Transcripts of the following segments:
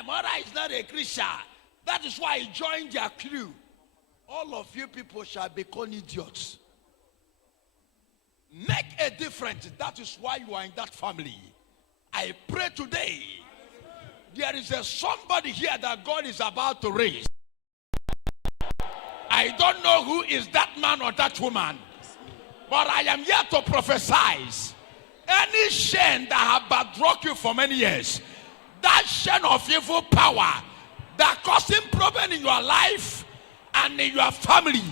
My mother is not a Christian. That is why I joined their crew. All of you people shall become idiots. Make a difference. That is why you are in that family. I pray today, there is somebody here that God is about to raise. I don't know who is that man or that woman, but I am here to prophesy. Any chain that have backdropped you for many years, that chain of evil power that causing problem in your life and in your family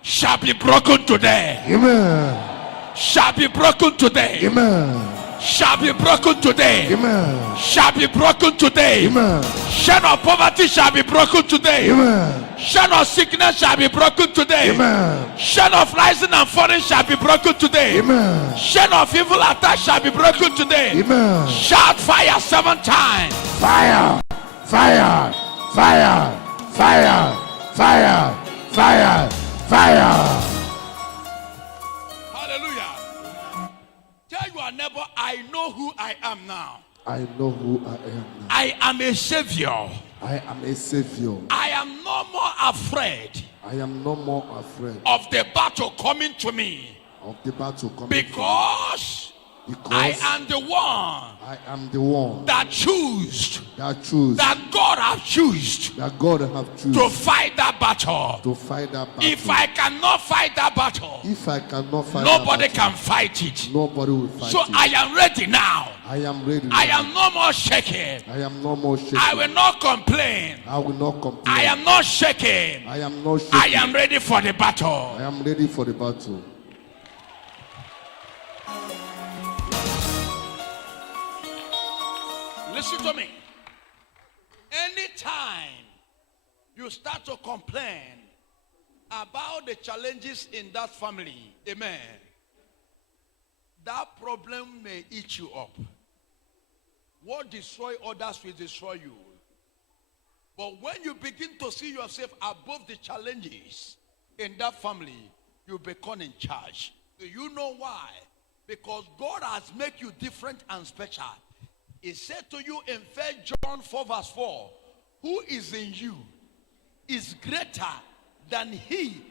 shall be broken today. Amen. Shall be broken today. Amen. Shall be broken today. Amen. Shall be broken today. Amen. Chain of poverty shall be broken today. Amen. Chain of sickness shall be broken today. Amen. Chain of rising and falling shall be broken today. Amen. Chain of evil attack shall be broken today. Amen. Shout fire 7 times. Fire. Fire. Fire. Fire. Fire. Fire. Fire. Hallelujah. Tell your neighbor, I know who I am now. I know who I am now. I am a savior. I am a savior. I am no more afraid I am no more afraid of the battle coming to me, of the battle coming. because I am the one I am the one that choose, that God have chosen that God have chosen to fight that battle. to fight that battle. If I cannot fight that battle, If I cannot fight nobody that battle, can fight it. nobody will fight So it. I am ready now. I am ready. I now. am no more shaking. I am no more shaking. I will not complain. I will not complain. I am not shaking. I am not shaking. I am ready for the battle. I am ready for the battle. Listen to me. Anytime you start to complain about the challenges in that family, amen, that problem may eat you up. What destroy others will destroy you. But when you begin to see yourself above the challenges in that family, you become in charge. Do you know why? Because God has made you different and special. He said to you in 1 John 4 verse 4, who is in you is greater than he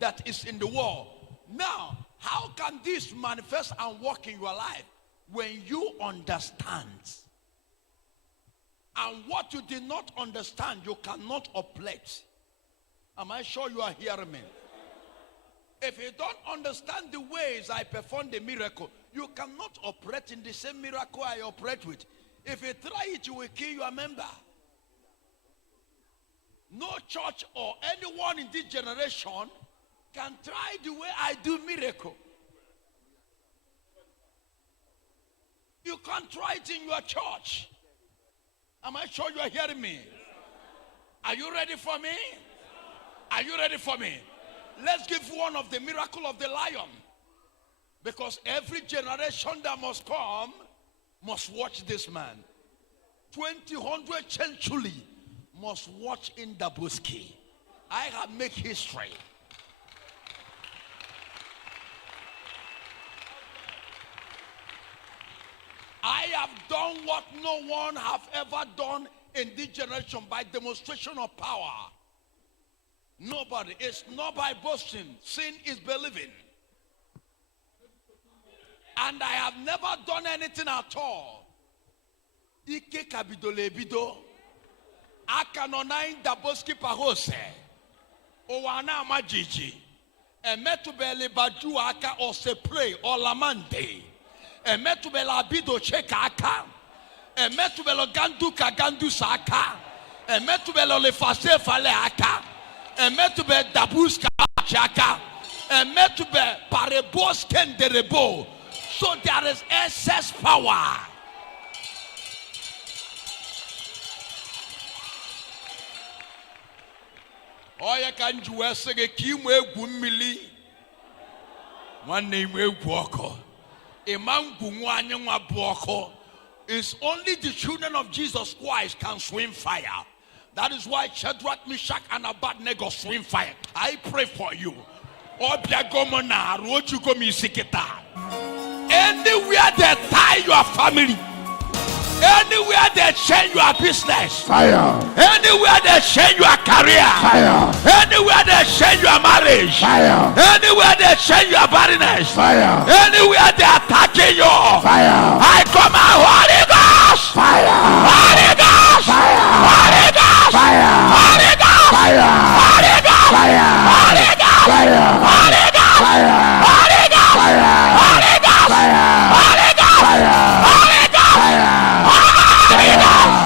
that is in the world. Now, how can this manifest and work in your life? When you understand. And what you did not understand, you cannot operate. Am I sure you are hearing me? If you don't understand the ways I perform the miracle, you cannot operate in the same miracle I operate with. If you try it, you will kill your member. No church or anyone in this generation can try the way I do miracle. You can't try it in your church. Am I sure you are hearing me? Are you ready for me? Are you ready for me? Let's give one of the miracle of the lion. Because every generation that must come must watch this man. 2000 century must watch in Dabuski. I have made history. I have done what no one have ever done in this generation by demonstration of power. Nobody. It's not by boasting. Sin is believing. And I have never done anything at all. Ike kabidolebido. Akanonain daboski pahose. Owana majiji. Emetubele baju aka ose pray olamande. Emetubela bido cheka aka. Emetubelo gandu kagandu saka. Emetubelo le fase fale aka. Emetube dabuska chaka. Emetube parebos kenderebo. So there is excess power. Oya kanju esege kimu egwu mmili. Nwanne imu egwu oko. Imangu nwanyi nwa bu oko. It's only the children of Jesus Christ can swim fire. That is why Shadrach, Meshach, and Abednego swim fire. I pray for you. Obiagomona rojugo misikita. Anywhere they tie your family, Anywhere they change your business. Fire. Anywhere they change your career. Fire. Anywhere they change your marriage. Fire. Anywhere they change your barrenness. Fire. Anywhere they attacking you. Fire. I come out, Holy Ghost. Fire. Holy Ghost. Fire. Holy Ghost. Fire. Holy Ghost. Fire. Holy Ghost. Fire. Holy Ghost. Fire. Holy Ghost. Fire. Holy Ghost. Fire. Holy Ghost. Fire. Holy Ghost. Fire. Holy Ghost. Fire. Holy Ghost.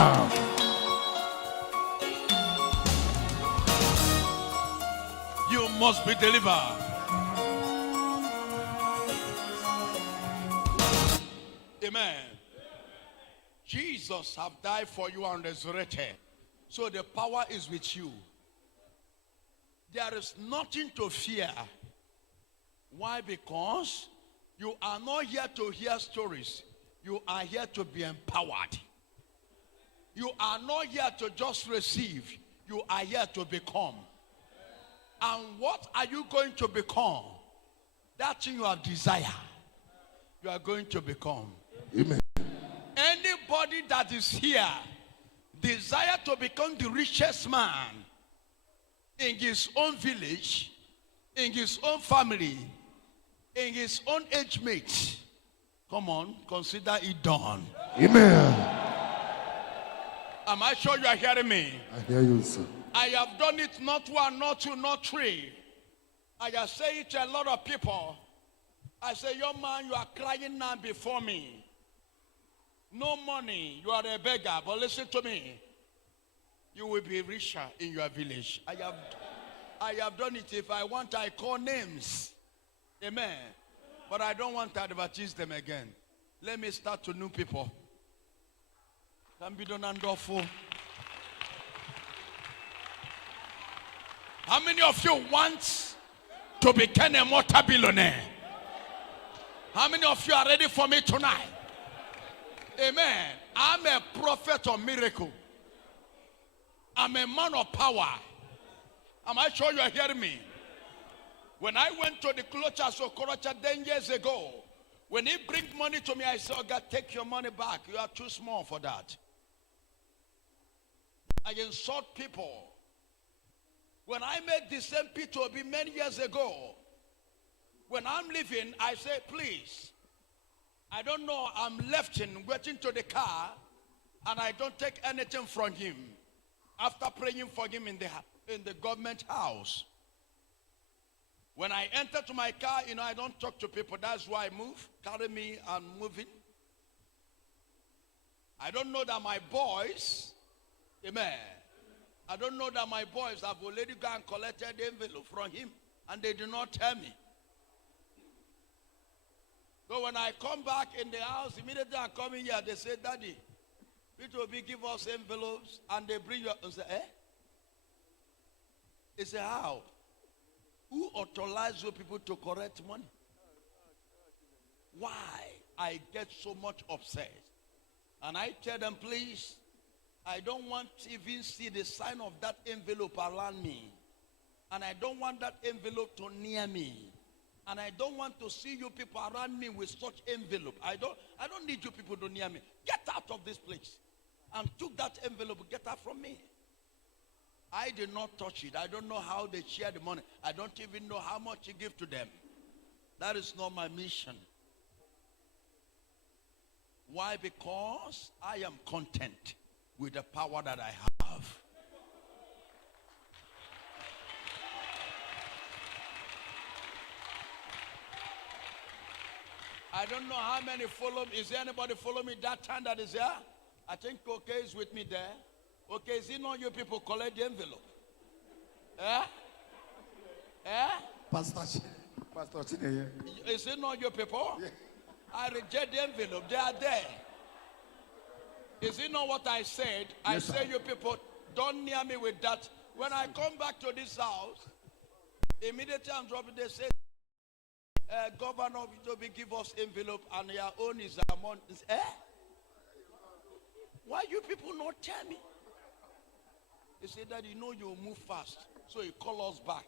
You must be delivered. Amen. Jesus have died for you and resurrected. So the power is with you. There is nothing to fear. Why? Because you are not here to hear stories. You are here to be empowered. You are not here to just receive. You are here to become. And what are you going to become? That thing you have desire, you are going to become. Amen. Anybody that is here desire to become the richest man in his own village, in his own family, in his own age mate, come on, consider it done. Amen. Am I sure you are hearing me? I hear you, sir. I have done it not one, not two, not three. I have said it to a lot of people. I say, young man, you are crying now before me. No money, you are a beggar. But listen to me. You will be richer in your village. I have done it. If I want, I call names. Amen. But I don't want to advertise them again. Let me start to new people. Can be done and awful. How many of you want to become a multi-billionaire? How many of you are ready for me tonight? Amen. I'm a prophet of miracle. I'm a man of power. Am I sure you are hearing me? When I went to the Klocha Sokorocha 10 years ago, when he bring money to me, I said, oh God, take your money back. You are too small for that. I insult people. When I made the same P2B many years ago, when I'm leaving, I say, please, I don't know, I'm left in, waiting to the car, and I don't take anything from him after praying for him in the government house. When I enter to my car, I don't talk to people. That's why I move. Carry me, I'm moving. I don't know that my boys, amen, I don't know that my boys have already gone and collected the envelope from him, and they do not tell me. So when I come back in the house, immediately I'm coming here, they say, Daddy, it will be give us envelopes, and they bring you, and say, eh? They say, how? Who authorized you people to collect money? Why? I get so much upset. And I tell them, please, I don't want to even see the sign of that envelope around me. And I don't want that envelope to near me. And I don't want to see you people around me with such envelope. I don't need you people to near me. Get out of this place. And took that envelope, get out from me. I did not touch it. I don't know how they share the money. I don't even know how much you give to them. That is not my mission. Why? Because I am content with the power that I have. I don't know how many follow me. Is there anybody follow me that time that is there? I think okay is with me there. Okay, is it not you people collect the envelope? Eh? Eh? Pastor Chineye. Is it not your people? Yeah. I reject the envelope. They are there. Is it not what I said? I Yes, say sir. you people don't near me with that. When I come back to this house, immediately I'm dropping. They say, Governor Odumeje give us envelope and your own is amount. Eh? Why you people not tell me? He said that you move fast. So he call us back.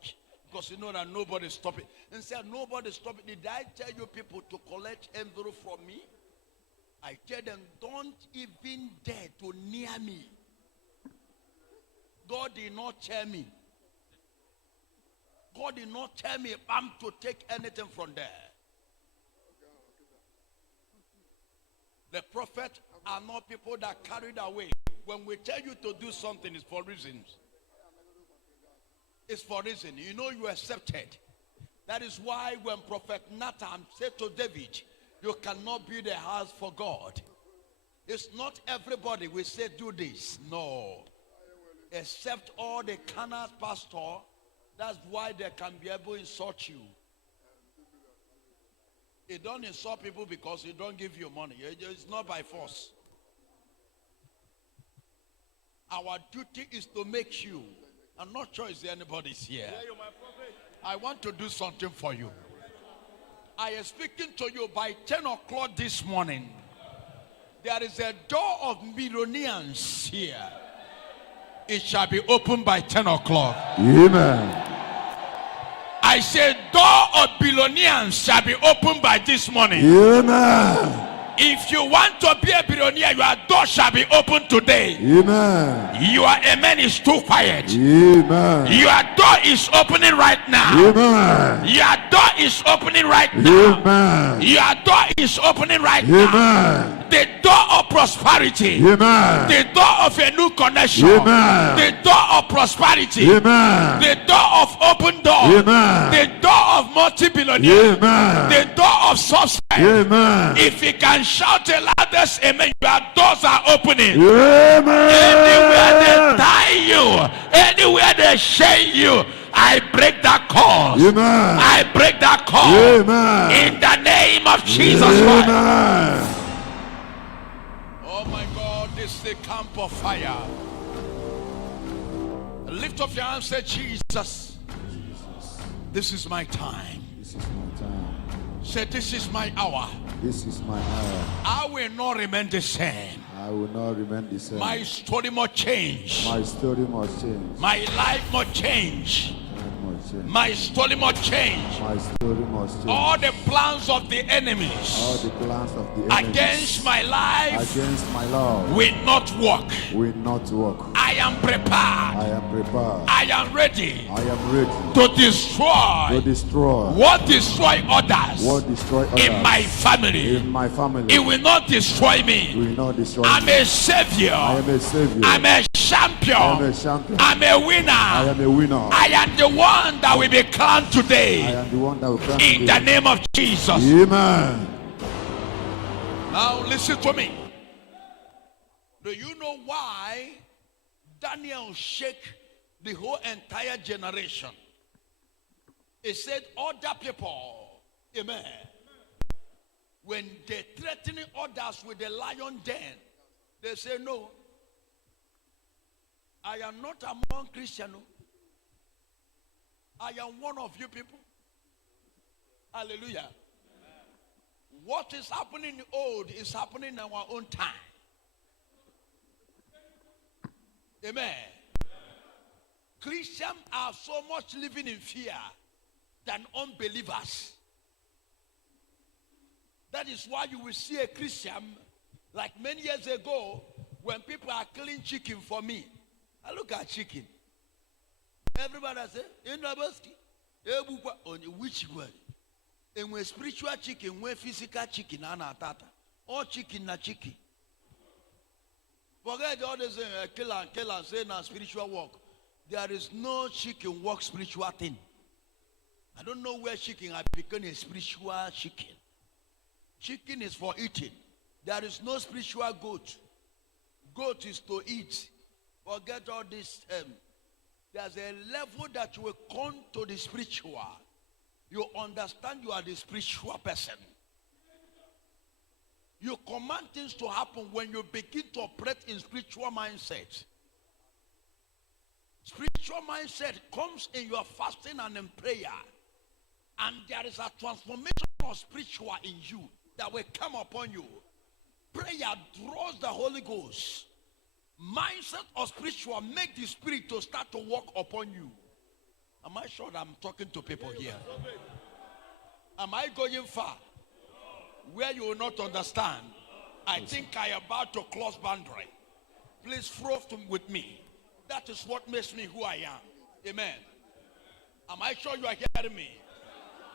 Because you know that nobody stop it. And said nobody stop it. Did I tell you people to collect envelope from me? I tell them, don't even dare to near me. God did not tell me. God did not tell me I'm to take anything from there. The prophets are not people that carried away. When we tell you to do something, it's for reasons. It's for reason. You know you accepted. That is why when Prophet Nathan said to David, you cannot build a house for God. It's not everybody will say do this. No. Except all the carnal pastor. That's why they can be able to insult you. They don't insult people because they don't give you money. It's not by force. Our duty is to make you. I'm not sure if anybody's here. I want to do something for you. I am speaking to you by 10 o'clock this morning. There is a door of millionaires here. It shall be opened by 10 o'clock. Amen. I said, door of billionaires shall be opened by this morning. Amen. If you want to be a billionaire, your door shall be opened today. Amen. Your amen is too quiet. Amen. Your door is opening right now. Amen. Your door is opening right now. Amen. Your door is opening right Amen. now. The door of prosperity. Amen. The door of a new connection. Amen. The door of prosperity. Amen. The door of open door. Amen. The door of multi-billionaire. Amen. The door of success. Amen. If you can shout the loudest amen, your doors are opening. Amen. Anywhere they tie you, anywhere they shame you, I break that cause. Amen. I break that cause. Amen. In the name of Jesus Christ. Amen. Oh my God, this is the camp of fire. Lift up your hands and say, Jesus, this is my time. This is my time. Say, this is my hour. This is my hour. I will not remain the same. I will not remain the same. My story must change. My story must change. My life must change. My story must change. My story must change. All the plans of the All enemies the plans of the enemies against my life against my love will not work. will not work. I am prepared. I am prepared. I am ready I am ready to destroy to destroy what destroy others what destroy others in my family. in my family. It will not destroy me. will not destroy I'm me. a savior. I am a savior. I'm a champion. I am a champion. I'm a winner. I am a winner. I am the one that will be crowned I today am the one that will come in the name of Jesus. Amen. Now listen to me. Do you know why Daniel shook the whole entire generation? He said other people, amen, when they threatening others with the lion den, they say no, I am not among Christians. I am one of you people. Hallelujah. What is happening in the old is happening in our own time. Amen. Christians are so much living in fear than unbelievers. That is why you will see a Christian, like many years ago, when people are killing chicken for me. I look at chicken. Everybody say, which word? And when spiritual chicken, when physical chicken, all chicken na chicken. Forget all this kill and say na spiritual work. There is no chicken work spiritual thing. I don't know where chicken has become a spiritual chicken. Chicken is for eating. There is no spiritual goat. Goat is to eat. Forget all this. There's a level that you will come to the spiritual. You understand you are the spiritual person. You command things to happen when you begin to operate in spiritual mindset. Spiritual mindset comes in your fasting and in prayer. And there is a transformation of spiritual in you that will come upon you. Prayer draws the Holy Ghost. Mindset of spiritual make the spirit to start to work upon you. Am I sure that I'm talking to people here? Am I going far where you will not understand? I think I am about to close boundary. Please flow with me. That is what makes me who I am. Amen. Am I sure you are hearing me?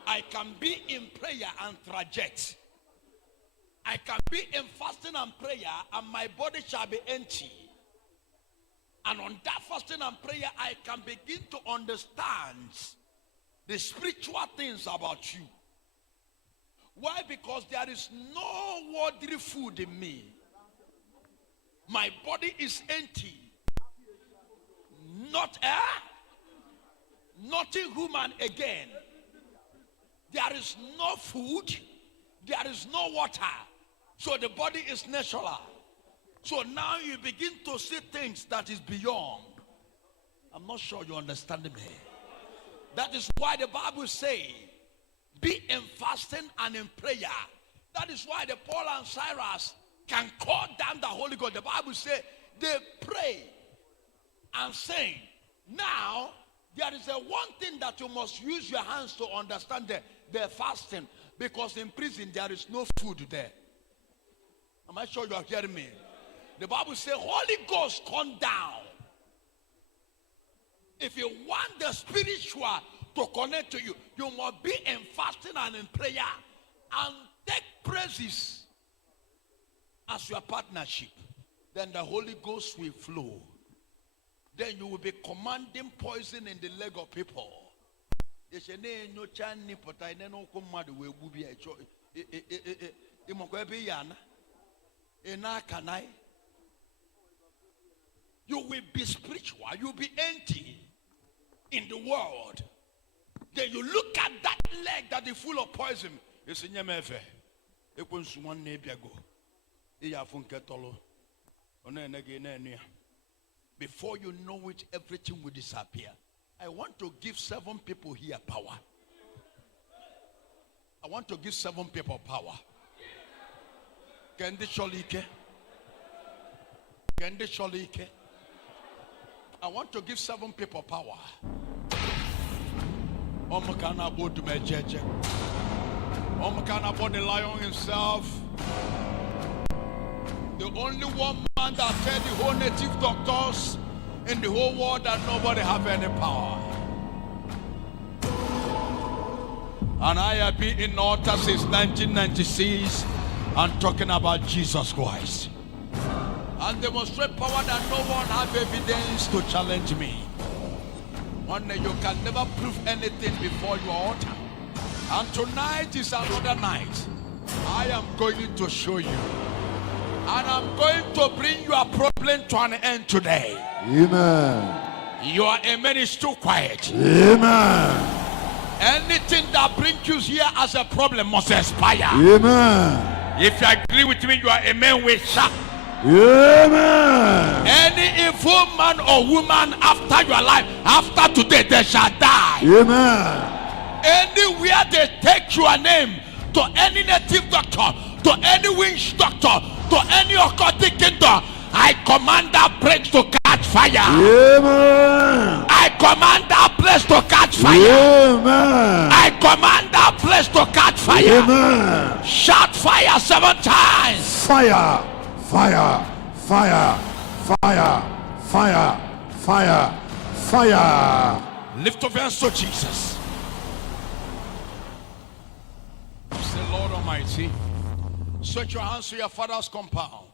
I can be in prayer and traject. I can be in fasting and prayer and my body shall be empty. And on that fasting and prayer, I can begin to understand the spiritual things about you. Why? Because there is no worldly food in me. My body is empty. Not air, nothing human again. There is no food, there is no water. So the body is natural. So now you begin to see things that is beyond. I'm not sure you understand me. That is why the Bible says, be in fasting and in prayer. That is why the Paul and Cyrus can call down the Holy Ghost. The Bible says they pray and sing. Now, there is a one thing that you must use your hands to understand the fasting. Because in prison, there is no food there. Am I sure you are hearing me? The Bible says, Holy Ghost, come down. If you want the spiritual to connect to you, you must be in fasting and in prayer and take praises as your partnership. Then the Holy Ghost will flow. Then you will be commanding poison in the leg of people. You will be spiritual. You will be empty in the world. Then you look at that leg that is full of poison. Before you know it, everything will disappear. I want to give 7 people here power. I want to give 7 people power. Kendi Sholike. Kendi Sholike. I want to give 7 people power. Odumeje. The lion himself. The only one man that tell the whole native doctors in the whole world that nobody have any power. And I have been in altar since 1996 and talking about Jesus Christ. And demonstrate power that no one have evidence to challenge me. One day you can never prove anything before your altar. And tonight is another night. I am going to show you. And I'm going to bring your problem to an end today. Amen. Your amen is too quiet. Amen. Anything that brings you here as a problem must expire. Amen. If you agree with me, your amen will shout. Amen. Any evil man or woman after your life, after today, they shall die. Amen. Anywhere they take your name, to any native doctor, to any witch doctor, to any occultic kingdom, I command that place to catch fire. Amen. I command that place to catch fire. Amen. I command that place to catch fire. Amen. Shout fire 7 times. Fire. Fire. Fire. Fire. Fire. Fire. Fire. Lift up your hands to Jesus. Say, Lord Almighty, stretch your hands to your father's compound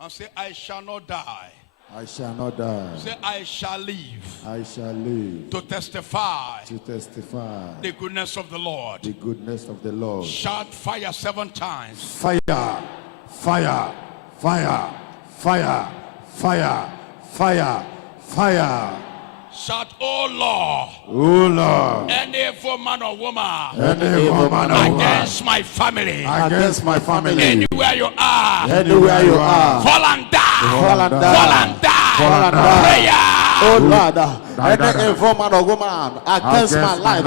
and say, I shall not die. I shall not die. Say, I shall live. I shall live To testify to testify the goodness of the Lord. the goodness of the Lord. Shout fire 7 times. Fire. Fire. Fire. Fire. Fire. Fire. Fire. Shout, oh Lord. Oh Lord. Any evil man or woman Any woman or woman against my family, against my family. anywhere you are, Anywhere you are. fall and die. Fall and die. Fall and die. Fall and die. Prayer. Oh Lord, any evil man or woman against my life,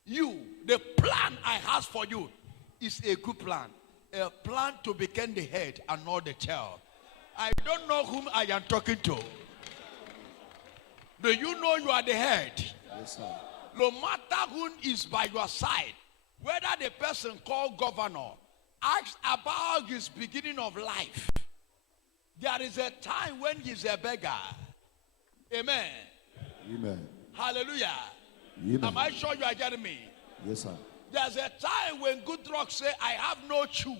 the plan I have for you is a good plan. A plan to become the head and not the tail. I don't know whom I am talking to. Do you know you are the head? Yes, sir. No matter who is by your side, whether the person called governor, ask about his beginning of life. There is a time when he's a beggar. Amen. Amen. Hallelujah. Amen. Am I sure you are getting me? Yes, sir. There's a time when good luck say, I have no shoe.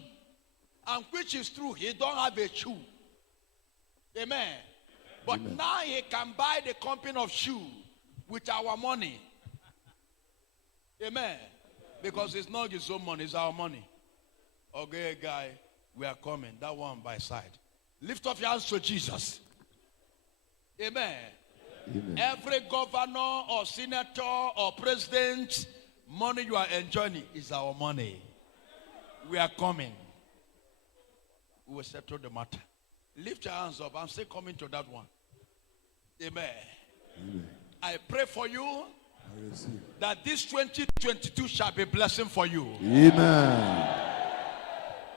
And which is true, he don't have a shoe. Amen. But Amen. now he can buy the company of shoe with our money. Amen. Because it's not his own money, it's our money. Okay, guy, we are coming. That one by side. Lift up your hands to Jesus. Amen. Amen. Every governor or senator or president, money you are enjoying is our money. We are coming. We will settle the matter. Lift your hands up. I'm still coming to that one. Amen. Amen. I pray for you I receive. that this 2022 shall be a blessing for you. Amen.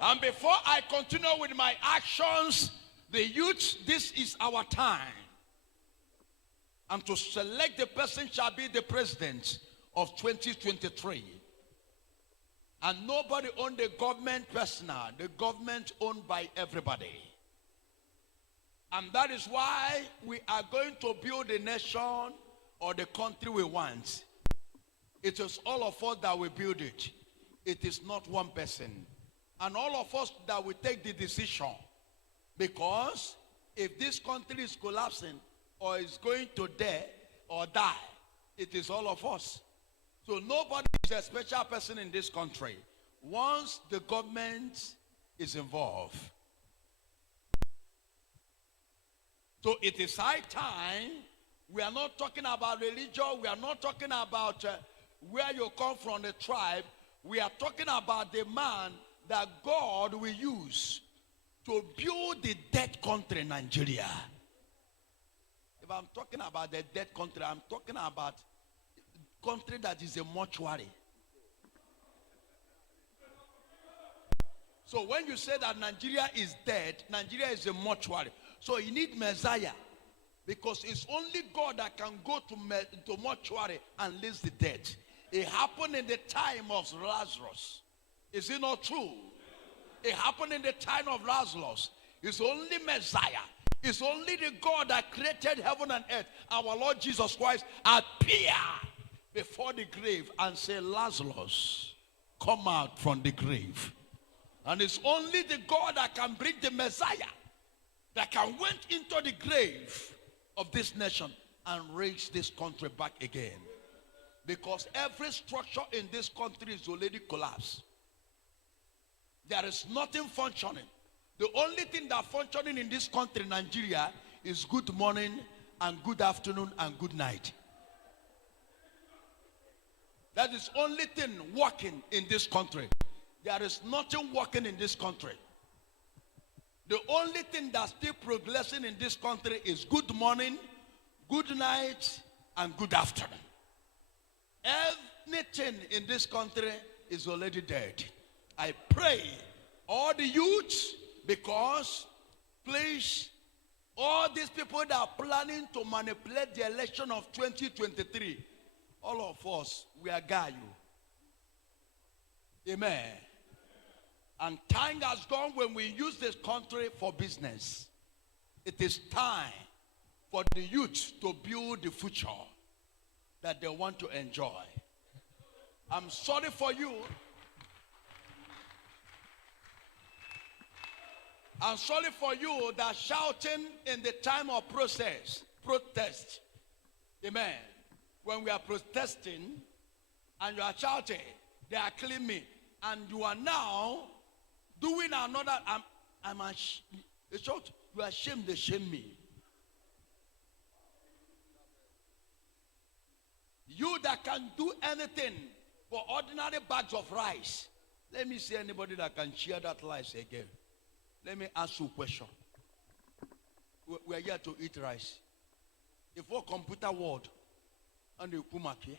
And before I continue with my actions, the youth, this is our time. And to select the person shall be the president of 2023. And nobody owned the government personal. The government owned by everybody. And that is why we are going to build the nation or the country we want. It is all of us that will build it. It is not one person. And all of us that will take the decision. Because if this country is collapsing or is going to die or die, it is all of us. So nobody is a special person in this country once the government is involved. So it is high time. We are not talking about religion. We are not talking about where you come from, the tribe. We are talking about the man that God will use to build the dead country, Nigeria. If I'm talking about the dead country, I'm talking about a country that is a mortuary. So when you say that Nigeria is dead, Nigeria is a mortuary. So you need Messiah. Because it's only God that can go to mortuary and raise the dead. It happened in the time of Lazarus. Is it not true? It happened in the time of Lazarus. It's only Messiah. It's only the God that created heaven and earth, our Lord Jesus Christ, appear before the grave and say, Lazarus, come out from the grave. And it's only the God that can bring the Messiah that can went into the grave of this nation and raise this country back again. Because every structure in this country is already collapsed. There is nothing functioning. The only thing that functioning in this country, Nigeria, is good morning and good afternoon and good night. That is only thing working in this country. There is nothing working in this country. The only thing that's still progressing in this country is good morning, good night, and good afternoon. Anything in this country is already dead. I pray all the youths, because please, all these people that are planning to manipulate the election of 2023, all of us, we are guy you. Amen. And time has gone when we use this country for business. It is time for the youth to build the future that they want to enjoy. I'm sorry for you. I'm sorry for you that shouting in the time of protest. Amen. When we are protesting and you are shouting, they are killing me. And you are now doing another, you are ashamed, they shame me. You that can do anything for ordinary bags of rice. Let me see anybody that can share that rice again. Let me ask you a question. We are here to eat rice. If our computer world and you come up here,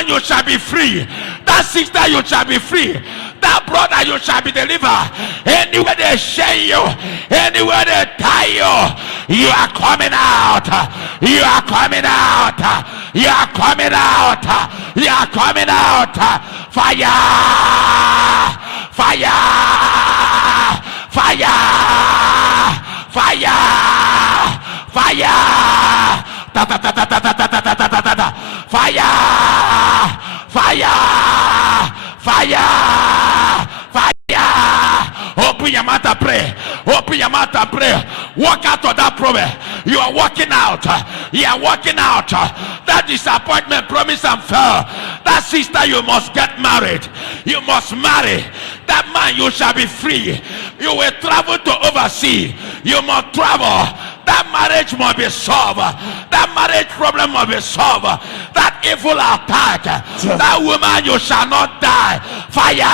woman, you shall be free. That sister, you shall be free. That brother, you shall be delivered. Anywhere they shame you, anywhere they tie you, you are coming out. You are coming out. You are coming out. You are coming out. Fire! Fire! Fire! Fire! Fire! Ta ta ta ta ta ta ta ta ta ta ta ta. Fire! Fire! Fire! Fire! Open your mouth and pray. Open your mouth and pray. Walk out of that problem. You are walking out. You are walking out. That disappointment, promise and fail. That sister, you must get married. You must marry. That man, you shall be free. You will travel to overseas. You must travel. That marriage must be solved. That marriage problem must be solved. That evil attack. That woman, you shall not die. Fire!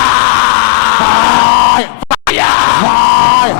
Fire! Fire! Fire!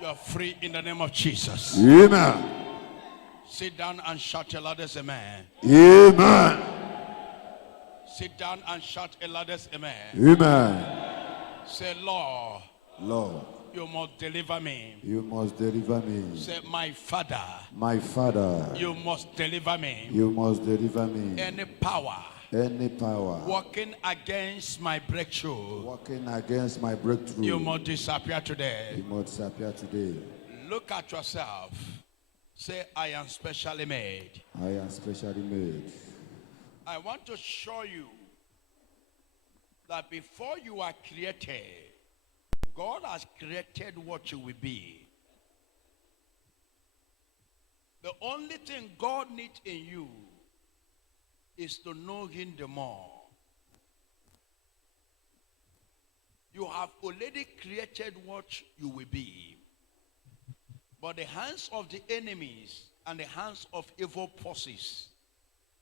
You're free in the name of Jesus. Amen. Sit down and shout a loudest amen. Amen. Sit down and shout a loudest amen. Amen. Say, Lord, Lord, you must deliver me. you must deliver me. Say, my Father, My Father, you must deliver me. you must deliver me. Any power Any power working against my breakthrough, working against my breakthrough, you must disappear today. you must disappear today. Look at yourself. Say, I am specially made. I am specially made. I want to show you that before you are created, God has created what you will be. The only thing God needs in you is to know him the more. You have already created what you will be. But the hands of the enemies and the hands of evil forces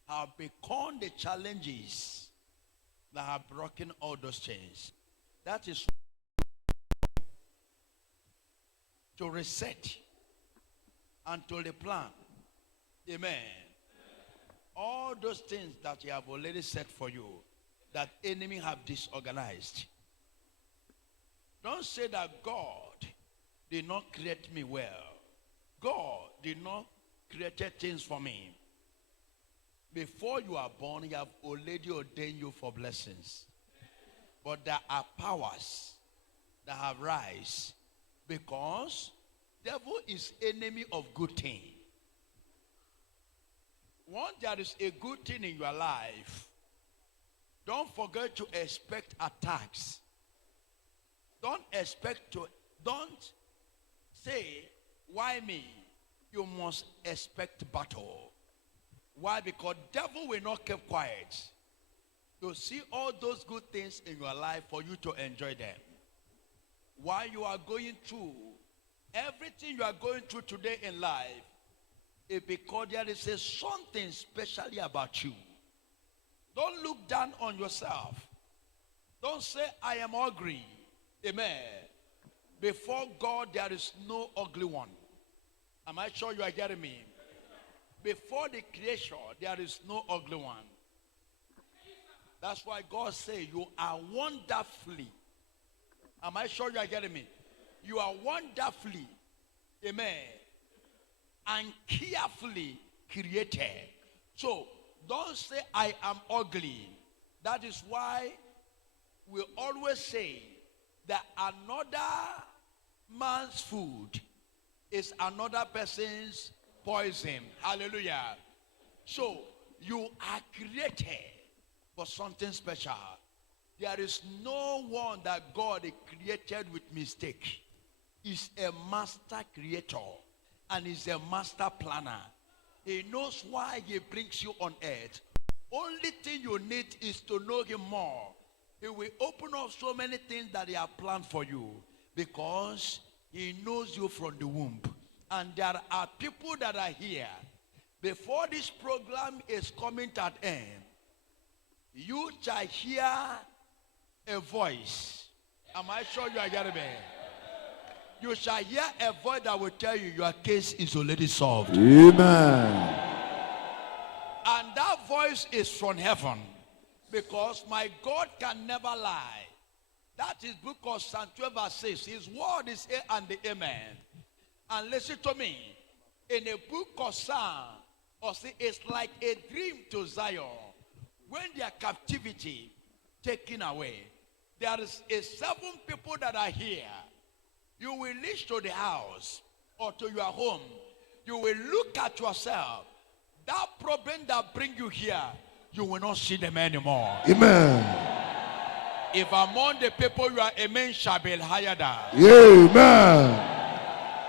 have become the challenges that have broken all those chains. That is to reset and to replan Amen. All those things that he have already set for you, that enemy have disorganized. Don't say that God did not create me well. God did not create things for me. Before you are born, he have already ordained you for blessings. But there are powers that have rise because devil is enemy of good thing. Once there is a good thing in your life, don't forget to expect attacks. Don't say, why me? You must expect battle. Why? Because devil will not keep quiet. You see all those good things in your life for you to enjoy them. While you are going through, everything you are going through today in life, it's because there is something specially about you. Don't look down on yourself. Don't say, I am ugly. Amen. Before God, there is no ugly one. Am I sure you are getting me? Before the creation, there is no ugly one. That's why God says you are wonderfully. Am I sure you are getting me? You are wonderfully, amen, and carefully created. So, don't say I am ugly. That is why we always say that another man's food is another person's poison. Hallelujah. So, you are created for something special. There is no one that God created with mistake. He's a master creator and he's a master planner. He knows why he brings you on earth. Only thing you need is to know him more. He will open up so many things that he has planned for you because he knows you from the womb. And there are people that are here. Before this program is coming to an end, you shall hear a voice. Am I sure you are getting me? You shall hear a voice that will tell you your case is already solved. Amen. And that voice is from heaven. Because my God can never lie. That is book of Psalm 12 verse 6. His word is A and the amen. And listen to me. In a book of Psalm, it's like a dream to Zion. When their captivity taken away, there is 7 people that are here. You will reach to the house or to your home. You will look at yourself. That problem that bring you here, you will not see them anymore. Amen. If among the people you are, amen shall be higher than. Amen.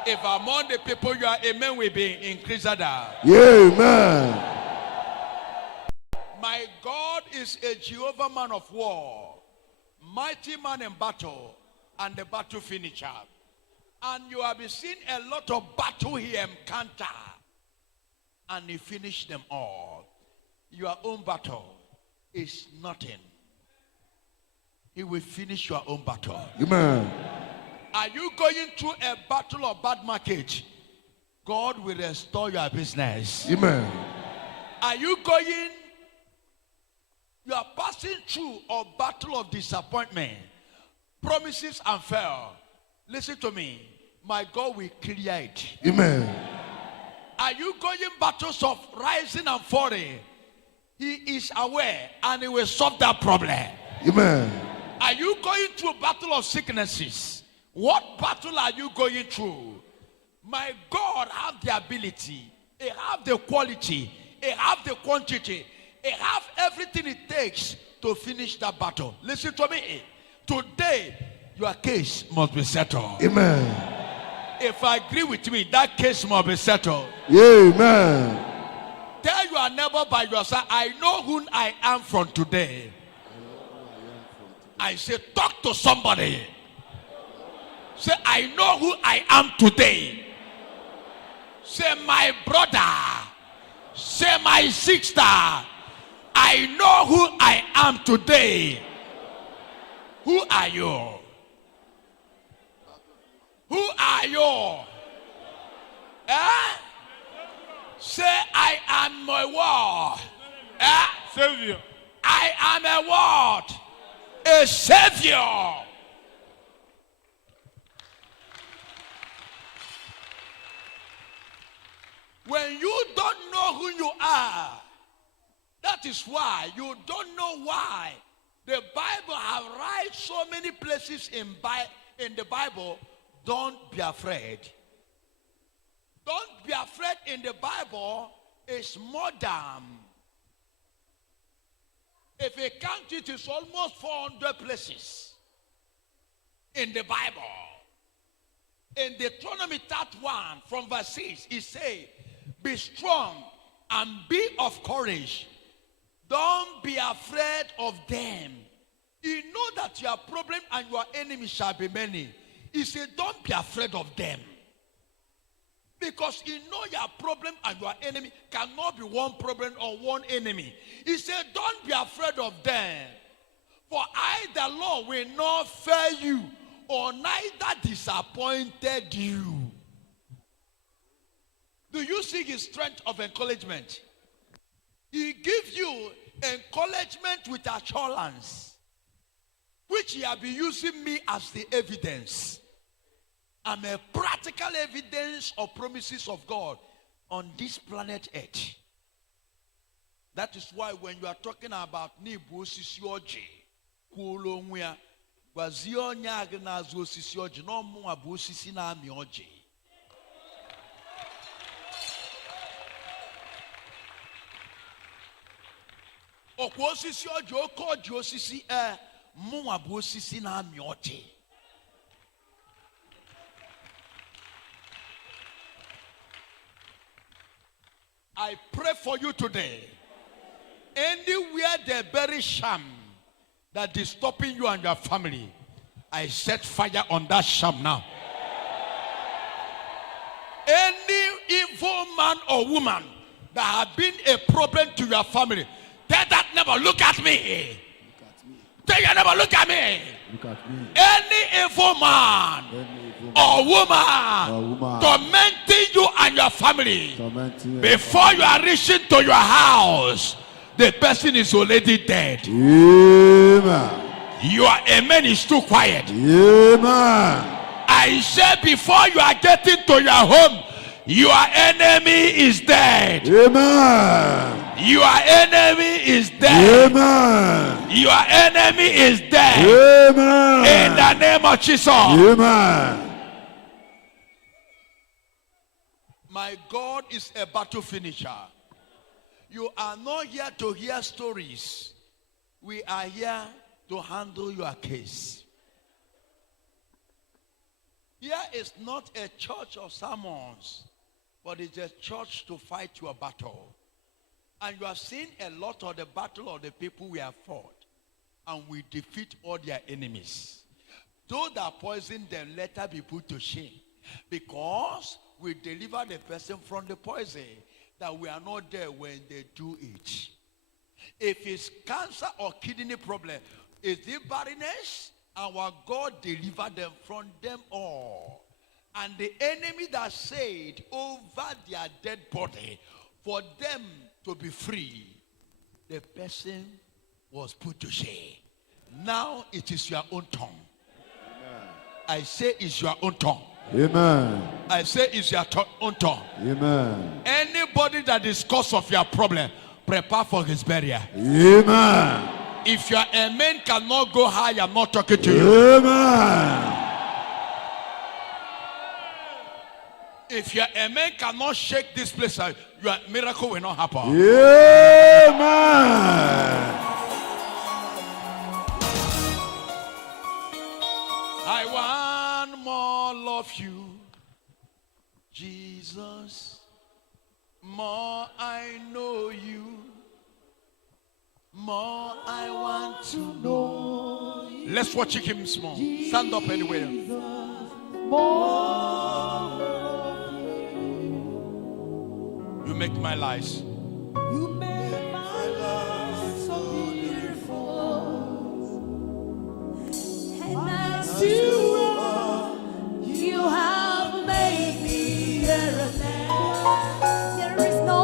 If among the people you are, amen will be increased than. Amen. My God is a Jehovah man of war, mighty man in battle, and the battle finisher. And you have seen a lot of battle he encounter, and he finished them all. Your own battle is nothing. He will finish your own battle. Amen. Are you going through a battle of bad market? God will restore your business. Amen. Are you are passing through a battle of disappointment, promises and fail? Listen to me. My God will clear it. Amen. Are you going battles of rising and falling? He is aware and he will solve that problem. Amen. Are you going through a battle of sicknesses? What battle are you going through? My God have the ability, he have the quality, he have the quantity, he have everything it takes to finish that battle. Listen to me. Today, your case must be settled. Amen. If I agree with me, that case must be settled. Amen. Tell your neighbor by yourself, I know who I am from today. I say, talk to somebody. Say, I know who I am today. Say, my brother. Say, my sister. I know who I am today. Who are you? Who are you? Eh? Say, I am a word. Savior. I am a word. A savior. When you don't know who you are, that is why you don't know why the Bible have write so many places in the Bible. Don't be afraid. Don't be afraid in the Bible is more than. If you count it, it's almost 400 places in the Bible. In Deuteronomy 31 from verse 6, it says, be strong and be of courage. Don't be afraid of them. You know that your problem and your enemy shall be many. He said, don't be afraid of them. Because you know your problem and your enemy cannot be one problem or one enemy. He said, don't be afraid of them. For I, the Lord, will not fail you or neither disappointed you. Do you see his strength of encouragement? He gives you encouragement with assurance, which he has been using me as the evidence. I'm a practical evidence of promises of God on this planet Earth. That is why when you are talking about Nibu Sisioji, Kulongwea, Wazionya Gnazo Sisioji, no more Busisina Mioji. Okwosisi ojo ko josisi mu abosisi na miote. I pray for you today. Anywhere they bury sham that is stopping you and your family, I set fire on that sham now. Any evil man or woman that have been a problem to your family, tell that never look at me. Tell your never look at me. Look at me. Any evil man or woman tormenting you and your family, before you are reaching to your house, the person is already dead. Amen. Your amen is too quiet. Amen. I said before you are getting to your home, your enemy is dead. Amen. Your enemy is dead. Amen. Your enemy is dead. Amen. In the name of Jesus. Amen. My God is a battle finisher. You are not here to hear stories. We are here to handle your case. Here is not a church of sermons, but it's a church to fight your battle. And you have seen a lot of the battle of the people we have fought. And we defeat all their enemies. Those that poison them, let her be put to shame. Because we deliver the person from the poison, that we are not there when they do it. If it's cancer or kidney problem, is it barrenness? Our God deliver them from them all. And the enemy that said over their dead body for them to be free, the person was put to shame. Now it is your own tongue. Amen. I say it's your own tongue. Amen. I say it's your own tongue. Amen. Anybody that is cause of your problem, prepare for his burial. Amen. If your amen cannot go high, I'm not talking to you. Amen. If your amen cannot shake this place, your miracle will not happen. Amen. I want more of you, Jesus. More I know you. More I want to know you. Let's watch him small. Stand up anywhere. More. You make my life. You make my life so beautiful. And as you are, you have made me here and there. There is no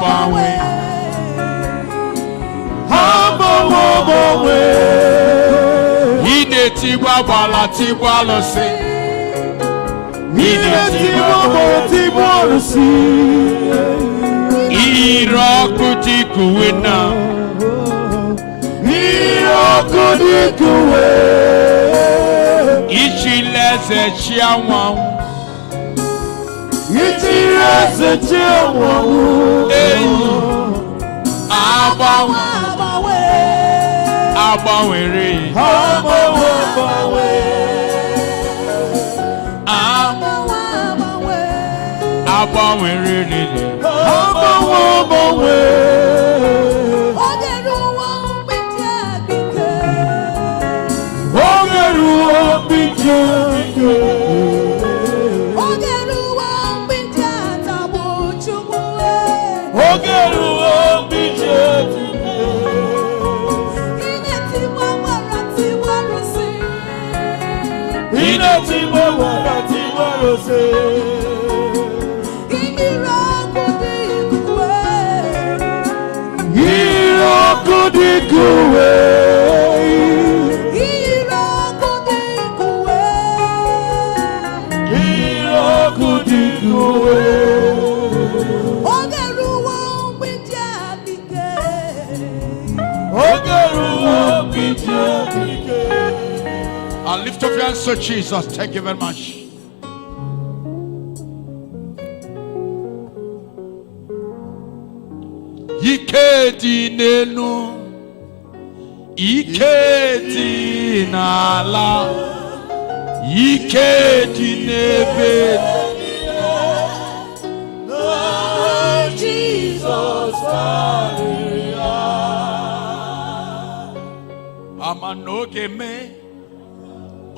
bawe. Bawe. Ine tiwa bala tiwa lo se. Ine tiwa lo se. Iro kutikuwena. Iro kutikuwe. Ichileze chiawan. Ichileze chiawan. Abawe. Abawere. Abawere. Lift up your hands to Jesus. Thank you very much. Ikedi nenu, ikedi nala, ikedi nebe. Jesus, Amanogeme.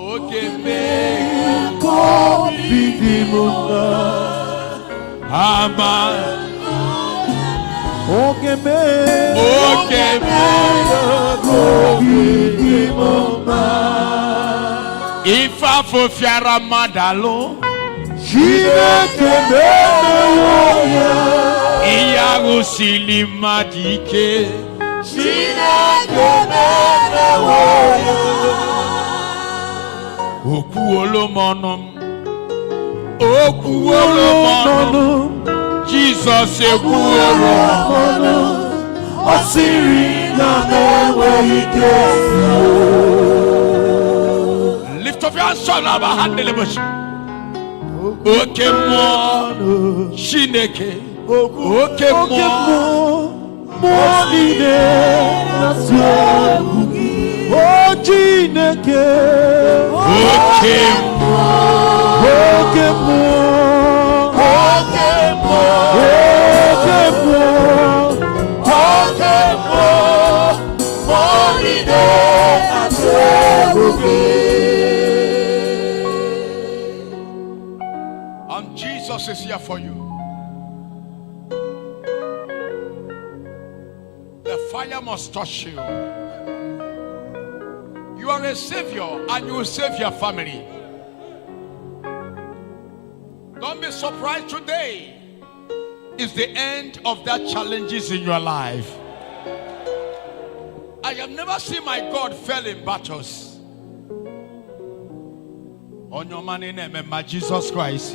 Ogeme kobidimuna ama Ogeme kobidimuna Ifa fofiara madalo Shireke mewoya Iyago silimadike Shireke mewoya Okuolomonum, Jesus Okuolomonum, Osiri na mewe. Lift up your hands, son of a handlebush. Okemo, Shineke, Okemo, Monide, Chineke, and Jesus is here for you. The fire must touch you. You are a savior and you will save your family. Don't be surprised today is the end of that challenges in your life. I have never seen my God fail in battles. On your money name, my Jesus Christ.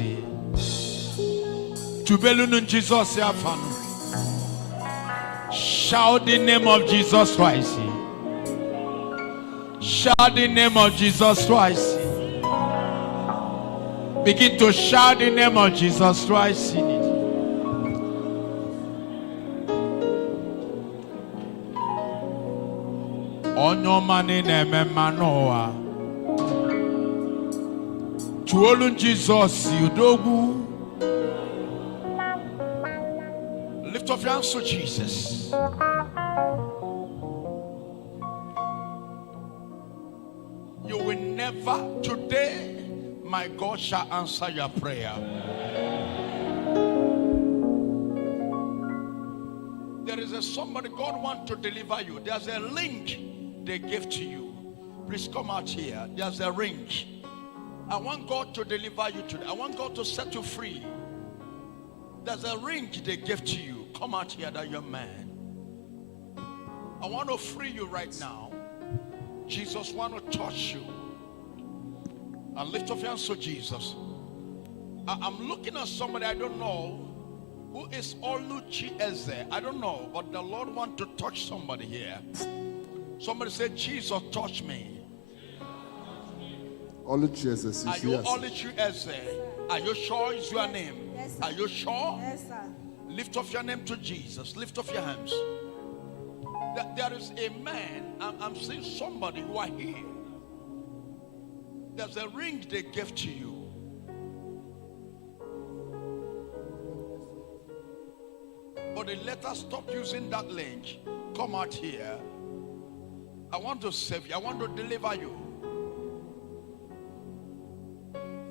To belun Jesus Yafan. Shout the name of Jesus Christ. Shout the name of Jesus Christ. Begin to shout the name of Jesus Christ in it. On your money name, Manoa. To all Jesus, you do. Lift up your hands to Jesus. You will never, today, my God shall answer your prayer. There is somebody God wants to deliver you. There's a link they gave to you. Please come out here. There's a ring. I want God to deliver you today. I want God to set you free. There's a ring they gave to you. come out here, that young man. I want to free you right now. Jesus want to touch you. And lift up your hands to Jesus. I'm looking at somebody I don't know who is Oluchi Eze. I don't know, but the Lord want to touch somebody here. Somebody say, Jesus, touch me. Oluchi Eze. Are you Oluchi Eze? Are you sure it's your name? Yes, sir. Are you sure? Yes, sir. Lift up your name to Jesus. Lift up your hands. There is a man. I'm seeing somebody who are here. There's a ring they gave to you. But they let us stop using that link. Come out here. I want to save you. I want to deliver you.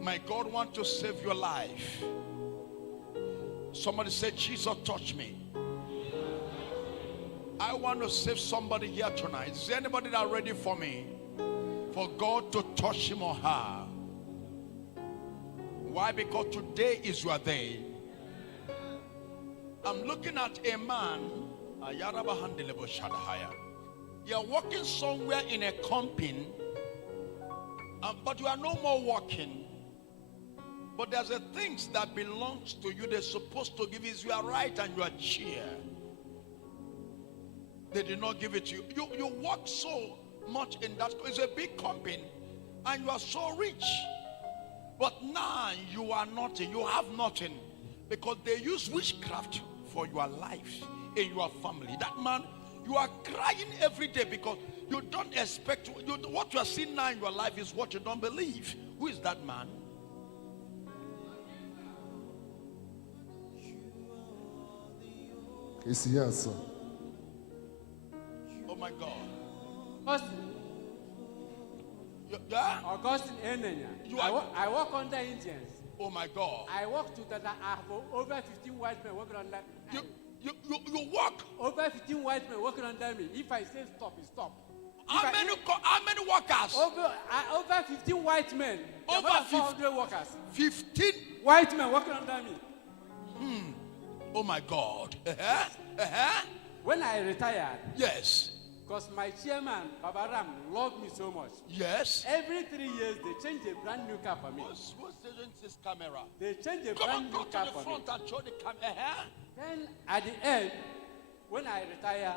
My God wants to save your life. Somebody say, Jesus, touch me. I want to save somebody here tonight. Is there anybody that ready for me? For God to touch him or her. Why? Because today is your day. I'm looking at a man. You're working somewhere in a company, but you are no more working. But there's a things that belongs to you. They're supposed to give is your right and your chair. They did not give it to you. You work so much in that. It's a big company, and you are so rich. But now you are nothing. You have nothing because they use witchcraft for your life in your family. That man, you are crying every day because you don't expect what you are seeing now in your life is what you don't believe. Who is that man? He's here, sir. Oh my God. Augustine. Yeah? Augustine Enenya. You are- I work under Indians. Oh my God. I work together. I have over 15 white men working under me. You work. Over 15 white men working under me. If I say stop, it stop. How many workers? Over 15 white men. Over About 400 workers. 15. White men working under me. Oh my God. When I retired, Yes. because my chairman, Baba Ram, loved me so much. Yes. Every 3 years, they change a brand new car for me. Who's taking this camera? They change a Come brand on, new go to car the for me. front and show the camera. Then at the end, when I retire,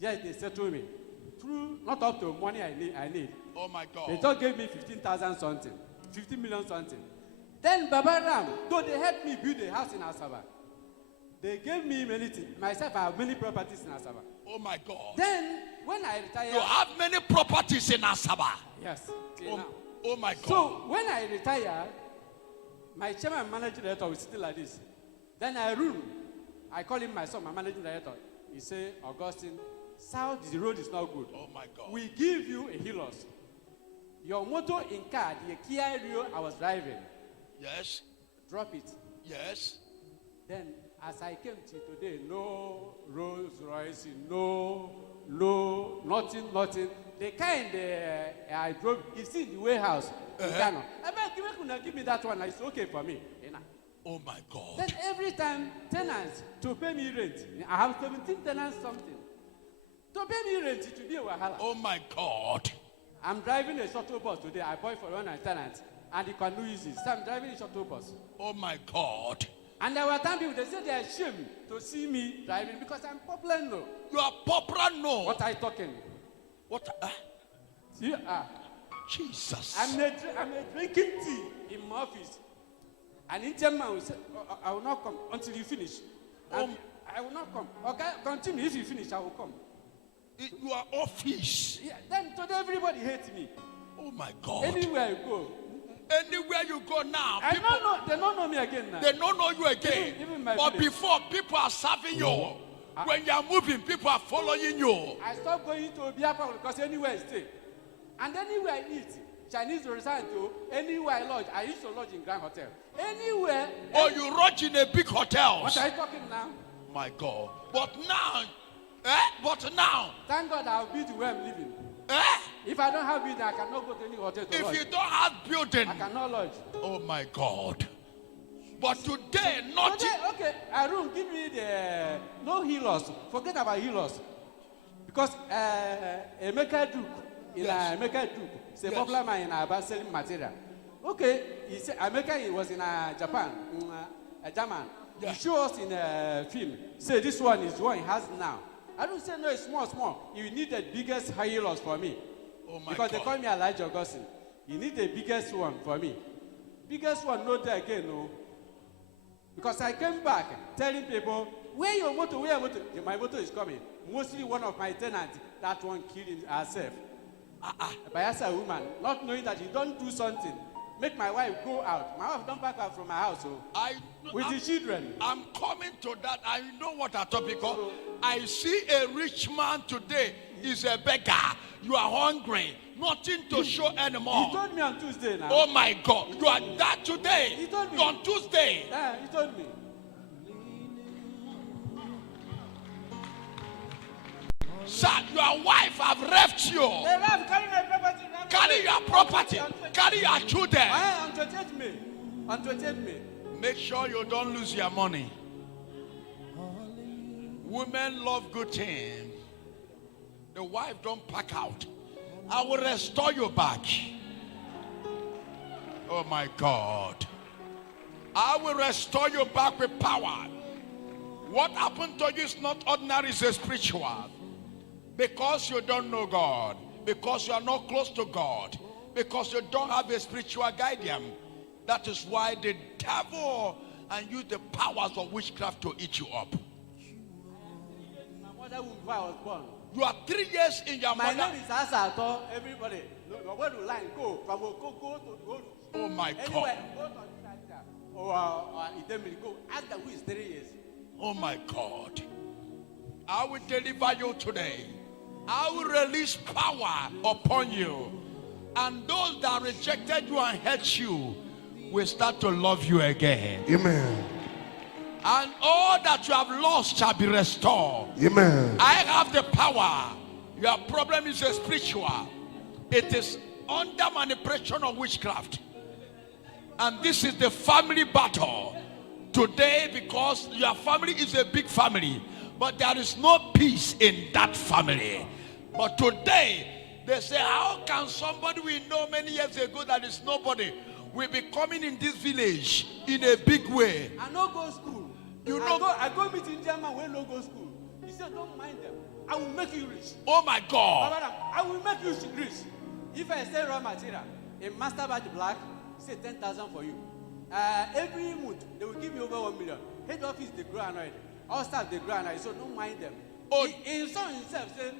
yes, they settle me. Through not up to money I need. Oh my God. They just gave me 15,000 something, 15 million something. Then Baba Ram, though they helped me build a house in Asaba, they gave me many things. Myself, I have many properties in Asaba. Oh my God. Then when I retire, You have many properties in Asaba. yes, till now. Oh my God. So when I retire, my chairman and managing director will sit like this. Then I rule. I call him my son, my managing director. He say, Augustine, south the road is not good. Oh my God. We give you a Hilos. Your motor in car, the Kia Rio I was driving, Yes. drop it. Yes. Then as I came to today, no Rolls Royce, no, nothing. The kind I drove, it's in the warehouse in Ghana. I beg, give me that one. It's okay for me. You know. Oh my God. Then every time tenants to pay me rent, I have 17 tenants something. To pay me rent, it will be a wahala. Oh my God. I'm driving a shuttle bus today. I bought for one tenant, and he can use it. So I'm driving a shuttle bus. Oh my God. And there were time people, they say they are ashamed to see me driving because I'm popular. No. You are popular, no. What are you talking? What? See, Jesus. I'm drinking tea in my office. An Indian man will say, I will not come until you finish. I will not come. Okay, continue. If you finish, I will come. You are office. Yeah, then today everybody hates me. Oh my God. Anywhere I go. Anywhere you go now, They don't know me again now. they don't know you again. Even my but village. before, people are serving you. When you are moving, people are following you. I stopped going to biafra because anywhere I stay. And anywhere I eat, Chinese restaurant to anywhere I lodge. I used to lodge in Grand Hotel. Anywhere. Or you lodge in a big hotel. What are you talking now? My God. But now, Thank God I'll be to where I'm living. If I don't have building, I cannot go to any hotel to lodge. if you don't have building, I cannot lodge. oh my God. But today, nothing. Okay, Arun, give me the no healers. Forget about healers. Because Emeka Duke, Emeka Duke, is a popular man in Aba selling material. Okay, he said Emeka was in Japan, German. Yeah. He showed us in a film. Say this one is the one he has now. I don't say no, it's small. You need the biggest healers for me. Oh my because God. they call me Elijah Augustine. You need the biggest one for me. Biggest one, no there again, no. Because I came back telling people, where your motor? My motor is coming. Mostly one of my tenants, that one killed herself. By a woman, not knowing that you don't do something. Make my wife go out. My wife don't back out from my house. With the children. I'm coming to that. I know what I talk because I see a rich man today is a beggar. You are hungry. Nothing to show anymore. He told me on Tuesday now. Oh my God. You are that today. He told me. On Tuesday. Yeah, he told me. Sir, your wife have left you. They have carry my property. Carry your property. Carry your children. On 28th May. On 28th May. Make sure you don't lose your money. Women love good things. The wife don't pack out. I will restore you back. Oh my God. I will restore you back with power. What happened to you is not ordinary, it's spiritual. Because you don't know God. Because you are not close to God. Because you don't have a spiritual guardian. That is why the devil and use the powers of witchcraft to eat you up. My mother womb before I was born. You are 3 years in your My mother. name is Asa. Everybody. No, where do line go? From go to Oh my God. anywhere. Go to Italia. Or Idemili. Go. Ask them who is 3 years. Oh my God. I will deliver you today. I will release power upon you. And those that rejected you and hate you will start to love you again. Amen. And all that you have lost shall be restored. Amen. I have the power. Your problem is a spiritual. It is under manipulation of witchcraft. And this is the family battle. Today, because your family is a big family, but there is no peace in that family. But today, they say, how can somebody we know many years ago that is nobody will be coming in this village in a big way? I no go school. You know, I go meet Indian man when no go school. He said, don't mind them. I will make you rich. oh my God. I will make you rich. If I sell raw material, a master batch black, say 10,000 for you. Every month, they will give you over 1 million. Head office, they grow annoyed. All staff, they grow annoyed. So don't mind them. Oh. He saw himself say,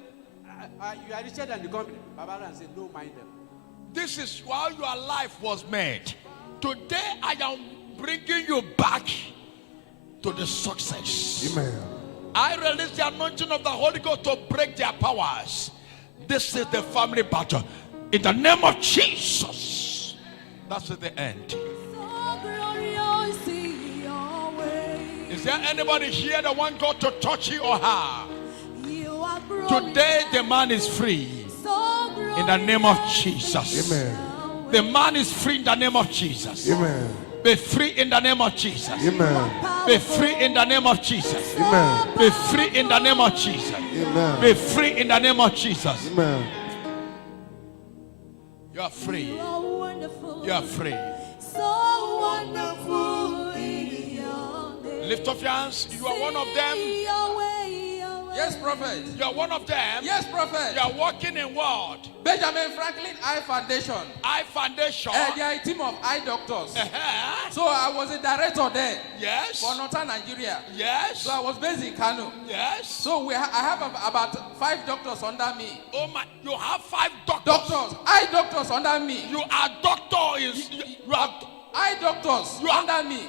you are richer than the company. Babaran said, don't mind them. This is how your life was made. Today, I am bringing you back to the success. Amen. I release the anointing of the Holy Ghost to break their powers. This is the family battle. In the name of Jesus. That's at the end. So glorious in your way. Is there anybody here that want God to touch you or her? You are Today, the man is free. so In the name of Jesus. Amen. The man is free in the name of Jesus. Amen. Be free in the name of Jesus. Amen. Be free in the name of Jesus. Amen. Be free in the name of Jesus. Amen. Be free in the name of Jesus. Amen. You are free. You are wonderful. You are free. So wonderful in your name. Lift up your hands. You are one of them. Your way, your way. Yes, prophet. You are one of them. Yes, prophet. You are walking in what? Benjamin Franklin Eye Foundation. Eye Foundation. They are a team of eye doctors. Uh-huh. So I was a director there Yes. for Northern Nigeria. Yes. So I was based in Kano. Yes. So I have about 5 doctors under me. Oh my! You have 5 doctors. Doctors, eye doctors under me. You are doctor. You are Eye doctors You are- under me.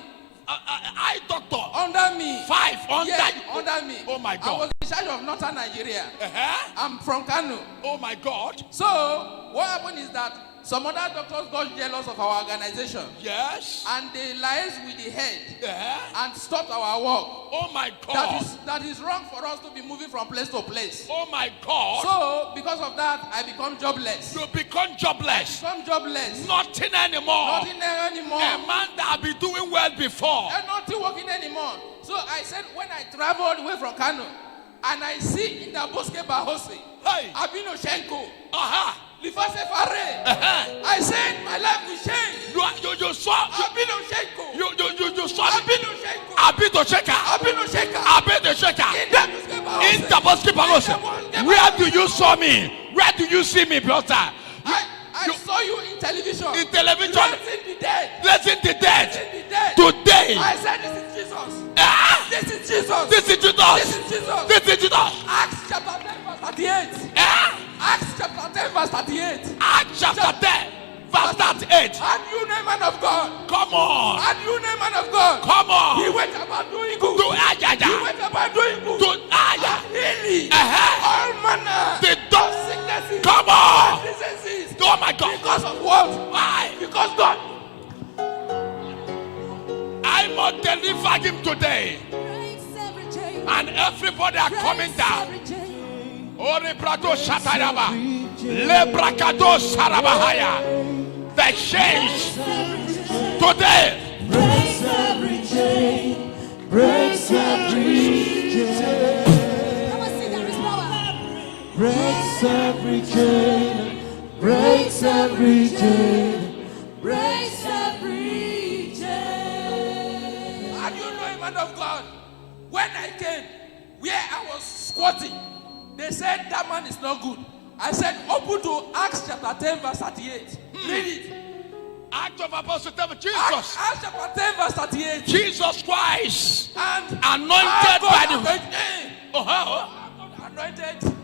eye doctor. Under me. 5 under Yes, you. under me. Oh my I God. was in charge of Northern Nigeria. Uh-huh. I'm from Kano. Oh my God. So what happened is that some other doctors got jealous of our organization. Yes. And they liaised with the head and stopped our work. Oh my God. That is wrong for us to be moving from place to place. Oh my God. So, because of that, I become jobless. You become jobless. Nothing anymore. Nothing anymore. A man that have been doing well before. And nothing working anymore. So I said, when I travel all the way from Kano, and I see in the Bosque Bahose, Hey. Abino Shenko, Uh-huh. I said my life will change. You saw Abino Shenko. you saw Abino Shenko. Abino Sheka. Abino Shenko. Abino Sheka. In the Bosque Bahose. Where do you saw me? Where do you see me, brother? I saw you in television. In television. Blessing the dead. Blessing the dead. Blessing the dead. Today. I said this is Jesus. This is Jesus. This is Jesus. This is Jesus. This is Jesus. Acts chapter 10 verse 38. Acts chapter 10 verse 38. Acts chapter 10 verse 38. And you name man of God. Come on. And you name man of God. Come on. He went about doing good. To Ayaya. He went about doing good. To Aya. Healing. All manner The of dog. sicknesses. Come on. And diseases. Oh my God. Because of what? Why? Because God. I must deliver him today. Breaks every chain. And everybody are coming Breaks down. every chain. Ore brado shataraba. Le bracado sarabahaya. The change today. Breaks every chain. Breaks every chain. Come on, sing, there is power. Breaks every chain, breaks every chain. Breaks every chain. And you know, man of God, when I came, where I was squatting, they said that man is not good. I said, open to Acts chapter 10 verse 38. Read it. Act of Apostle Jesus. Acts chapter 10 verse 38. Jesus Christ. And Anointed by the anointed.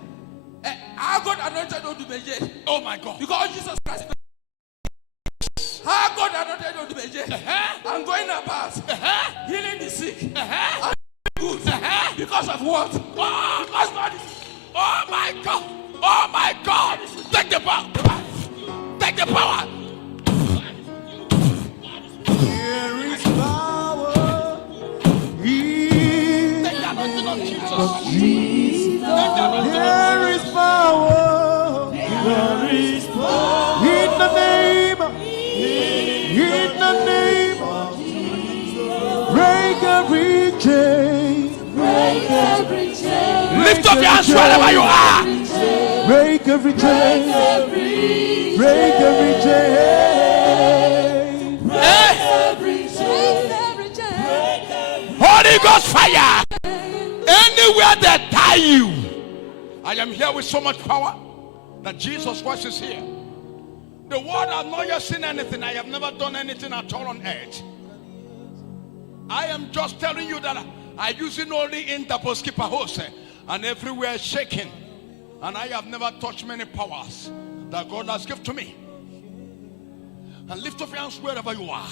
Our God anointed Odumeje. Oh my God. Because Jesus Christ. Our God anointed Odumeje. I'm going about healing the sick. And good. Because of what? Because God is. Oh my God. Oh my God. Take the power. Take the power. There is power in Take the anointing of Jesus. Jesus. Take the anointing of There is power. There is power in the name of Jesus. Break every chain. Break every chain. Lift up your hands wherever you are. Break every chain. Break every chain. Every chain. Every chain. Holy Ghost fire. Anywhere they tie you. I am here with so much power that Jesus Christ is here. The world has not yet seen anything. I have never done anything at all on earth. I am just telling you that I use it only in the Bosque Bahose and everywhere shaking. And I have never touched many powers that God has given to me. And lift up your hands wherever you are.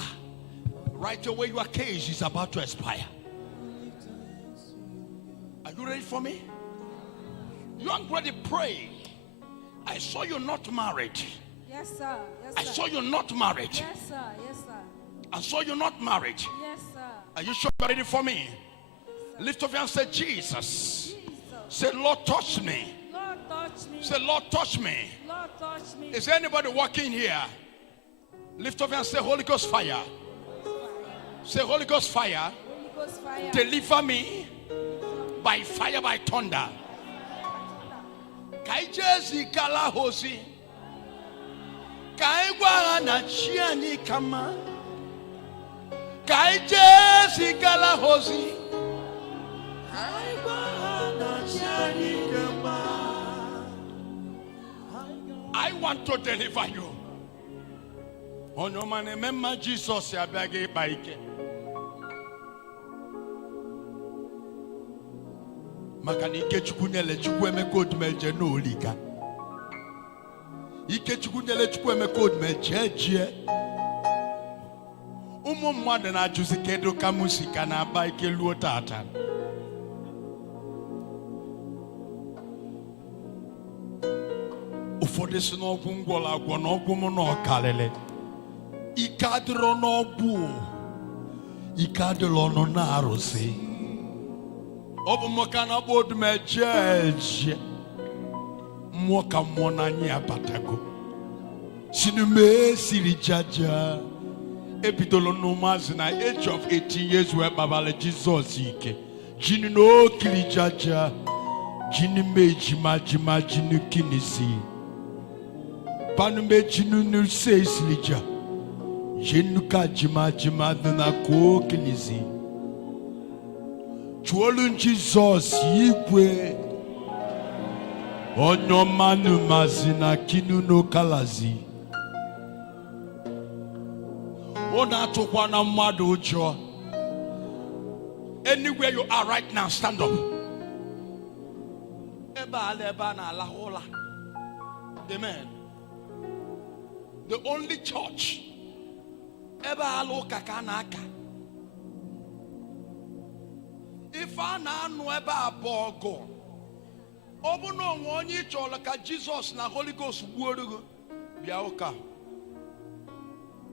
Right away, your case is about to expire. Are you ready for me? You are ready to pray. I saw you not married. Yes, sir. Yes, sir. I saw you not married. Yes, sir. Yes, sir. I saw you not married. Yes, sir. Are you sure you're ready for me? Lift up your hand and say, Jesus. Jesus. Say, Lord, touch me. Lord, touch me. Say, Lord, touch me. Lord, touch me. Is there anybody walking here? Lift up your hand and say, Holy Ghost fire. Say, Holy Ghost fire. Holy Ghost fire. Deliver me by fire, by thunder. Kai Jezi kala hosi. Kai gwa na chiani kama. Kai Jezi kala hosi. Kai gwa na chiani kama. I want to deliver you. On your man, remember Jesus, ya bagi baike. Makani ike chukunele chukweme code meje no olika. Ike chukunele chukweme code meje je. Umu mwade na juzi kedo kamusika na baike luo tata. for this no gungola no gumono kalele. Ikadro no bu. Ikadro no narose. Obumokana Odumeje. Mwoka mwana nya batago. Sinume siri jaja. Epitolo no mazina age of 18 years where babale Jesus ike. Jini no kili jaja. Jini meji majima jini kinisi. Panu meji nunu se silija. Jenuka jima jima duna ko kinisi. Chuolun Jesus yikwe. Onyo manu mazina kinu no kalazi. Ona tukwana madu ujo. Anywhere you are right now, stand up. Amen. The only church. If I know about Bogo, Obuno wonyi cholaka Jesus na Holy Ghost wurugo biaoka.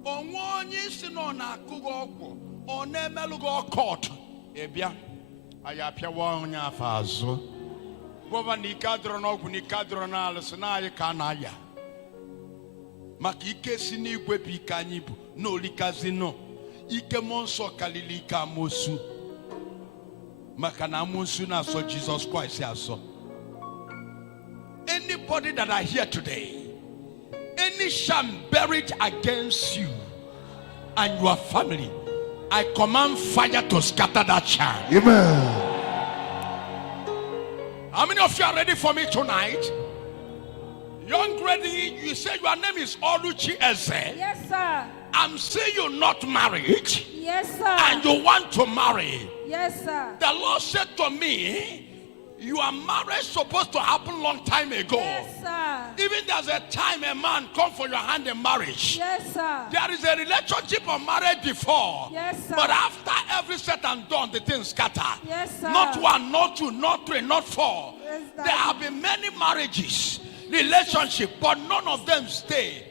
Onwonyi sino na kugo okwo, onemelugo court. Ebia ayapia wonya afazo. Bova ni kadro no ogwu ni kadro na alse na ayi kana ya. Maka ike si ni igwe bi kanyi bu no likazi no. Ike monso kalili ka mosu. Maka na mosu na so Jesus Christ ya so. Anybody that are here today, any sham buried against you and your family, I command fire to scatter that sham. Amen. How many of you are ready for me tonight? Young lady, you say your name is Oluchi Eze. Yes, sir. I'm seeing you not married. Yes, sir. And you want to marry. Yes, sir. The Lord said to me, your marriage supposed to happen long time ago. Yes, sir. Even there's a time a man come for your hand in marriage. Yes, sir. There is a relationship of marriage before. Yes, sir. But after every set and done, the thing scatter. Yes, sir. Not one, not two, not three, not four. Yes, there have been many marriages, relationships, but none of them stay.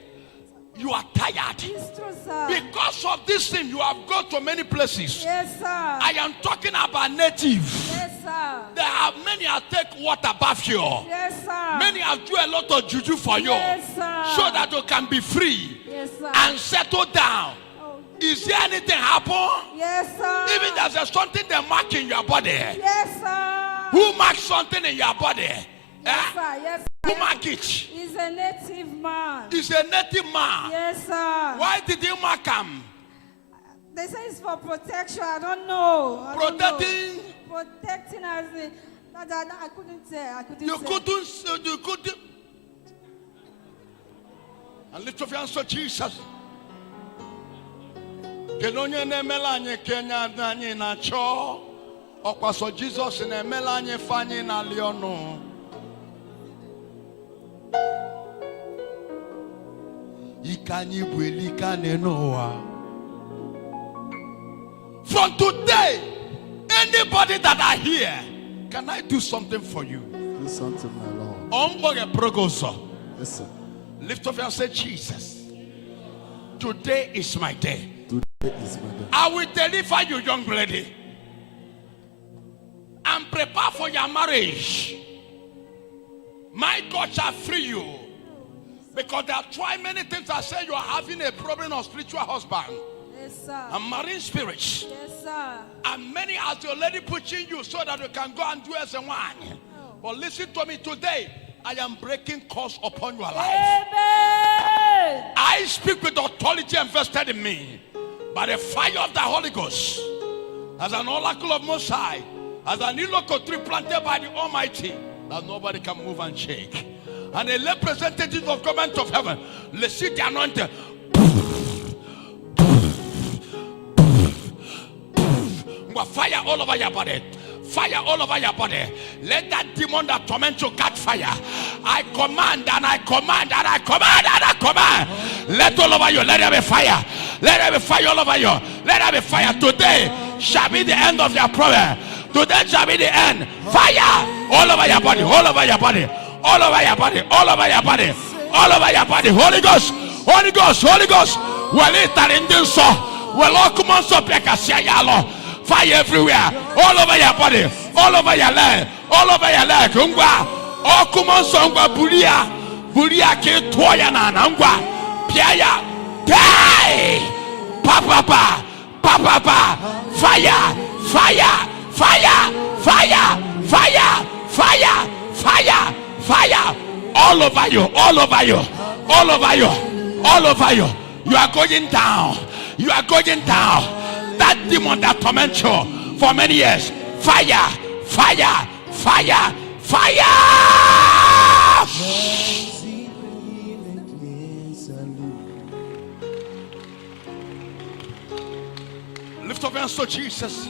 You are tired. It's true, sir. Because of this thing, you have gone to many places. Yes, sir. I am talking about native. Yes, sir. There are many that take water bath you. Yes, sir. Many have do a lot of juju for you. Yes, sir. So that you can be free. Yes, sir. And settle down. Oh. Is there anything happen? Yes, sir. Even there's something they mark in your body. Yes, sir. Who marks something in your body? Yes, sir. Yes, sir. Who mark it? He's a native man. He's a native man. Yes, sir. Why did you mark him? They say it's for protection. I don't know. Protecting. Protecting as in. I couldn't say. You couldn't. And lift up your hands to Jesus. Kenonye nemela anye Kenya nanye na cho. Okwaso Jesus nemela anye fanye na liono. Ikanyi bwelika nenoa. From today, anybody that are here, can I do something for you? Do something, my Lord. Omboge progoso. Yes, sir. Lift up and say, Jesus, today is my day. Today is my day. I will deliver you, young lady, and prepare for your marriage. My God shall free you. Because they have tried many things. I say you are having a problem of spiritual husband. Yes, sir. And marine spirits. Yes, sir. And many as the lady pushing you so that you can go and do as a one. But listen to me today. I am breaking curse upon your life. Amen. I speak with authority invested in me by the fire of the Holy Ghost. As an oracle of Most High, as an illoco tree planted by the Almighty, that nobody can move and shake. And a representative of government of heaven, let's see the anointing. Fire all over your body. Fire all over your body. Let that demon that torment you catch fire. I command and I command and I command and I command. Let all over you. Let there be fire. Let there be fire all over you. Let there be fire. Today shall be the end of your problem. Today shall be the end. Fire all over your body. All over your body. All over your body. All over your body. All over your body. Holy Ghost. Holy Ghost. Holy Ghost. Well, it in so. Well, all come on, so fire everywhere. All over your body. All over your leg. All over your leg. Oh, come on, so Buria ke toya na nangwa. Piaya. Die. Papa. Fire. Fire. All over you. You are going down. That demon that torments you for many years. Fire. Lift up your hands to Jesus.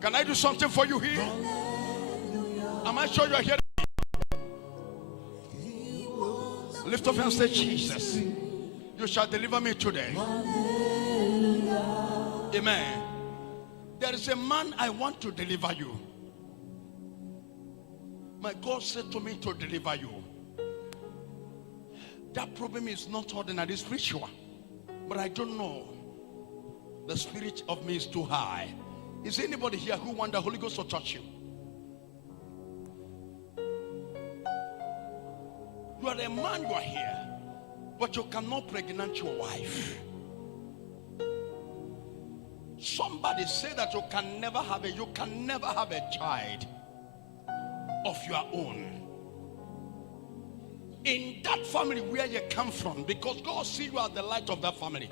Can I do something for you here? Am I sure you're here? Lift up your hands to Jesus. You shall deliver me today. Amen. There is a man I want to deliver you. My God said to me to deliver you. That problem is not ordinary, it's spiritual. But I don't know. The spirit of me is too high. Is anybody here who wants the Holy Ghost to touch you? You are a man, you are here, but you cannot pregnant your wife. Somebody say that you can never have a child of your own. In that family where you come from, because God sees you as the light of that family.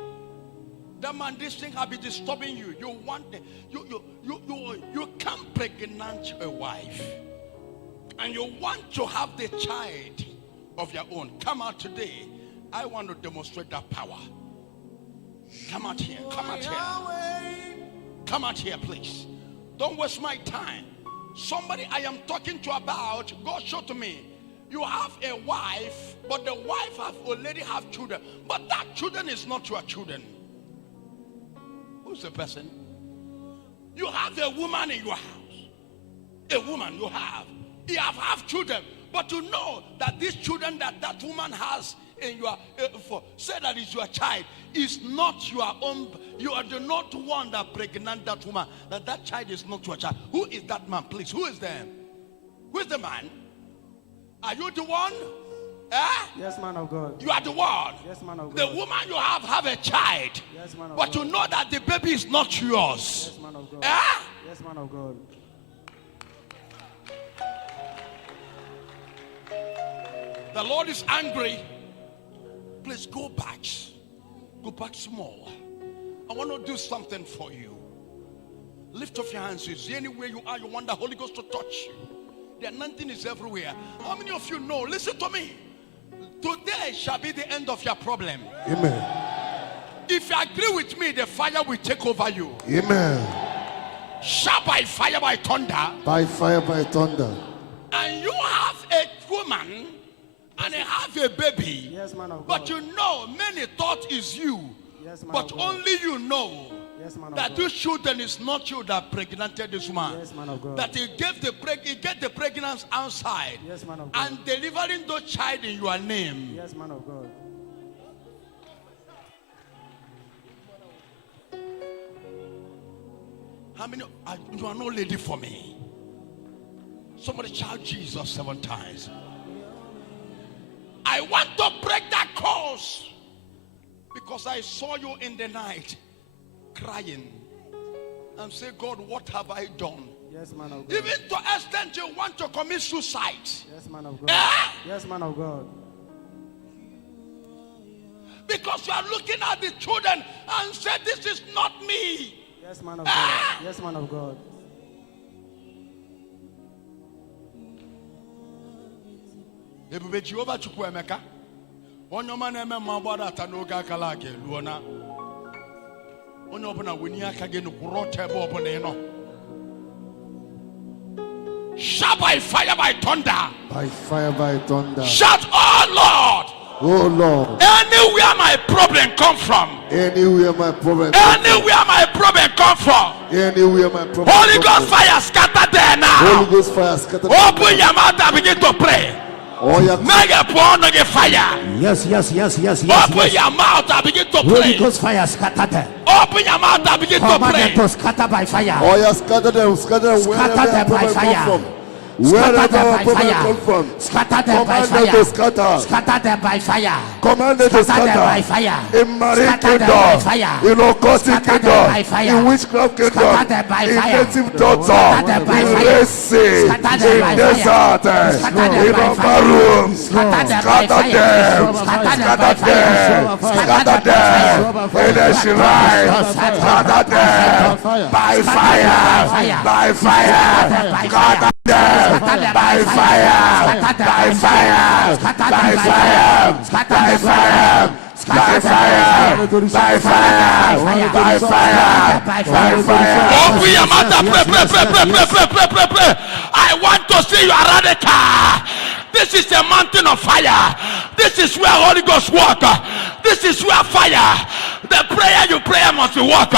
That man, this thing have been disturbing you. You want you can't pregnant a wife, and you want to have the child of your own. Come out today. I want to demonstrate that power. Come out here. Come out here, please. Don't waste my time. Somebody I am talking to about, God showed to me. You have a wife, but the wife already have children. But that children is not your children. Who's the person? You have a woman in your house. A woman you have. You have children. But to know that these children that woman has in your say that is your child is not your own. You are the not one that pregnant that woman. That child is not your child. Who is that man, please? Who is them? Who is the man? Are you the one? Yes, man of God. You are the one. Yes, man of God. The woman you have a child. Yes, man of but God. you know that the baby is not yours. Yes, man of God. Yes, man of God. The Lord is angry. Please go back. Go back small. I want to do something for you. Lift up your hands. Is there anywhere you are, you want the Holy Ghost to touch you? The anointing is everywhere. How many of you know? Listen to me. Today shall be the end of your problem. Amen. If you agree with me, the fire will take over you. Amen. Shall by fire, by thunder. By fire, by thunder. And you have a woman and you have a baby. Yes, man of God. But you know, many thought is you. Yes, man But of God. only you know. Yes, man of That God. this children is not you that pregnanted this woman. Yes, man of God. That he get the pregnancy outside. Yes, man of God. And delivering the child in your name. Yes, man of God. How many? You are no lady for me. Somebody shout Jesus 7 times. I want to break that curse because I saw you in the night crying and say, God, what have I done? Yes, man of God. Even to extent you want to commit suicide. Yes, man of God. Yes, man of God. Because you are looking at the children and say, this is not me. Yes, man of God. Yes, man of God. Ebube Jehovah Chukwu Emeka. Onye ọma na-eme mma gbara ata n'oge akala aka eluo na. Onye ọbụla weni aka gị n'ụkwụrụ ọtọ ebe ọbụla ị nọ. Shout by fire, by thunder. By fire, by thunder. Shout, oh Lord. Oh Lord. Anywhere my problem come from. Anywhere my problem come from. Anywhere my problem Holy Ghost fire scatter there now. Holy Ghost fire scatter. Open your mouth and begin to pray. Oh, yes. Make a born again fire. Yes. Open your mouth and begin to Holy pray. Ghost fire scatter them. Open your mouth and begin to Command them pray. to scatter by fire. Oh, yes, scatter them Scatter wherever them our by problem fire. come from. Scatter Wherever them our by problem fire. come from. Scatter them by Command them to fire. scatter. Scatter them by fire. Command them to Scatter them by scatter. fire. In marine Scatter them by kingdom, fire. in occultic Scatter them by kingdom, fire. in witchcraft kingdom, Scatter them by in fire. native Scatter daughter, them by in fire. race, Scatter them by in fire. desert, Scatter them in by upper fire. rooms. Scatter them by Scatter fire. them. Scatter them Scatter by fire. them. Scatter them. In the shrine. Scatter them. By fire. By fire. Scatter them. By fire. By fire. By fire. By fire. By fire. By fire. By fire. By fire. Open your mouth and pray. I want to see you around the car. This is the mountain of fire. This is where Holy Ghost walk. This is where fire. The prayer you pray must be walk.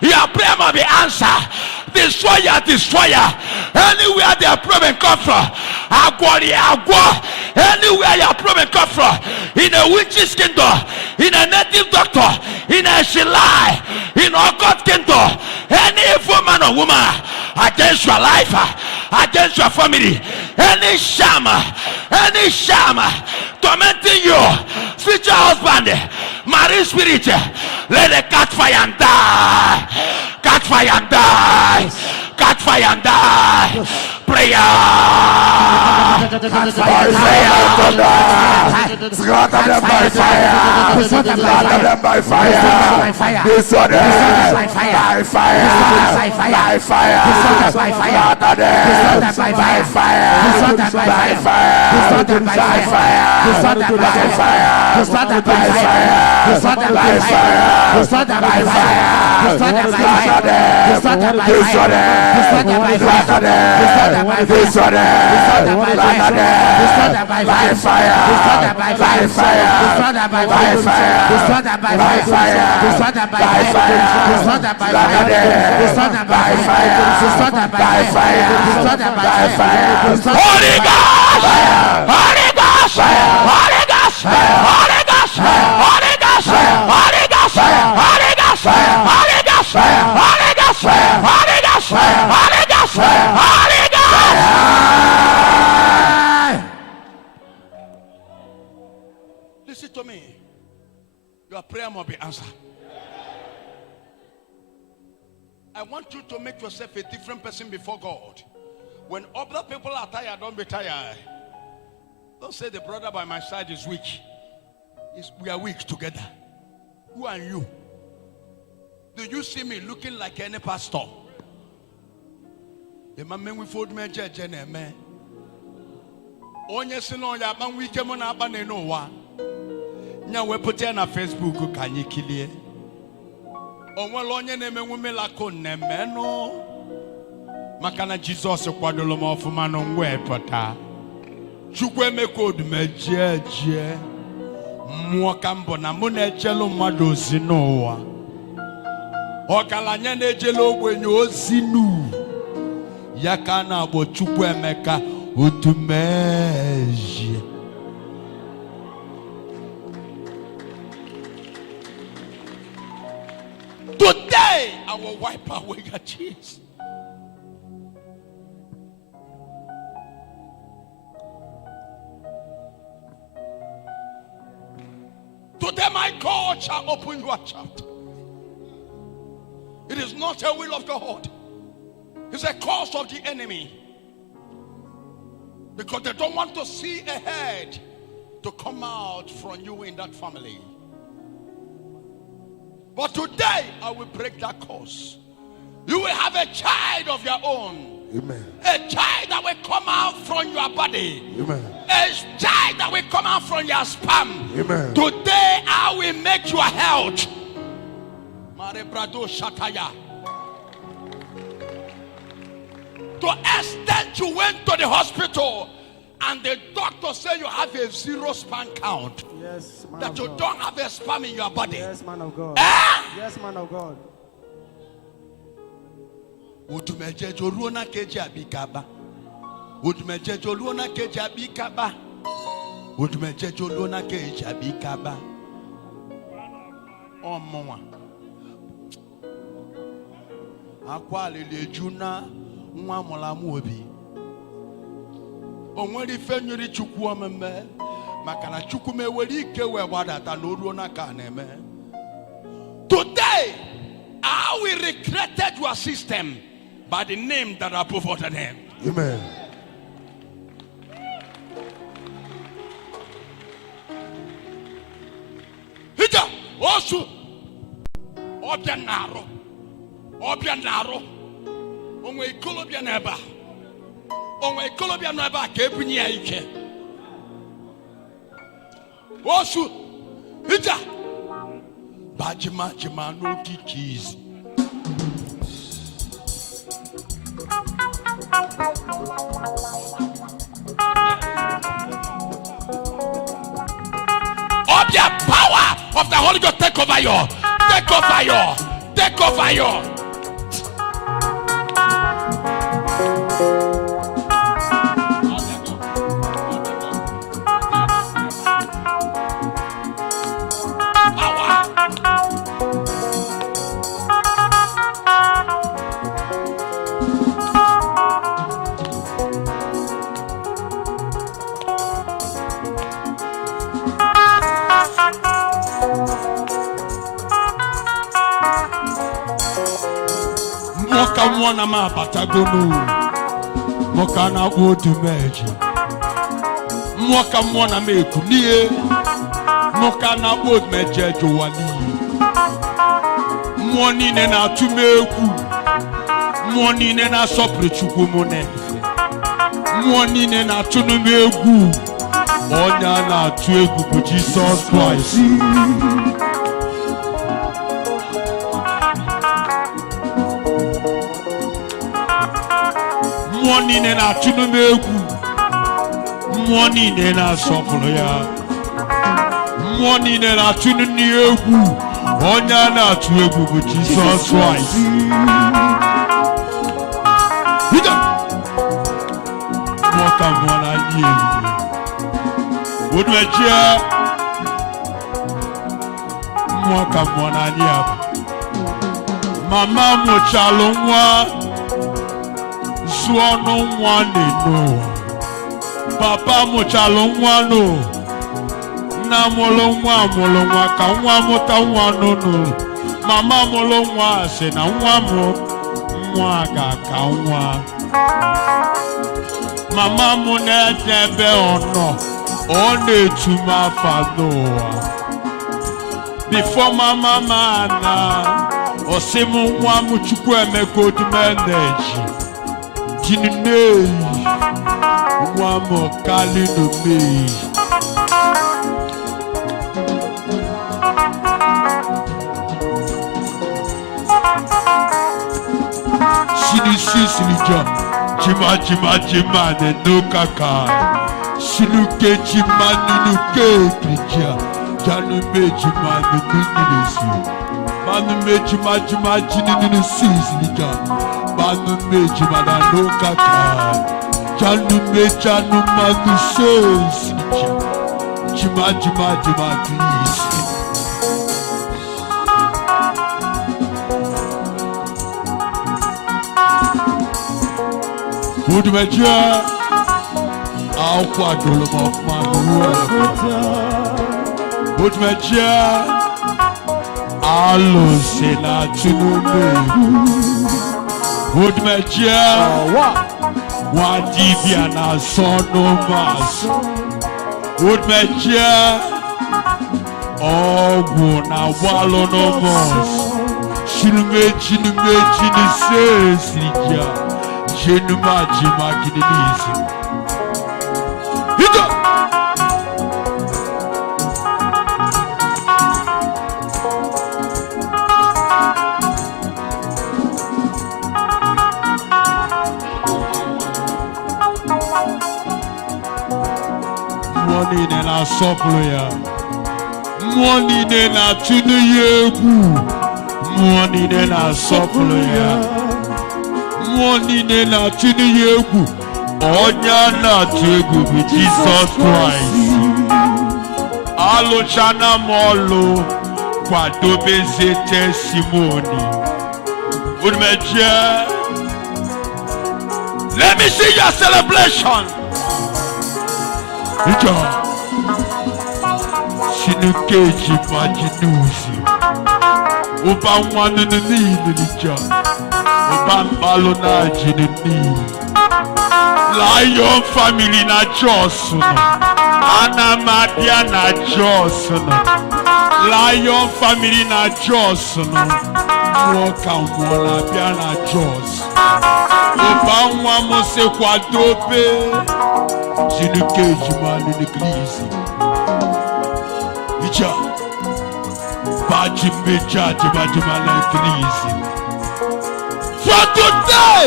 Your prayer must be answered. Destroyer. Anywhere their problem come from. Anywhere your problem come from. In a witch's kingdom, in a native doctor, in a shilai, in a God kingdom, any evil man or woman against your life, against your family, any sham tormenting you, spiritual husband, marine spirit, let it catch fire and die. Catch fire and die. Catch fire and die. Prayer. By fire. Scatter them by fire. Scatter them by fire. Disorder. By fire. By fire. Scatter them by fire. By fire. By fire. By Listen to me. Your prayer must be answered. I want you to make yourself a different person before God. When other people are tired, don't be tired. Don't say the brother by my side is weak. We are weak together. Who are you? Do you see me looking like any pastor? The man we fold me man. Onye sino ya ban we came on abane no wa. Nya we put na Facebook ka nyi kilie. Onwe lo onye na emenwu melako neme no. Makana Jesus kwadolo ma ofuma no ngwe pota. Chukwu emeka Odumeje eje. Mmụọ ka mbọ na mụ na-echelu mmadụ ozi n'ụwa. Ọgaranya na-ejele ogbenye ozi n'u. Ya ka na-akpọ Chukwu emeka Odumeje. Today I will wipe away your tears. Today my God shall open your chapter. It is not a will of God. It's a cause of the enemy. Because they don't want to see ahead to come out from you in that family. But today I will break that curse. You will have a child of your own. Amen. A child that will come out from your body. Amen. A child that will come out from your sperm. Amen. Today I will make your health. To extent you went to the hospital and the doctor said you have a 0 sperm count. Yes, man That of you God. don't have a sperm in your body. Yes, man of God. Eh? Yes, man of God. Odumeje joluona keji abikaba. Odumeje joluona keji abikaba. Odumeje jolona ke jabikaba. Omowa. Akwa lele juna nwa molamu obi. Onwere fenyuri chukwu omeme maka na chukwu mewere ike we gbadata n'oruo na ka na-eme. Today I will recreate your system by the name that are above other name. Amen. Hija osu Obia naro onwe ikolobia na eba ka ebunye ya ike. Osu hija bajima no kikizi. Obia power of the Holy Ghost take over you. Moka mwana ma batagonu. Moka na Odumeje. Moka mwana me kunie. Moka na Odumeje jowali. Mwani ne na tumeku. Mwani ne na sopre chukwu mone. Mwani ne na tunumegu. Onya na tuegu bu Jesus Christ. Mwani ne na tunumegu. Mwani ne na sopre ya. Mwani ne na tununiegu. Onya na tuegu bu Jesus Christ. Mwaka mwana nye. Odumeje. Mwaka mwana nye. Mama mochalo nwa. Zuono nwa neno. Papa mochalo nwa no. Na molo nwa ka nwa mota nwa no. Mama molo nwa se na nwa mo. Nwa ga ka nwa. Mama mo na debe ono. One tuma fanoa. Before mama mana. Osimu nwa mu chukwu emeka Odumeje. Jinine. Nwa mo kali no me. Jima ne no kaka. Sinuke jima nuke krija. Janu me jima nuke. Manu me jima jini sislija. Manu me jima na no kaka. Janu me janu manu sislija. Jima please. Odumeje, I'll quadrille of my Odumeje, I'll say not to me. Odumeje, what Dibiana saw no mass. Odumeje, oh, now wallow no more. Chinume, says, Jenuma jima kidinisi. Hito. Mwani ne na soplo ya. Mwani ne na tunu yegu. Mwani ne na soplo ya. Mwani ne na tunu yegu. Onya na tegu with Jesus Christ. Alochana molo kwadobe zete simoni. Odumeje. Let me see your celebration. Sinukeji majinuzi. Oba mwanu nini nija. Oba mbalo na jinini. Lion family na Josuno. Anamadia na Josuno. Lion family na Josuno. Mwoka mwana bia na Jos. Oba mwa mose kwa dobe. Sinukeji mani n'eglise. Icha. Bajimbeja jibajima l'eglise. For today,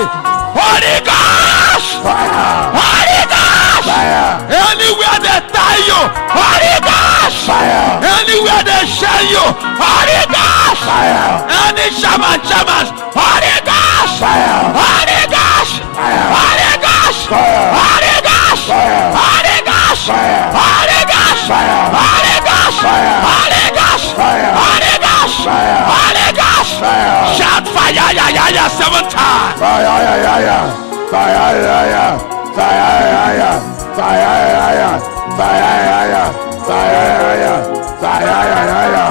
Holy Ghost! Fire! Holy Ghost! Fire! Anywhere they tie you, Holy Ghost! Fire! Anywhere they share you, Holy Ghost! Fire! Any shamans, Holy Ghost! Fire! Holy Ghost! Fire! Holy Ghost! Fire! Holy Ghost! Fire! Holy Ghost! Fire! Holy Ghost! Fire! Holy Ghost! Fire! Holy Ghost! Fire! Holy Ghost! Fire! Holy Ghost! Fire! Shout fire, ya, 7 times! Fire, ya. Fire, ya. Fire, ya. Fire, ya. Fire, ya. Fire, ya. Fire, ya.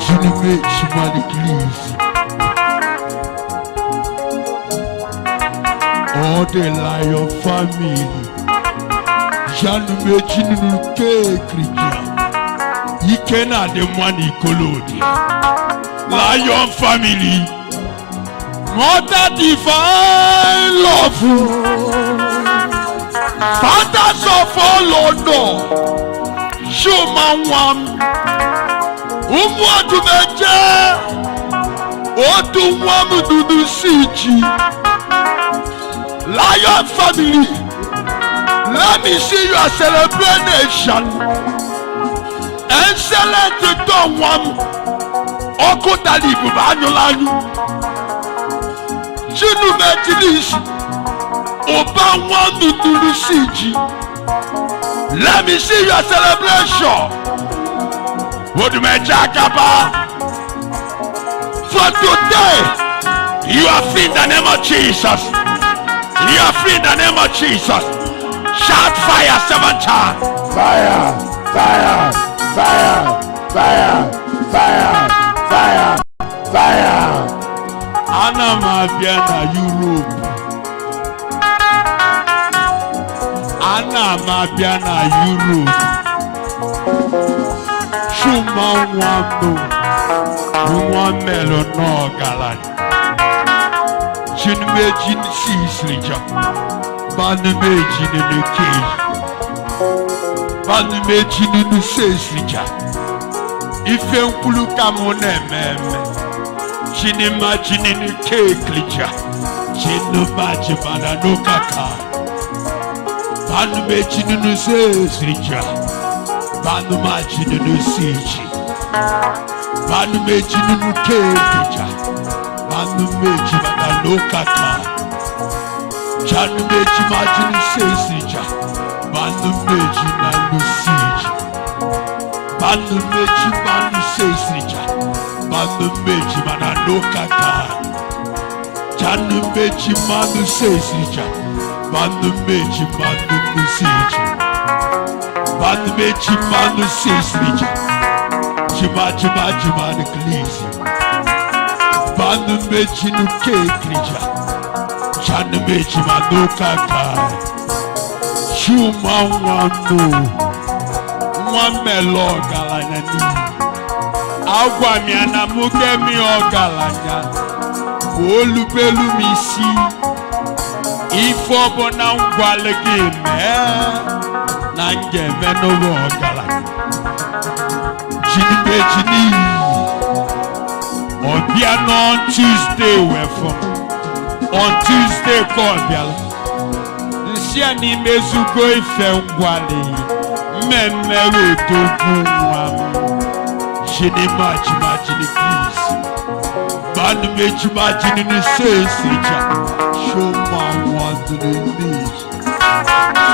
Je ne mets pas l'église. All the lion family. Je ne mets pas l'église. You cannot the money colony. Lion family. Mother divine love. Fathers of all honor. Shoman one. Odumeje. Odumeje dudu siji. Lion family. Let me see your celebration. Excellent don one. Okotali bubanyolanyu. Chinu mejilis. Oba one dudu siji. Let me see your celebration. Odumeje akaba. For today, you are free in the name of Jesus. You are free in the name of Jesus. Shout fire 7 times. Fire, fire, fire, fire, fire, fire, fire. Anamabiana Europe. Anamabiana Europe. Shuma wando. One melon no galan. Jinmejin Sislija. Banmejin in the cage. Banmejin in the Sislija. If you look at Monem, Jinimajin in the cake, Lija. Jinumajimana no kaka. Banmejin in the Sislija. Banmajin in the Siji. Banmeji nunu keja, banmeji manalokaka, janmeji majini sesija, banmeji nalusiji, banmeji manu sesija, banmeji manalokaka, janmeji manu sesija, banmeji manu lusiji, banmeji manu sesija. Jima n'eglise. Banu meji n'uke krija. Janu meji manokaka. Chuma wano. Mwamelo galanani. Agwa mi anamuke mi ogalanya. Olubelu misi. Ifo bona ngwalege me. Nange meno ogalanya. Jinimejini. Obiano on Tuesday we're from. On Tuesday call Biala. Nsiani mezugo ife ngwale. Memero togunwam. Jinimajini please. Banu mejimajini ni sesija. Show my one to the knees.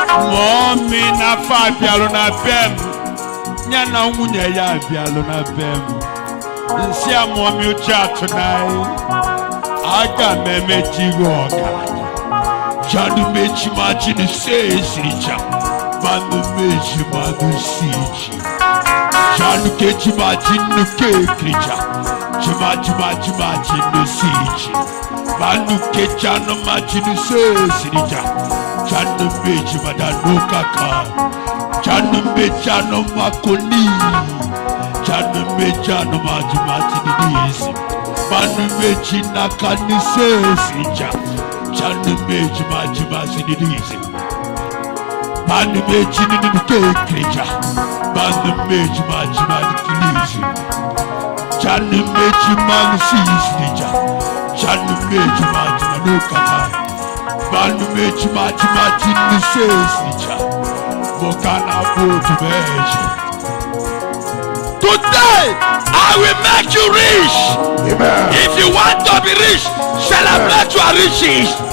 Mommy na fa bialo na bem. Nya na nwunye ya bialo na bem. Nsi a mommy ucha tonight. Aga meme jigo okalanya. Janu mechi machi ni sesiricha. Manu mechi manu sichi. Janu kechi machi nu kekricha. Chima nu sichi. Manu kechano machi nu sesiricha. Janu mechi madanu kaka. Janu mechi ano makoni. Janu mechi ano machi ni disi. Manu mechi nakani sesiricha. Janu mechi machi ni disi. Manu mechi ni kekricha. Manu mechi machi kilisi. Janu mechi manu sesiricha. Janu mechi machi no kaka. Manu mechi machi ni sesiricha. Mokana Odumeje. Today, I will make you rich. Amen. If you want to be rich, celebrate your riches.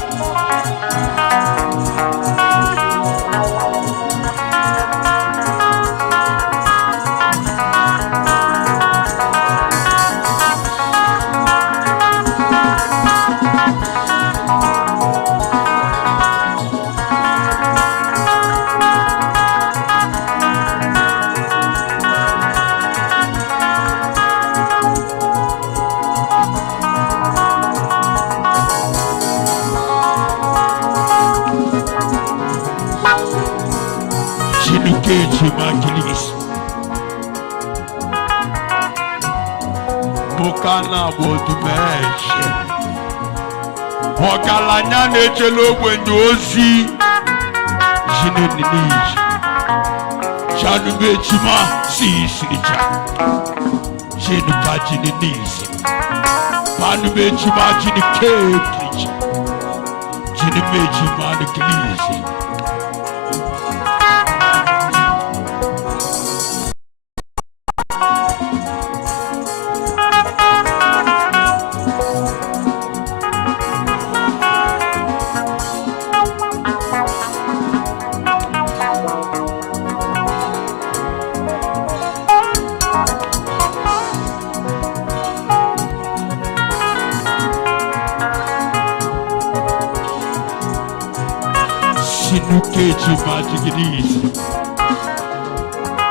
Mokana Odumeje. Wagalanya nejelo wenyozi. Jine niniji. Janu mechi ma sisiricha. Jinu kaji ninisi. Manu mechi ma jini kekricha. Jine mechi ma nikilisi.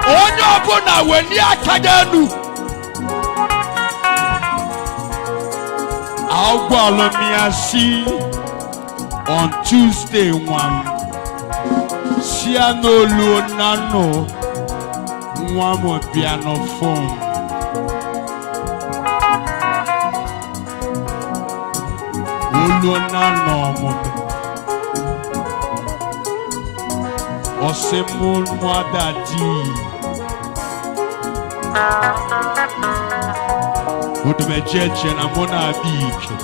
Onye ọbụla weli aka n'elu. Agwala m ya si on Tuesday nwam. Si n'olu nano nwam bịa n'fom. Olu nano ọmụmụ. Osemul Mwadadi Odumeje na mona abike.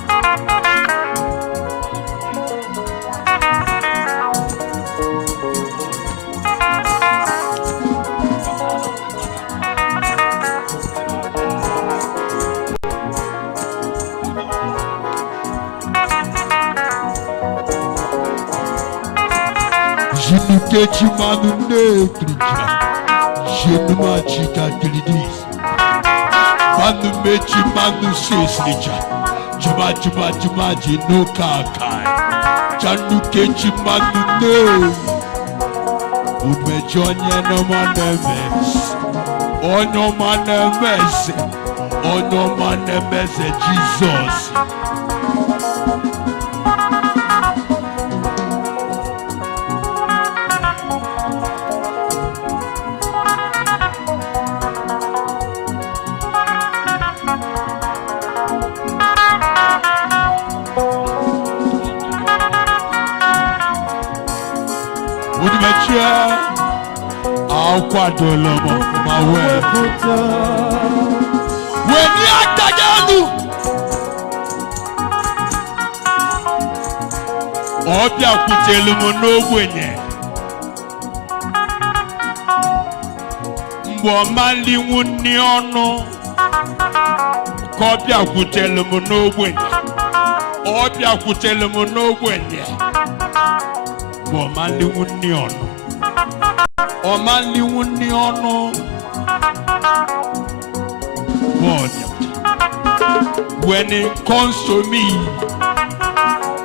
Kechi manu nekrija, jenu machika kilidis. Manu mechi manu sesrija, juma no kakai. Janu kechi manu ne. Odumeje onye no manemes, onyo manemes, Jesus. Odumeje, I'll quadruple my way. When you are Tagalu, Obia Kutelu no winye. Mbomali Muniono, Copia Kutelu no winye. Obia Kutelu no winye. Omani Union. Omani Union. When it comes to me,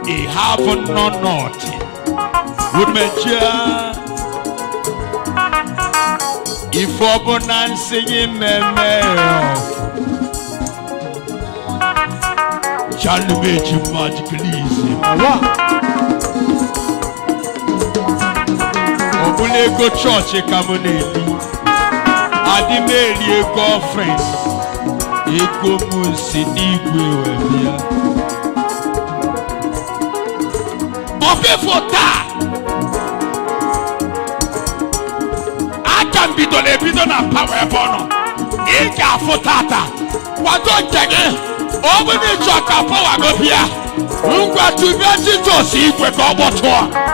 he have no nothing. Odumeje, if Obonan singing me, Odumeje magically. Obule go church community. Adimeli girlfriend. Ego musi n'igwe webia. Ofe fota. Aka bido na power bono. Ika fotata. Wato jege. Obu ni choka power go bia. Ngwa tubia Jesus igwe ka oboto.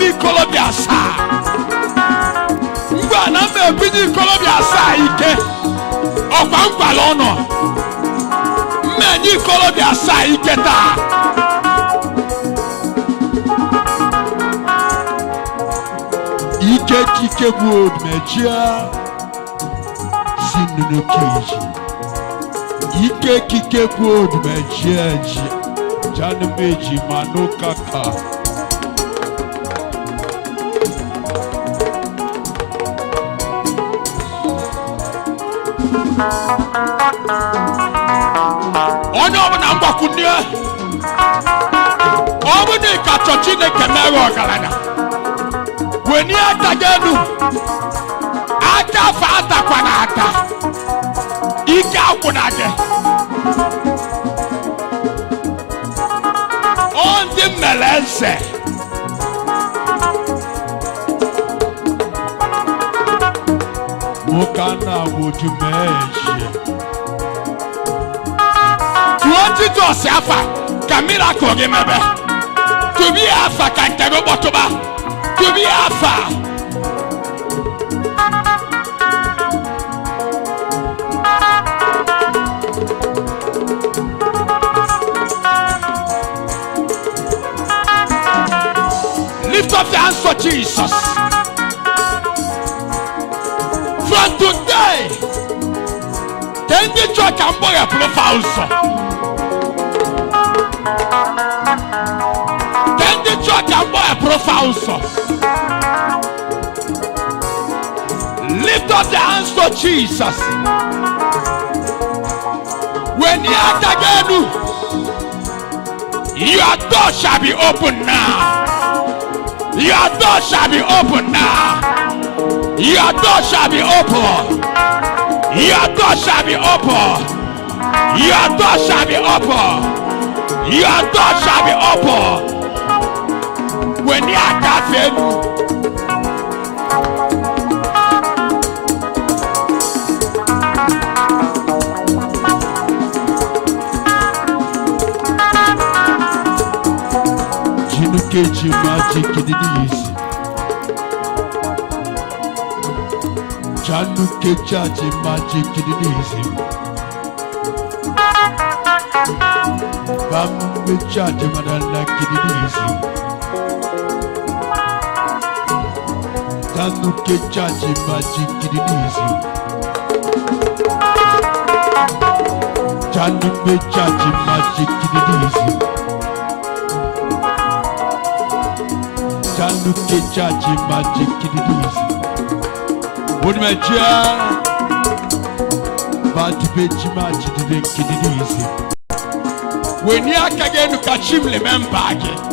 Mi Colombia sa. Ngwa na me bini Colombia sa ike. Okwa ngwa lono. Me ni Colombia sa ike ta. Ike kike good Odumeje. Sinu keji. Ike kike good Odumeje. Janu meji manokaka. Onye ọbụla mgbakwunye ọ bụ na ịkachọ Chineke mere ọgaranya weni aka gị elu aka afọ atakwa na aka ike akwụna gị ọ ndị mmere eze nwoke a na-abụ Odumeje 20 afa ka miracle gị mebe tobi afa ka nke gị gbọtụba tobi afa lift up the hands for Jesus from today then the church can buy a profile. Profile. Lift up the hands to Jesus. When you are again, your door shall be open now. Your door shall be open now. Your door shall be open. Your door shall be open. Your door shall be open. Your door shall be open. When you are caffeine, Jinukeji magic in the easy. Janukeji magic in the easy. Bamu charge madana in Tanu ke chaji magic kidinizi. Tanu ke chaji magic kidinizi. Tanu ke chaji magic kidinizi. Odumeje. Bati beji magic kidinizi. When you are again to catch him, remember again.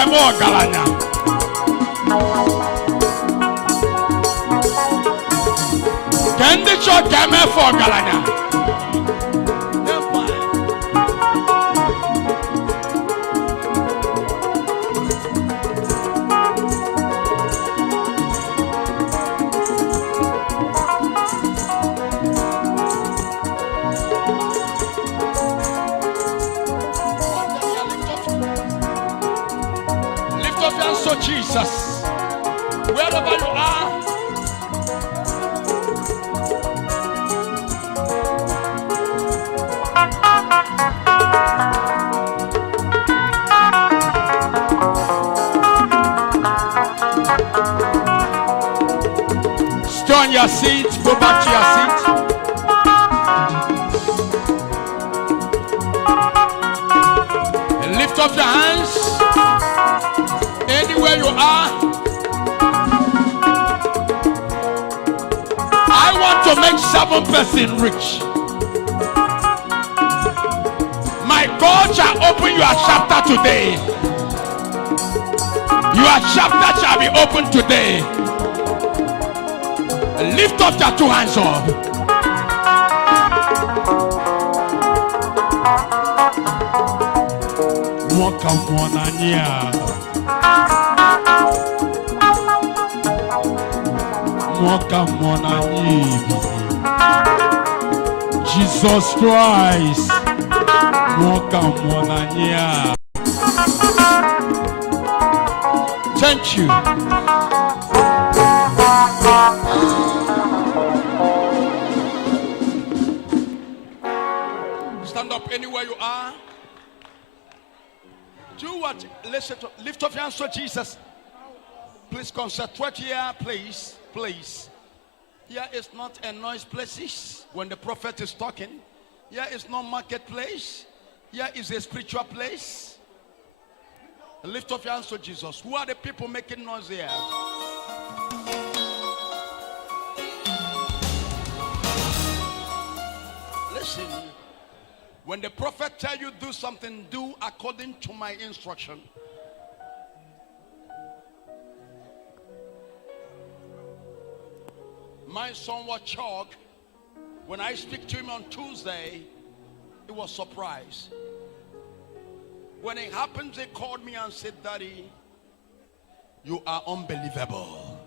Kemo Galanya. Kendi cho keme for Galanya. So Jesus, wherever you are, stay on your seat, go back to your seat, and lift up your hands. Anywhere you are, I want to make 7 persons rich. My God shall open your chapter today. Your chapter shall be opened today. Lift up your 2 hands up. Welcome one and Jesus Christ. Thank you. Stand up anywhere you are. Do what? Listen to, lift up your hands to Jesus. Please concentrate here, please. Please. Here is not a noise place when the prophet is talking. Here is not marketplace. Here is a spiritual place. Lift up your hands to Jesus. Who are the people making noise here? Listen. When the prophet tell you do something, do according to my instruction. My son was shocked when I speak to him on Tuesday. It was surprise. When it happened, they called me and said, Daddy, you are unbelievable.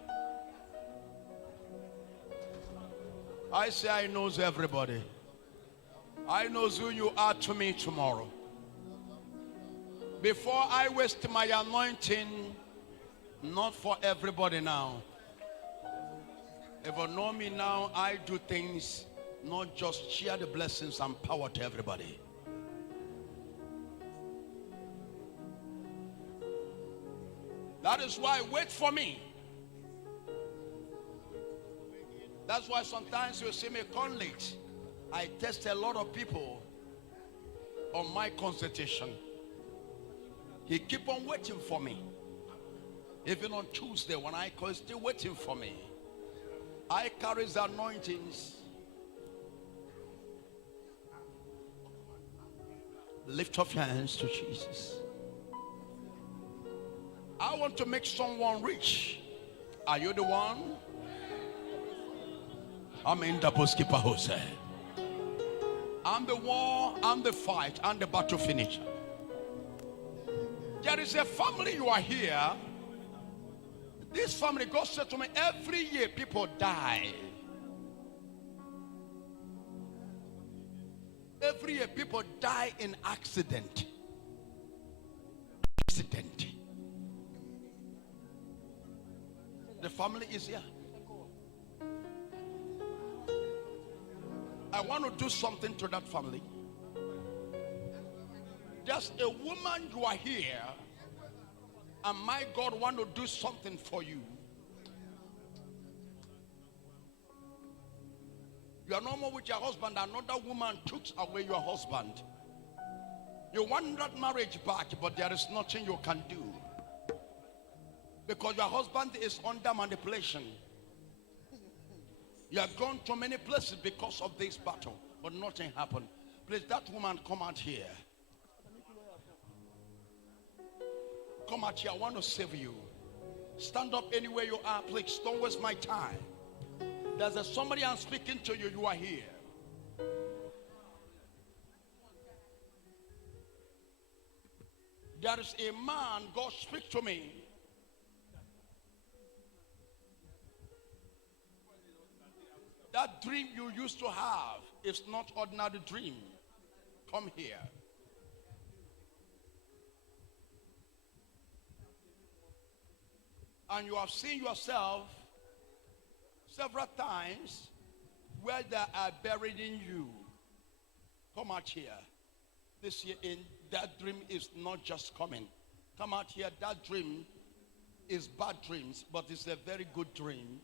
I say, I knows everybody. I knows who you are to me tomorrow. Before I waste my anointing, not for everybody now. If you know me now, I do things, not just share the blessings and power to everybody. That is why wait for me. That's why sometimes you see me come late. I test a lot of people on my consultation. He keep on waiting for me. Even on Tuesday when I call, he's still waiting for me. I carry the anointings. Lift up your hands to Jesus. I want to make someone rich. Are you the one? I'm in the bookkeeper Jose. I'm the war, I'm the fight, I'm the battle finisher. There is a family you are here. This family, God said to me, every year people die. Every year people die in accident. Accident. The family is here. I want to do something to that family. There's a woman, you are here, and my God want to do something for you. You are no more with your husband. Another woman took away your husband. You want that marriage back, but there is nothing you can do. Because your husband is under manipulation. You have gone to many places because of this battle, but nothing happened. Please, that woman, come out here. Come come out here. I want to save you. Stand up anywhere you are, please. Don't waste my time. There's somebody I'm speaking to you. You are here. There is a man, God speak to me. That dream you used to have is not ordinary dream. Come here. And you have seen yourself several times where they are burying you. Come out here. This year, in that dream is not just coming. Come out here. That dream is bad dreams, but it's a very good dream.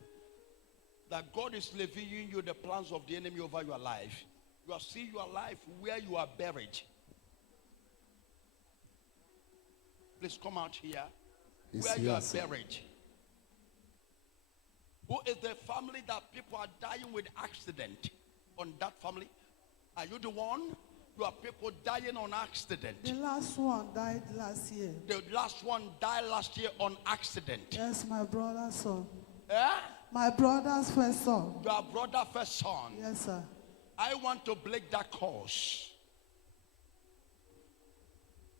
That God is revealing you the plans of the enemy over your life. You are seeing your life where you are buried. Please come out here. Where you are buried. Who is the family that people are dying with accident? On that family? Are you the one? You are people dying on accident. The last one died last year. The last one died last year on accident. Yes, my brother's son. Eh? My brother's first son. Your brother first son. Yes, sir. I want to break that curse.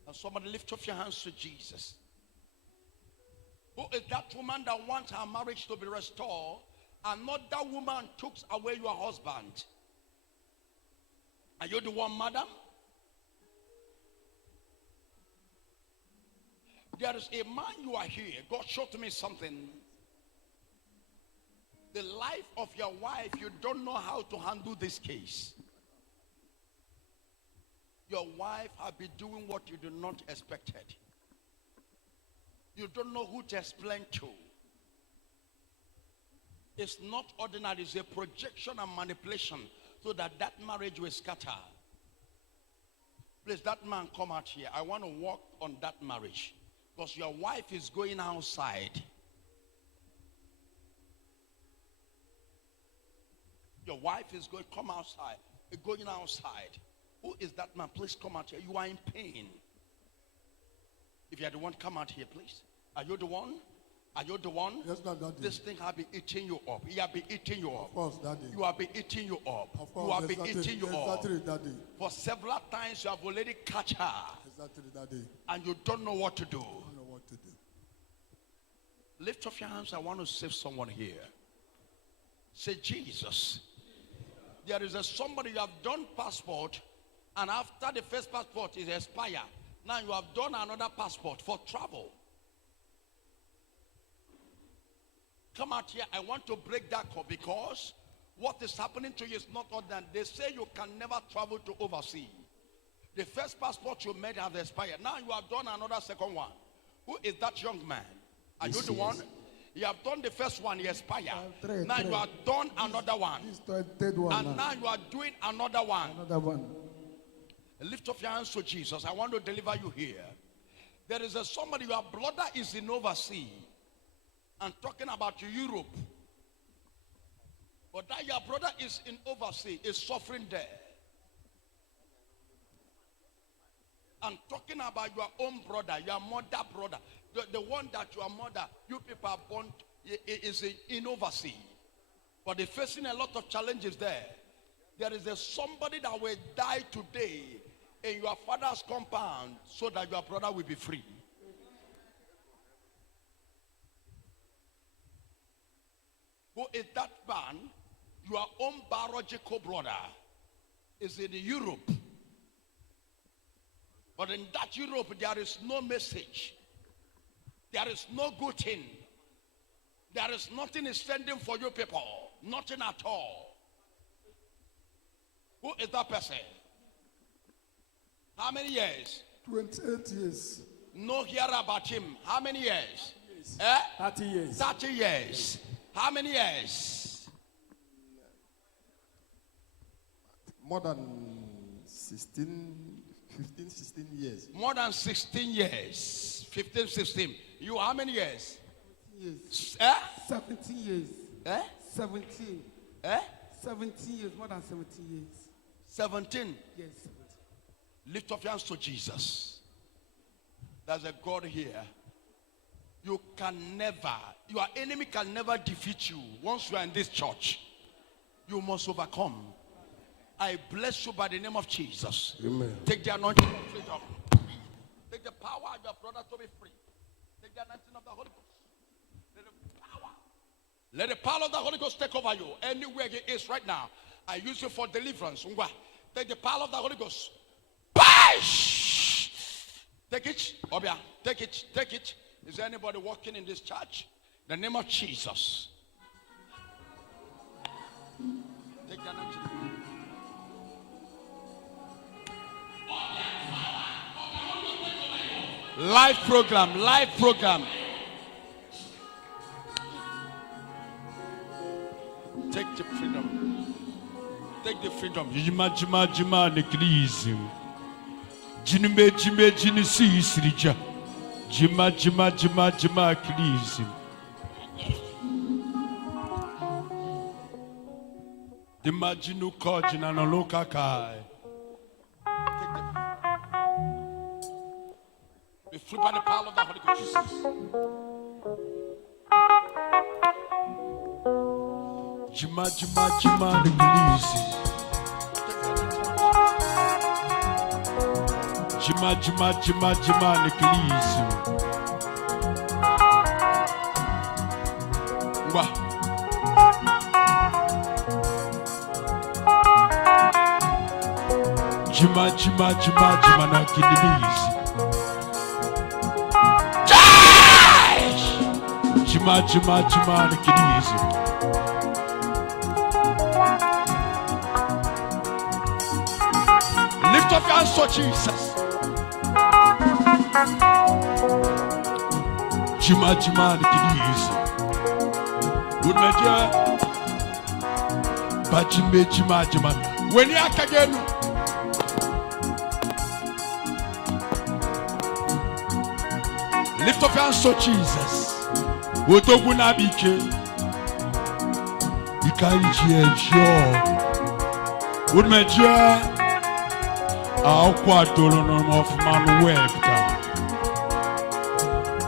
And somebody lift up your hands to Jesus. Who is that woman that wants her marriage to be restored, and not that woman took away your husband? Are you the one, madam? There is a man, you are here. God showed me something. The life of your wife, you don't know how to handle this case. Your wife has been doing what you do not expect. You don't know who to explain to. It's not ordinary. It's a projection and manipulation so that that marriage will scatter. Please, that man come out here. I want to work on that marriage. Because your wife is going outside. Your wife is going, come outside. Going outside. Who is that man? Please come out here. You are in pain. If you are the one, come out here, please. Are you the one? Are you the one? Yes, Daddy. This thing have been eating you up. He have been eating you up. Of course, Daddy. You have been eating you up. Of course, you have been exactly, eating you up. exactly, Daddy. For several times you have already catch her. Exactly, Daddy. And you don't know what to do. I don't know what to do. Lift up your hands. I want to save someone here. Say, Jesus. There is somebody, you have done passport, and after the first passport is expired, now you have done another passport for travel. Come out here. I want to break that code, because what is happening to you is not ordinary. They say you can never travel to overseas. The first passport you made has expired. Now you have done another second one. Who is that young man? Are you the one? You have done the first one, he expired. Now you have done another one. This is the third one. And now you are doing another one. Another one. Lift up your hands to Jesus. I want to deliver you here. There is somebody, your brother is in overseas. I'm talking about Europe. But that your brother is in overseas, is suffering there. I'm talking about your own brother, your mother brother. The one that your mother, you people are born, is in overseas. But they're facing a lot of challenges there. There is somebody that will die today in your father's compound so that your brother will be free. Who is that man? Your own biological brother is in Europe. But in that Europe, there is no message. There is no good thing. There is nothing is sending for you people. Nothing at all. Who is that person? How many years? 28 years. No hear about him. How many years? 30 years. 30 years. How many years? More than 16 years. More than 16 years. 15, 16. You, how many years? 17 years. 17. 17 years. More than 17 years. 17. Yes, 17. Lift up your hands to Jesus. There's a God here. your enemy can never defeat you. Once you are in this church, you must overcome. I bless you by the name of Jesus. Amen. Take the anointing of freedom. Take the power of your brother to be free. Take the anointing of the Holy Ghost. Let the power of the Holy Ghost take over you. Anywhere he is right now, I use you for deliverance. Take the power of the Holy Ghost. Bash! Take it. Obia. Take it. Take it. Is there anybody walking in this church? In the name of Jesus. Take the anointing. Live program. Live program. Take the freedom. Take the freedom. Jima neklizi. Jinime jini si isrija. Jima klizi. Imagine ko jina no loka kai. Be free by the power of the Holy Ghost. Jima neklizi. Jima neklizi. Wa. Jima neklizi. Jima neklizi. Lift up your hands to Jesus. Jima neklizi. Odumeje. Jima. When you are again, Lift up your hands to Jesus. Wotoguna bike. Ikaiji ensure. Odumeje. Akwa tolono of man webta.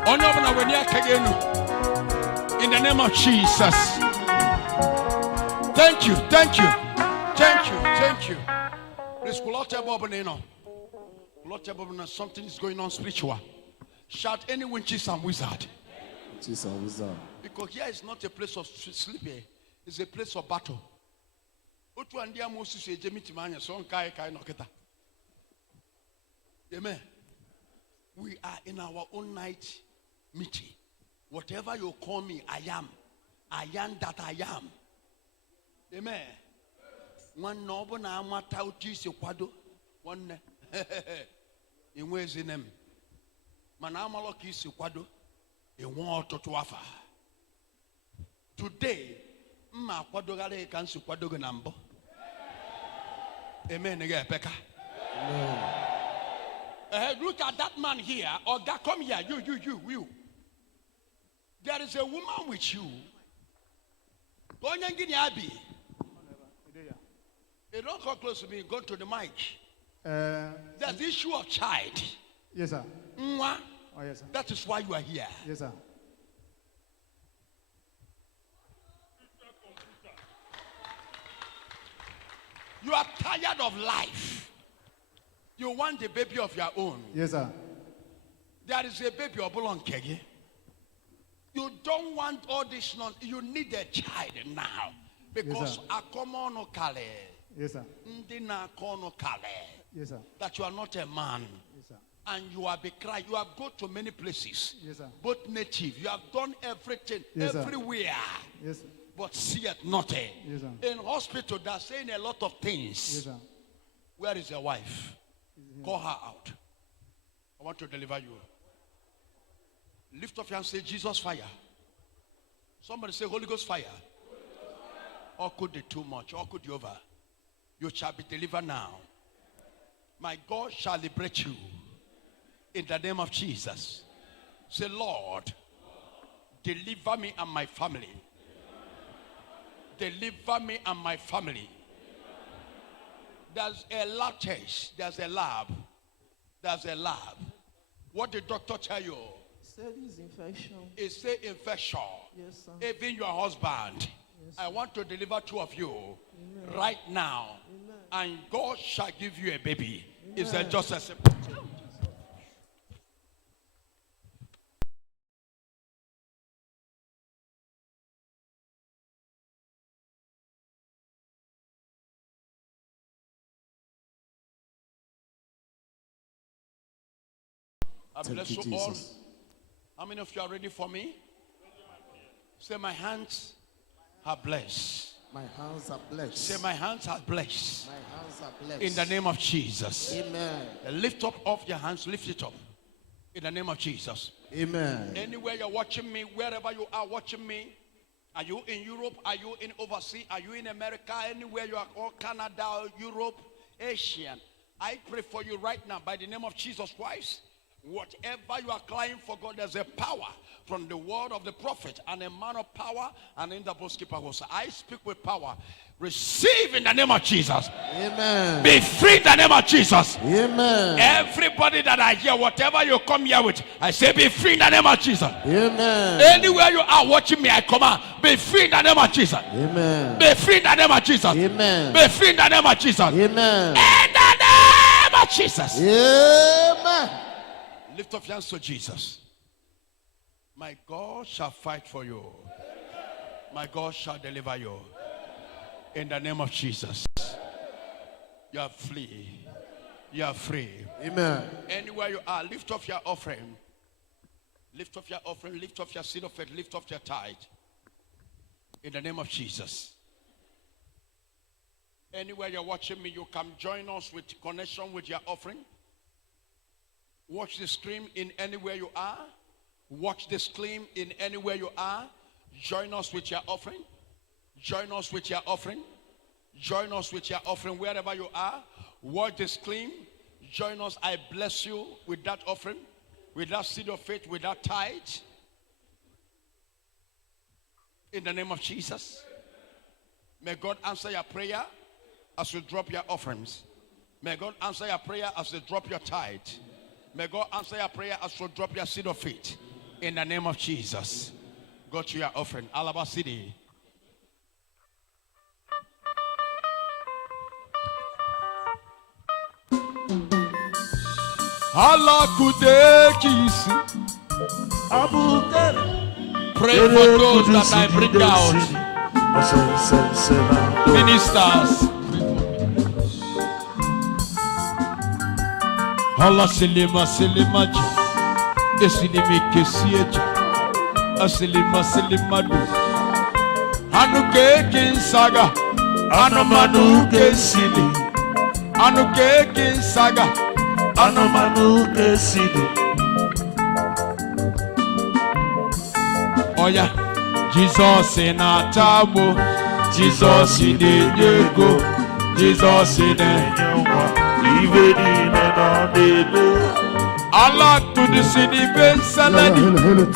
Honorable when you are again, in the name of Jesus. Thank you. Please, something is going on spiritual. Shout any witches and wizard. Because here is not a place of sleep here. It's a place of battle. Amen. We are in our own night meeting. Whatever you call me, I am that I am. Amen. One noble na amata uti kwado one in ways in them. Manamalo kisi kwado in one to afa. Today, ma kwado gale kan su kwado ganambo. Amen. Again, Pekka. Look at that man here. Or God, come here. You. There is a woman with you. Hey, don't come close to me. Go to the mic. There's the issue of child. Yes, sir. Mwah. Oh, yes, sir. That is why you are here. Yes, sir. You are tired of life. You want a baby of your own. Yes, sir. There is a baby of Bolon. You don't want all this nonsense. You need a child now. Because akomono kale. Yes, sir. Ndina kono kale. Yes, sir. That you are not a man. Yes, sir. And you have been crying. You have gone to many places. Yes, sir. Both native. You have done everything. Yes, everywhere. Yes, sir. But see it nothing. Yes, sir. In hospital, they're saying a lot of things. Yes, sir. Where is your wife? Call her out. I want to deliver you. Lift up your hand and say, Jesus fire. Somebody say, Holy Ghost fire. Or could it too much? Or could you over? You shall be delivered now. My God shall liberate you. In the name of Jesus. Say, Lord, deliver me and my family. Deliver me and my family. There's a lab test. There's a lab. What did doctor tell you? said it's infection. It's say infection. Yes, sir. Even your husband. I want to deliver two of you right now. And God shall give you a baby. It's just a simple. I bless you all. How many of you are ready for me? Say, my hands are blessed. My hands are blessed. Say, my hands are blessed. My hands are blessed. In the name of Jesus. Amen. Lift up of your hands. Lift it up. In the name of Jesus. Amen. Anywhere you're watching me, wherever you are watching me, are you in Europe? Are you in overseas? Are you in America? Anywhere you are, or Canada, Europe, Asian. I pray for you right now by the name of Jesus Christ. Whatever you are crying for God, there's a power from the word of the prophet and a man of power and in the bookkeeper. I speak with power. Receive in the name of Jesus. Amen. Be free in the name of Jesus. Amen. Everybody that I hear, whatever you come here with, I say be free in the name of Jesus. Amen. Anywhere you are watching me, I command, be free in the name of Jesus. Amen. Be free in the name of Jesus. Amen. Be free in the name of Jesus. Amen. In the name of Jesus. Amen. Lift up your hands to Jesus. My God shall fight for you. My God shall deliver you. In the name of Jesus. You are free. You are free. Amen. Anywhere you are, lift up your offering. Lift up your offering. Lift up your seed of faith. Lift up your tithe. In the name of Jesus. Anywhere you're watching me, you can join us with connection with your offering. Watch the stream in anywhere you are. Watch the stream in anywhere you are. Join us with your offering. Join us with your offering. Join us with your offering wherever you are. Watch the stream. Join us. I bless you with that offering, with that seed of faith, with that tithe. In the name of Jesus. May God answer your prayer as you drop your offerings. May God answer your prayer as you drop your tithe. May God answer your prayer as you drop your seed of faith. In the name of Jesus. Go to your offering. Alaba City. Allah kudekisi. Pray for those that I bring out. Ministers. Allah selima selimaji. Esilimi kesieji. Asilima selimadu. Anuke kinsaga. Anamanu kesili. Anuke kinsaga. Anamanu kesili. Oya, Jesus in a tabo, Jesus in the ego, Jesus in the even in Allah to the city ben saladi,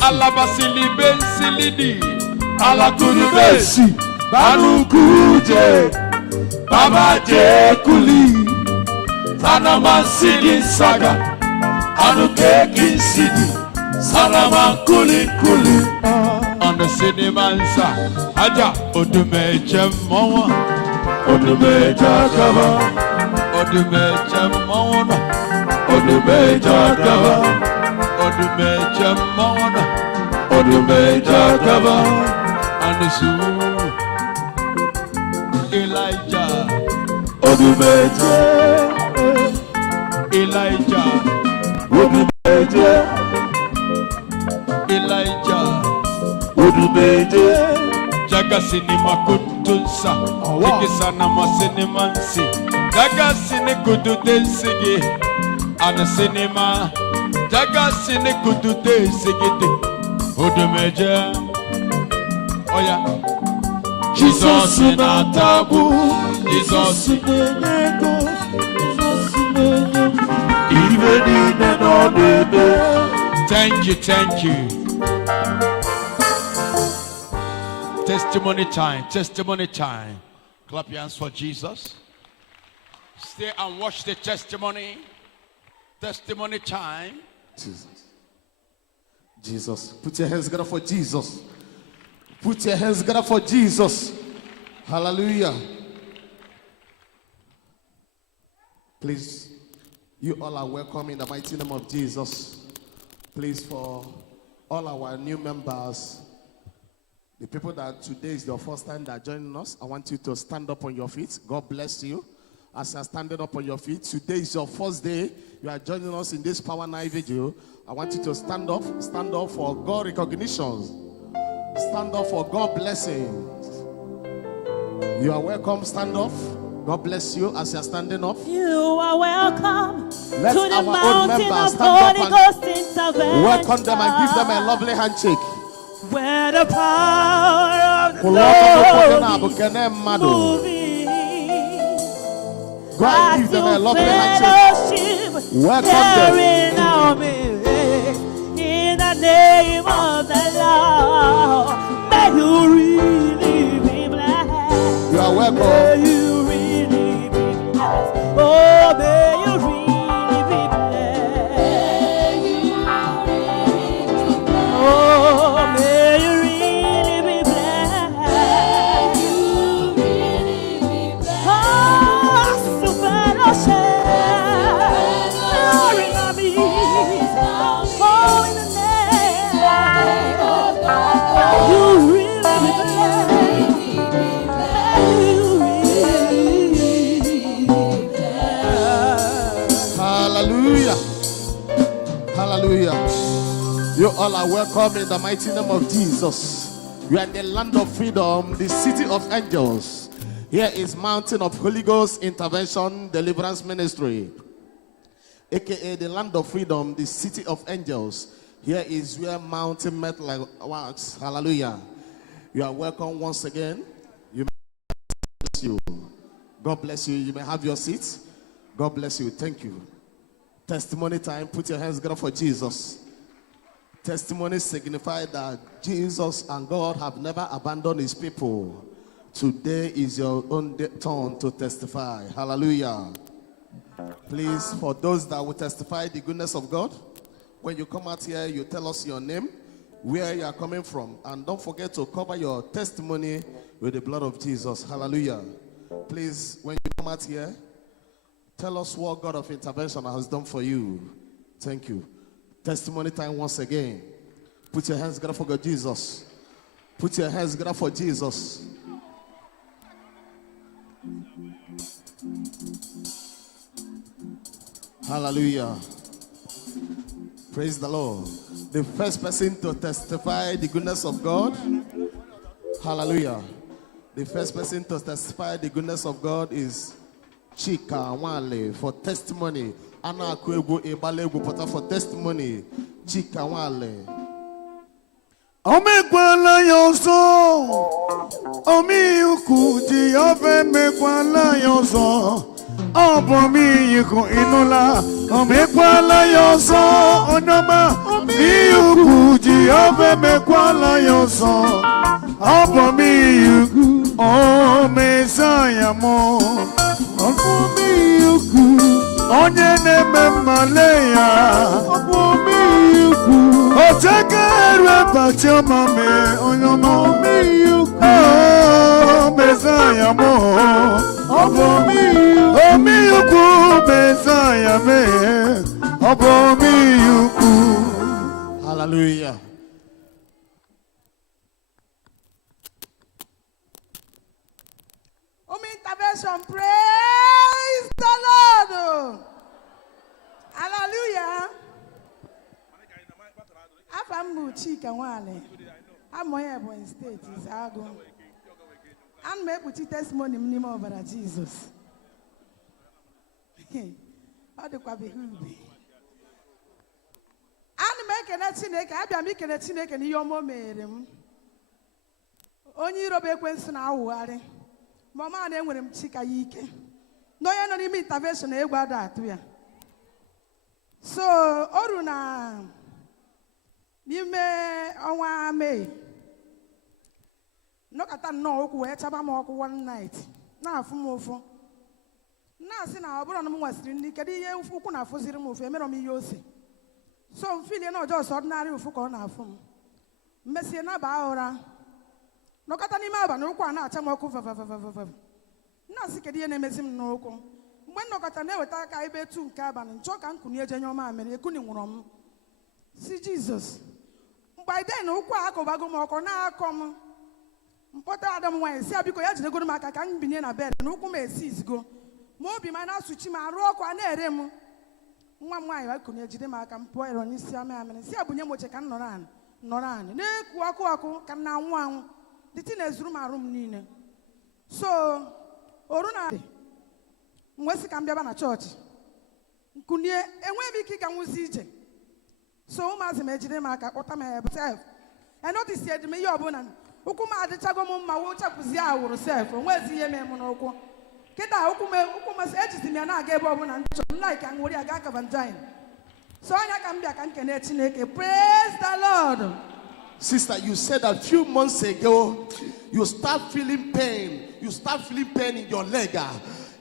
Allah basili ben silidi, Allah to the besi, Banu kuje, Baba je kuli, Tanama sili saga, Anu keki sidi, Salama kuli kuli. On the cinema, Aja Odumeje Mawa, Odumeje Gaba, Odumeje Mawa, Odumeje Gaba, Odumeje Mawa, Odumeje Gaba, and the Su Elijah, Odumeje, Elijah, Odumeje, Elijah. Odumeje Jaga sinima kutunsa Ikisa nama sinima nsi Jaga sini kudude sigi Ana sinima Jaga sini kudude sigide Odumeje Oya Jesus in a tabu Jesus in a ego Jesus in a even in an order. Thank you, thank you. Testimony time, testimony time. Clap your hands for Jesus. Stay and watch the testimony. Testimony time. Jesus. Jesus. Put your hands together for Jesus. Put your hands together for Jesus. Hallelujah. Please, you all are welcome in the mighty name of Jesus. Please, for all our new members, the people that today is your first time that are joining us, I want you to stand up on your feet. God bless you. As you are standing up on your feet, today is your first day. You are joining us in this Power Night video. I want you to stand up for God recognitions. Stand up for God blessings. You are welcome. Stand up. God bless you as you are standing up. You are welcome Let to the our own mountain members of stand Holy up Ghost and intervention. welcome them and give them a lovely handshake. Where the power of the Lord Lord is moving. Go and give them a lovely handshake. Welcome them. In the name of the Lord, may you really be blessed. You are welcome. May you really be blessed. Oh, may you really be blessed. Oh, may you really be blessed. Oh, super ocean, glory to me. Oh, in the name of God, you really be blessed. Hallelujah. Hallelujah. You all are welcome in the mighty name of Jesus. You are in the land of freedom, the city of angels. Here is Mountain of Holy Ghost Intervention Deliverance Ministry, aka the land of freedom, the city of angels. Here is where Mountain Metal works. Hallelujah. You are welcome once again. You may bless you. God bless you. You may have your seats. God bless you. Thank you. Testimony time. Put your hands together for Jesus. Testimony signify that Jesus and God have never abandoned his people. Today is your own turn to testify. Hallelujah. Please, for those that will testify the goodness of God, when you come out here, you tell us your name, where you are coming from, and don't forget to cover your testimony with the blood of Jesus. Hallelujah. Please, when you come out here, tell us what God of intervention has done for you. Thank you. Testimony time once again. Put your hands together for God, Jesus. Put your hands together for Jesus. Hallelujah. Praise the Lord. The first person to testify the goodness of God. Hallelujah. The first person to testify the goodness of God is Chika Wale for testimony. Anna Kwego Ebalego Pota for testimony. Chika Wale. Omekwala yoso, omi ukuti ove mekwala yoso, obomi yiku inula. Omekwala yoso, onoma, omi ukuti ove mekwala yoso, obomi yiku, o Messiah mo, obomi yiku, onye neme maleya, obomi yiku. Otekerwe patio mame onyomo mi yuku oh Messiah mo omi yuku Messiah me omi yuku. Hallelujah. Intervention, praise the Lord. Hallelujah. I'm Chika Wale. I'm here in state. I'm able to testimony name over Jesus. How do I be who? I'm making a chinek. I'm making a chinek and your mom made him. Only Robert Quentin Awari. Mama name with him Chika Yike. No, you're not even intervention. I got that. So, Oruna. You may me. No, I know where Chabamok one night. Now, from Mofo. Now, see now, but on was in the Cadia Fukuna for Zirum of Emeromi Yossi. So I'm feeling not just ordinary ufuko na afum. Messi na baora. No katani maba no kwa na achamoku fa. Na sikedi ene mesim no ko. When no katane weta ka ibe tu nka aba ncho ka nkuni eje nyoma amere ekuni nwurom. See Jesus. By then ukwa akobago mo ko na akom. Mpota Adam wan si abiko ya jide go maka ka mbinye na bed no ukwu me seize go. Mo bi ma na suchi ma ro kwa na ere mu. Nwa nwanyi wa kunu ejide maka mpo ero ni si ame amene si abunye mo che ka nnoro an na eku aku ka na anwu anwu the thing ezuru ma room niile. So oru na nwesi ka mbia ba na church nkunie enwe bi ki ka nwusi ije. So umazi me ejide maka kpota me self and notice said me yo obuna ukuma adichago mu ma wo chakuzi awuru self nwezi ye me mu no okwu Keda ukuma se ejisi me na aga ebe obuna ncho like anwuri aga ka vanjine. So anya ka mbia ka nkene Chineke. Praise the Lord. Sister, you said a few months ago you start feeling pain. You start feeling pain in your leg.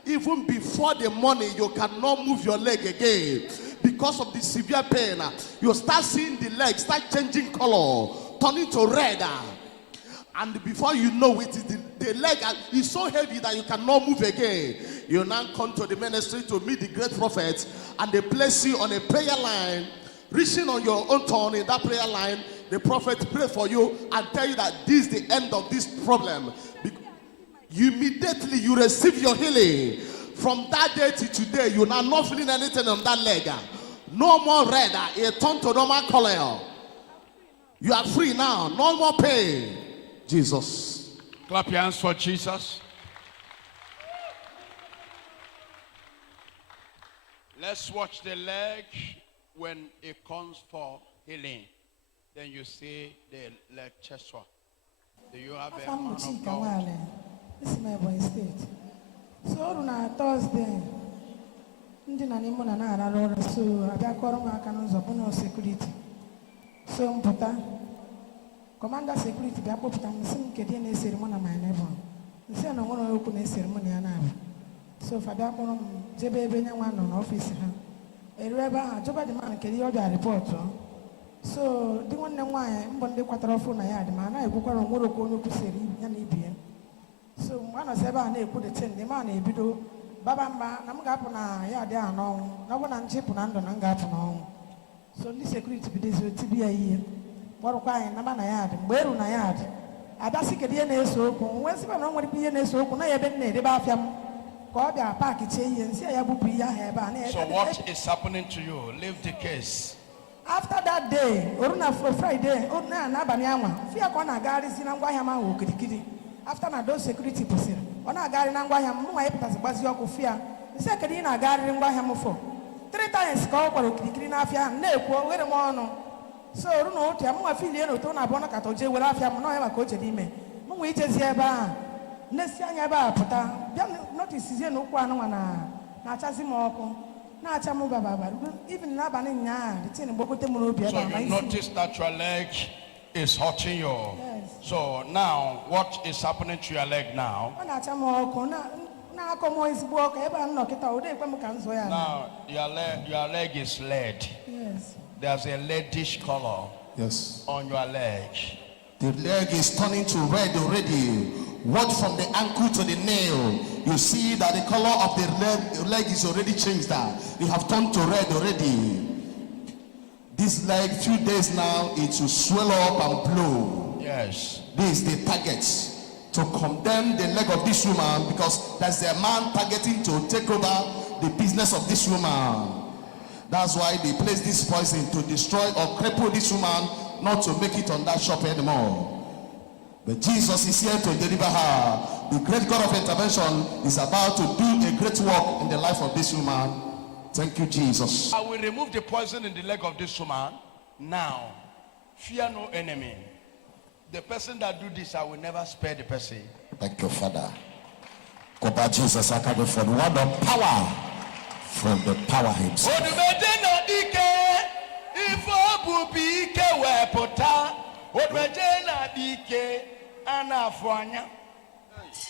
Even before the morning, you cannot move your leg again because of the severe pain. You start seeing the leg start changing color, turning to red. And before you know it, the leg is so heavy that you cannot move again. You now come to the ministry to meet the great prophet, and they place you on a prayer line, reaching on your own turn in that prayer line. The prophet pray for you and tell you that this is the end of this problem. You immediately you receive your healing. From that day to today, you are not feeling anything on that leg. No more red. It turned to normal color. You are free now. No more pain. Jesus. Clap your hands for Jesus. Let's watch the leg when it comes for healing. Then you see the leg chest. Do you have a man of God? This is my boy state. So on Thursday, ndina ni muna na araro so abia koro maka nzo bono security. So mputa commander security bia poputa msim kede na ceremony na my neighbor. Nse na ngono yoku na ceremony ya na. So fabia koro jebe ebe nya nwa no office ha. Ereba ha joba de man kede yo dia report. So di wonne nwa mbo ndi kwatara fo na ya de ma na ekwukwara ngoro ko onye kuseri ya na ibie. So one of seven they put the 10 the man a bido Babamba Namgapuna Yada no no one and chip and Nangapano. So this security be this to be a year. What kind Namana yard, where on a yard? I don't think a DNA so where's the wrong with DNA so can I have been the Bafiam? God a package and say I will be a hair. So what is happening to you? Leave the case. After that day, Uruna for Friday, Urna Nabanyama, Fia Kona Garis in Angwayama who could after na those security person ona gari na ngwa him no ayepa se gbazi okufia nse kedi na gari ngwa him for 3 times ka okwaro kirikiri na afia na ekwo were mo ono so ru no otia mo afili no to na bono ka to je were afia mo no e maka oje dime mo nwe ijezi ebe a na si anya ebe a puta bia notice zie no kwa no na achazi mo oku na acha mo baba even na ba nya the thing gbokote mo no obi ebe So you notice that your leg is hurting you. Yes. So now, what is happening to your leg now? Now, your leg is lead. Yes. There's a leadish color on your leg. The leg is turning to red already. What from the ankle to the nail? You see that the color of the leg is already changed. They have turned to red already. This leg, few days now, it will swell up and blow. Yes. This is the target to condemn the leg of this woman because there's a man targeting to take over the business of this woman. That's why they place this poison to destroy or cripple this woman, not to make it on that shop anymore. But Jesus is here to deliver her. The great God of intervention is about to do a great work in the life of this woman. Thank you, Jesus. I will remove the poison in the leg of this woman. Now, fear no enemy. The person that do this, I will never spare the person. Thank you, Father. God, by Jesus, I come for the word of power from the power himself. Odumeje na dike, ifo bubi ke wepota. Odumeje na dike, anafanya.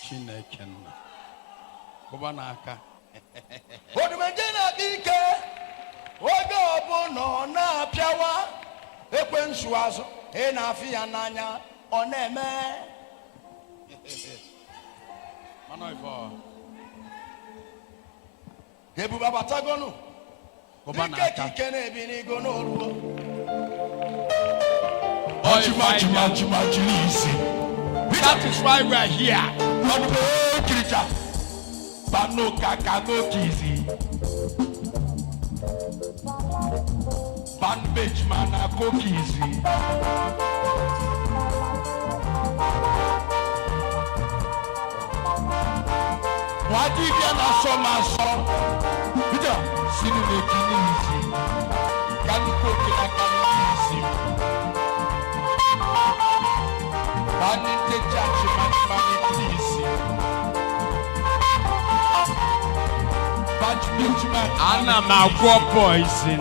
Chineke na. Kuba na aka. Odumeje na dike, Oga obono na piawa. Ekwen suazo. Na afia nanya. Ohanemere. Manoifa. Gebu baba tagonu. Ike kikene bini gono ruo. That is why we are here. Bano kakano kizi. Ban benchman ako kizi. Wadi bia na so maso. Peter, sini ne kinizi. Kanu ko kila kanu kizi. Bani te chachi mani kizi. Anna Malco poison.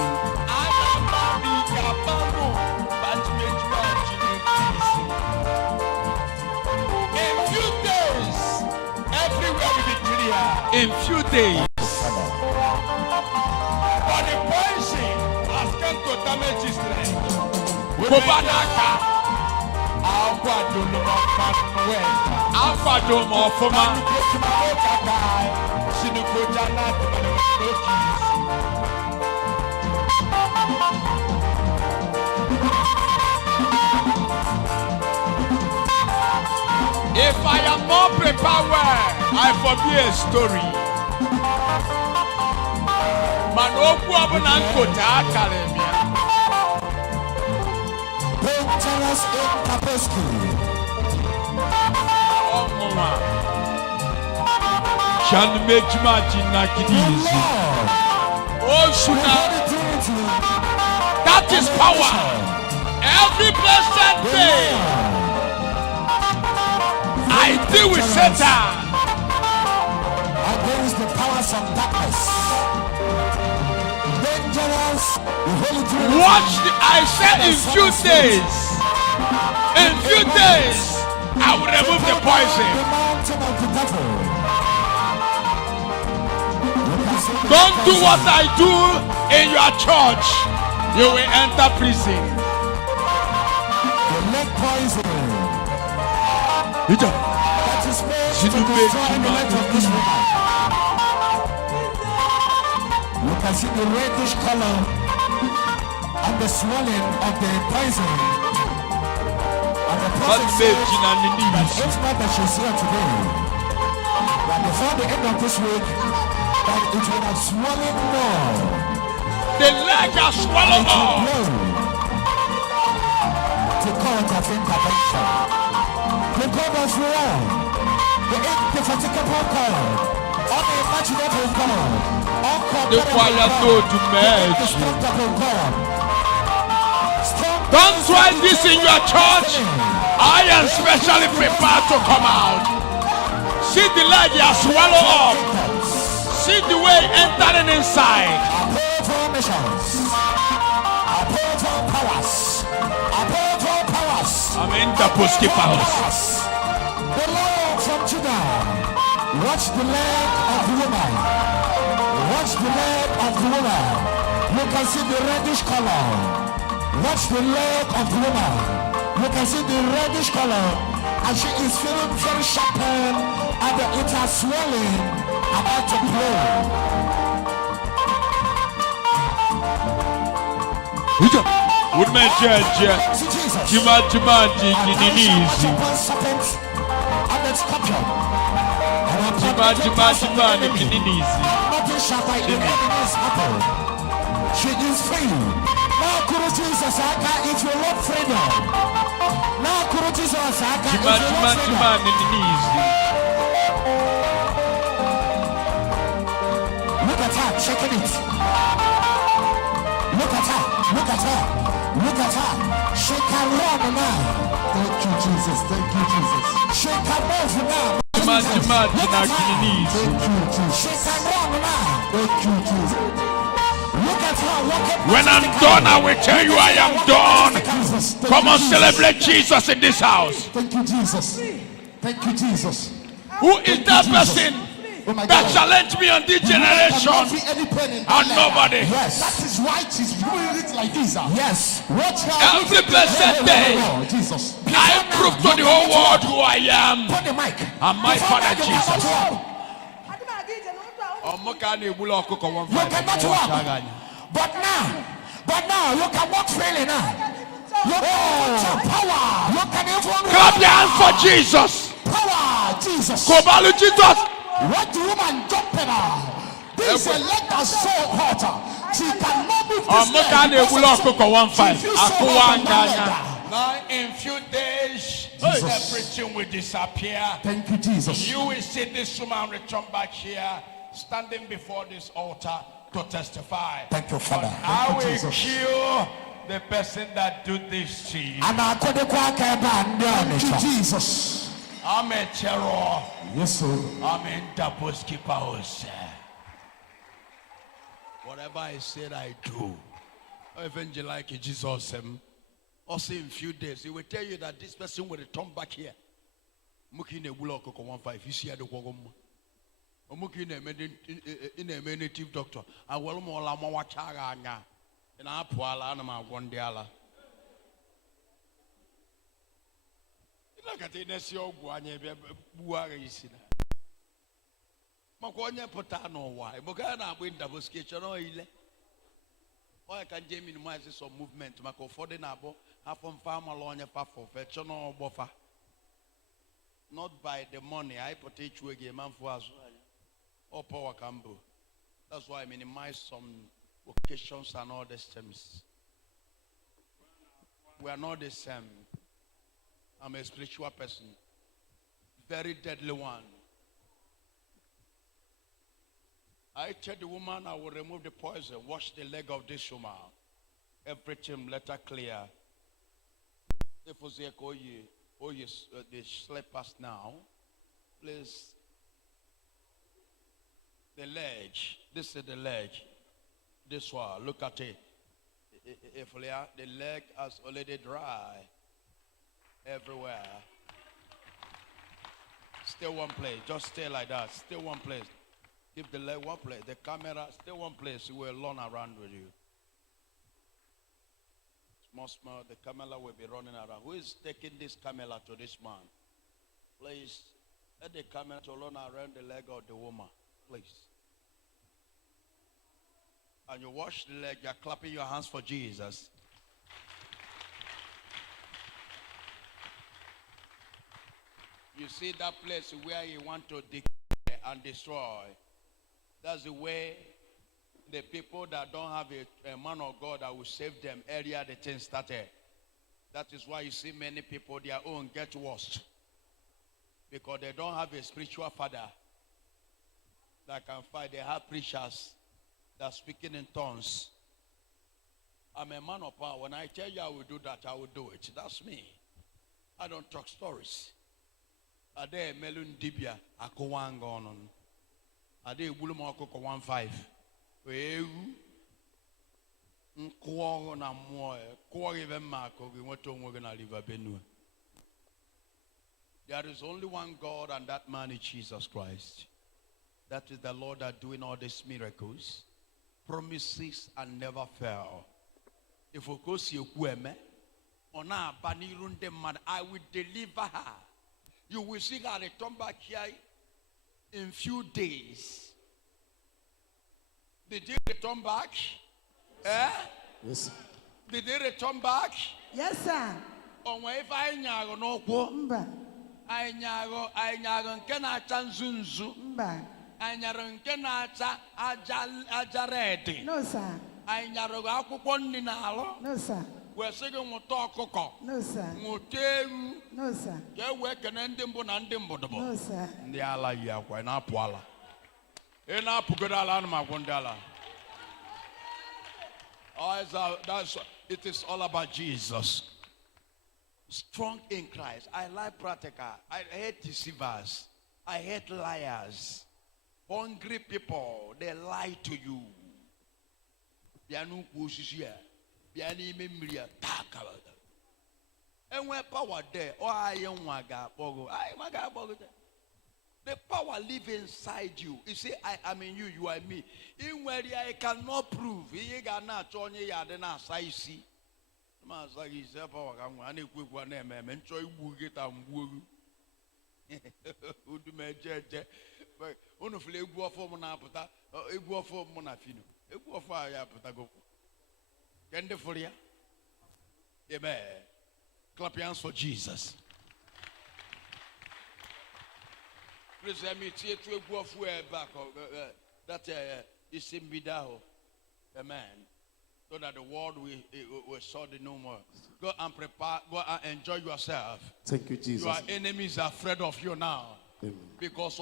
In few days, everywhere will be clear. In few days. But the poison has come to damage his leg. Kobanaka. Alpha Domo Foma. If I am not prepared, I forbid a story. Man, oku abunanko ta academia. Dangerous in Tapeski. Oh, mama. Shan mejma jinakidizi. Oh, Shuna. That is power. Every blessed day, I deal with Satan. Against the powers of darkness. Dangerous. Watch I said in few days. In few days, I will remove the poison. Don't do what I do in your church. You will enter prison. The leg poison. That is made to destroy the leg of this woman. You can see the reddish color and the swelling of the poison. And the prophet says that each man that she's here today, that before the end of this week, that it will have swollen more. The leg has swallowed more. To court of intervention. The God of war. The indefatigable God. Unimaginable God. The quiet Odumeje. Don't try this in your church. I am specially prepared to come out. See the leg you swallow up. See the way entering inside. I'm in the Puski Palace. The Lord from Judah. Watch the leg of the woman. Watch the leg of the woman. You can see the reddish color. Watch the leg of the woman. You can see the reddish color. And she is feeling very sharpened. And it has swelling about to blow. Odumeje, Jima, Jininizi. Jima, Jininizi. Nothing shall by the enemies happen. She is free. Now, Kuru Jesus, if you want freedom. Now, Kuru Jesus, if you want freedom. Look at her, checking it. Look at her, look at her, look at her. She can run now. Thank you, Jesus, thank you, Jesus. She can move now. Thank you, Jesus. She can run now. Thank you, Jesus. Look at her, walking. When I'm done, I will tell you I am done. Come on, celebrate Jesus in this house. Thank you, Jesus. Thank you, Jesus. Who is that person that challenge me on this generation and nobody. Yes. That is why she's doing it like this. Yes. Watch her. Every blessed day, Jesus. I prove to the whole world who I am. Put the mic. And my Father Jesus. You cannot walk. But now you can walk freely now. You can power. You can even clap your hands for Jesus. Power, Jesus. Kobalu Jesus. What the woman jumped about? This is a leg that's so hot. She cannot move this leg. Now in few days, everything will disappear. Thank you, Jesus. You will see this woman return back here, standing before this altar to testify. Thank you, Father. I will kill the person that do this to you. Thank you, Jesus. I'm a terror. Yes, sir. I'm in double skipper house. Whatever I said, I do. Even like Jesus, also in few days, he will tell you that this person will return back here. Mukine buloko ko 15. You see the kogom. Mukine in a native doctor. I will more la mo wachaga nga. In our poala and my one diala. Look at it, that's your guanya buari. Makonya potano why? Bogana win double sketch or ile. Or I can minimize some movement. Mako for the nabo, half on farm along a path of fetchon or buffer. Not by the money I put each way a man for us or power cambo. That's why I minimize some occasions and all the stems. We are not the same. I'm a spiritual person, very deadly one. I tell the woman I will remove the poison, wash the leg of this woman. Everything let her clear. If we say, the slippers now, please. The leg, this is the leg. This one, look at it. If the leg has already dry everywhere. Stay one place, just stay like that. Stay one place. Keep the leg one place. The camera, stay one place. It will run around with you. Small, the camera will be running around. Who is taking this camera to this man? Please, let the camera to run around the leg of the woman. Please. And you wash the leg, you're clapping your hands for Jesus. You see that place where you want to declare and destroy. That's the way the people that don't have a man of God that will save them earlier the thing started. That is why you see many people, their own get worse. Because they don't have a spiritual father that can fight. They have preachers that are speaking in tongues. I'm a man of power. When I tell you I will do that, I will do it. That's me. I don't talk stories. Ade melun dibia akowanga onon. Ade buluma akoko 15. Ewu nko na mo ko even mako gi woto nwoge na live Benue. There is only one God, and that man is Jesus Christ. That is the Lord that doing all these miracles, promises and never fail. If we go see Odumeje, ona banirunde man, I will deliver her. You will see her return back here in few days. Did you return back? Eh? Yes. Did they return back? Yes, sir. On where if I nyago no go, Mba. I nyago nke na acha nzunzu. Mba. I nyago nke na acha aja red. No, sir. I nyago akwụkwọ nri na alo. No, sir. We sị gị nwụta ọkụkọ. No, sir. Nwụta ewu. No, sir. Ka e wee kene ndị mbụ na ndị mbụdụbụ. No, sir. Ndị ala yi akwa, ị na-apụ ala. Ị na-apụgodo ala anụ magwụ ndị ala. It is all about Jesus. Strong in Christ. I like practical. I hate deceivers. I hate liars. Hungry people, they lie to you. And when power there, oh, I am waga bogo. I waga bogo. The power live inside you. You say, I am in you, you are in me. In where I cannot prove. You cannot turn your yard and as I see. Master is a power. I'm a quick one name. And enjoy Wooget and Woo. Odumeje. But only a go for Monapata, a go for Monafino. A go for Ayapatago. Can the Folia? Amen. Clap your hands for Jesus. Please let me take you go back. That is in Bidao. Amen. So that the world will saw the no more. Go and prepare, go and enjoy yourself. Thank you, Jesus. Your enemies are afraid of you now. Amen. Because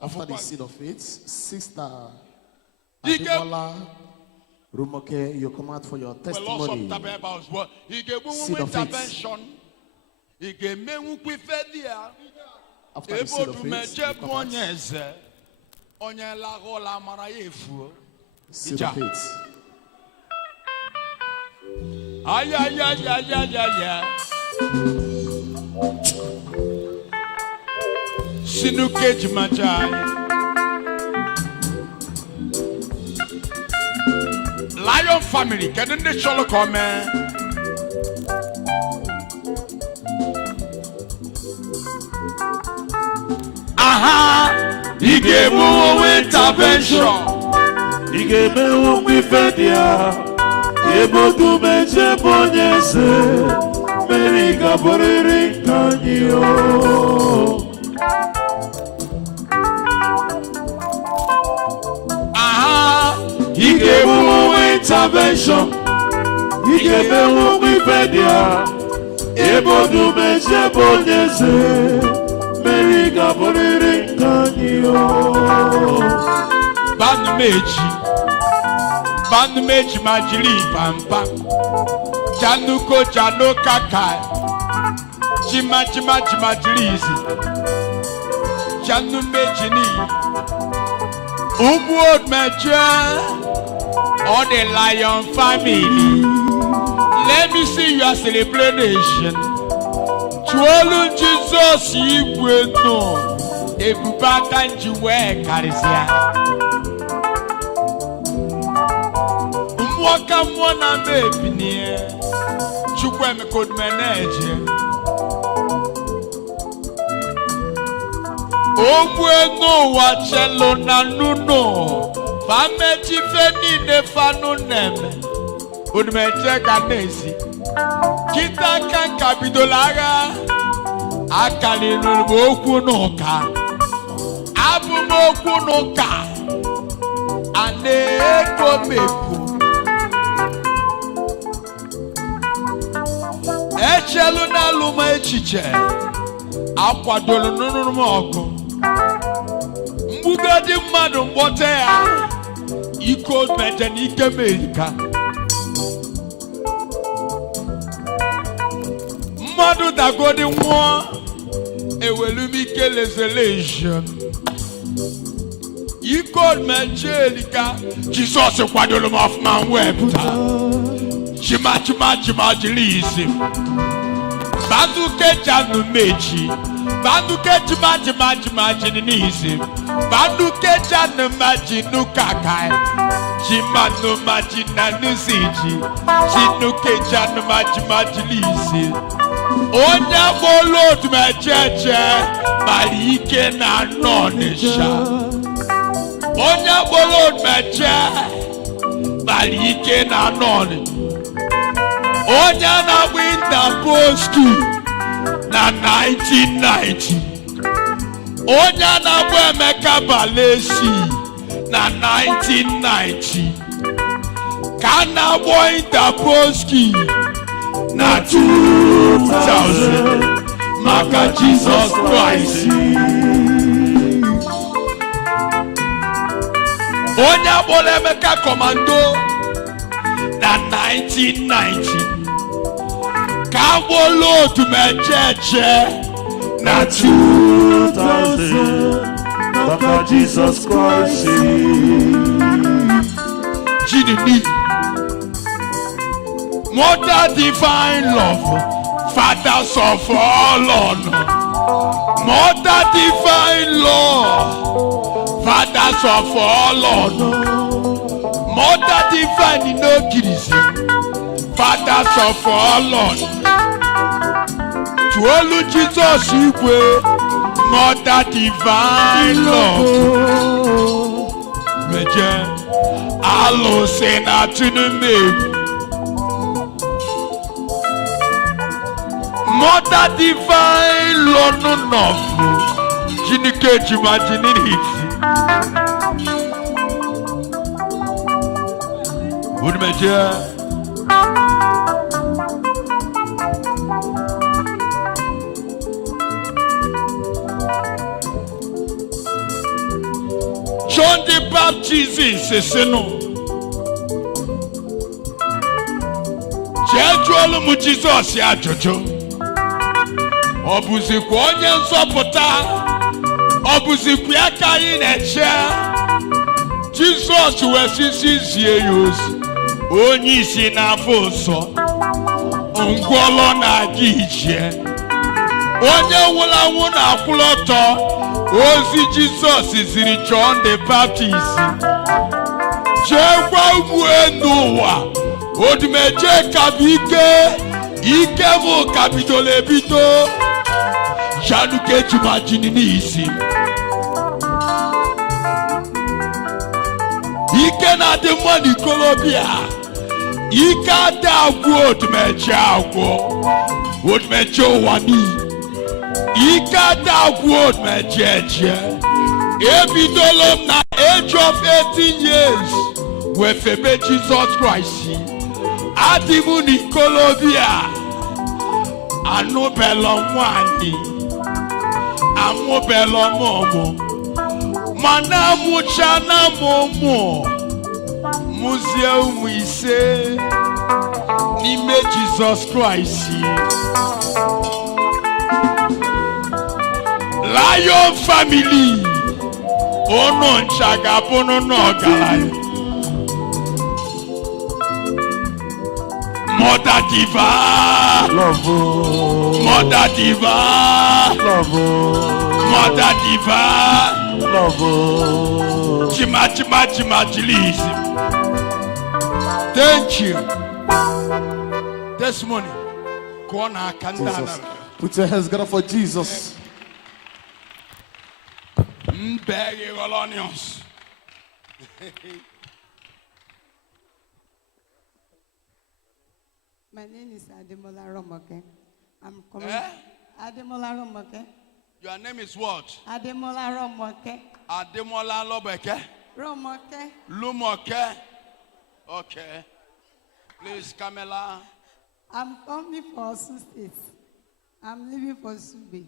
After the seed of faith, Sister Adebola Rumoke, you come out for your testimony. He gave Seed of intervention. He gave me After the seed of faith, you come out. Seed of faith. Ay, ay, ay, ay, ay, ay, ay. Sinuke Jimajai. Lion family, can they show comment? Aha! He gave me intervention. He gave me one with Fedia. Odumeje bonyese. Meri gaboriri kanyo. Aha! He gave me intervention. He gave me one with Fedia. Odumeje bonyese. Meri gaboriri kanyo. Bandmeji majili pampa. Januko jano kakai. Jima jilizi. Janu mejini. Odumeje. All the Lion family. Let me see your celebration. Chuolu Jesus Igweno. Ebubaka njiwe karisia. Waka mwana baby nie. Chukwe me could manage. Omweno wachelo na nuno. Fame chifeni ne fanu neme. Odumeje kanesi. Kita kanka bidolaga. Akali nuboku noka. Abu moku noka. Ane meku. Echelu na luma echiche. Akwadolo nunu ogu. Mbugadi mmadu mbote ya. Iko meje n'ike Amerika. Mmadu dagodi nwa. Ewelumi ke leselation. Iko meje lika. Jesus kwadolo of man webta. Chima jilisi. Banduke janu meji. Banduke chima jinisi. Banduke janu majinu kakai. Chima no majina nusiji. Chinuke janu majima jilisi. Onya bolo tumecheche. Malike na nonisha. Onya bolo tumeche. Malike na nonisha. Onya na winter poski na 1990. Onya na Emeka Balesi na 1990. Kana winter poski na 2000. Maka Jesus Christ. Onya Emeka Commando na 1990. Kabolo Odumeje na 2000. Maka Jesus Christ. Jinini. Mother divine love. Fathers of all honor. Mother divine Lord, fathers of all Lord, Mother divine no kirisi, fathers of all Lord, to all Jesus Igwe, Mother divine Lord, Meje, Alo Senatunume. Mother divine Lord no Jinike Jimajini hiti Odumeje John the Baptist is no Jeju mu Jesus ya jojo Obuzikwa onye nsọpụta obuzikwa aka anyị na-eche Jizọs wesisi zie ya ozi onye isi n'afọ nsọ ngwọlọ na-aga ije onye nwụlanwụ na-akwụla ọtọ ozi Jizọs ziri John the Baptist jekwa ugwu n'ụwa Odumeje ike mụ ka bidoro ebido Januke Jumajini n'isi ike na-adị mma n'ikolobịa ike adị agwụ Odumeje agwụ Odumeje ụwa niile ike adị agwụ Odumeje eje ebidolo m na age of 18 years wefebe Jesus Christ adị mụ n'ikolobịa anụbelọ nwanyị amụbelọ mụmụ mana amụcha na mụmụ mụzie ụmụ ise n'ime Jesus Christ Lion family unu nchaga bunu n'ọgaranya Mother Diva, love, Mother Diva, love, Mother Diva, love, Chima, thank you. This morning, Jesus. Put your hands together for Jesus. My name is Ademola Romoke. I'm coming. Ademola Romoke. Your name is what? Ademola Romoke. Ademola Lobeke? Romoke. Lumoke. Okay. Please, Camilla. I'm coming for Osun State. I'm leaving for Sube.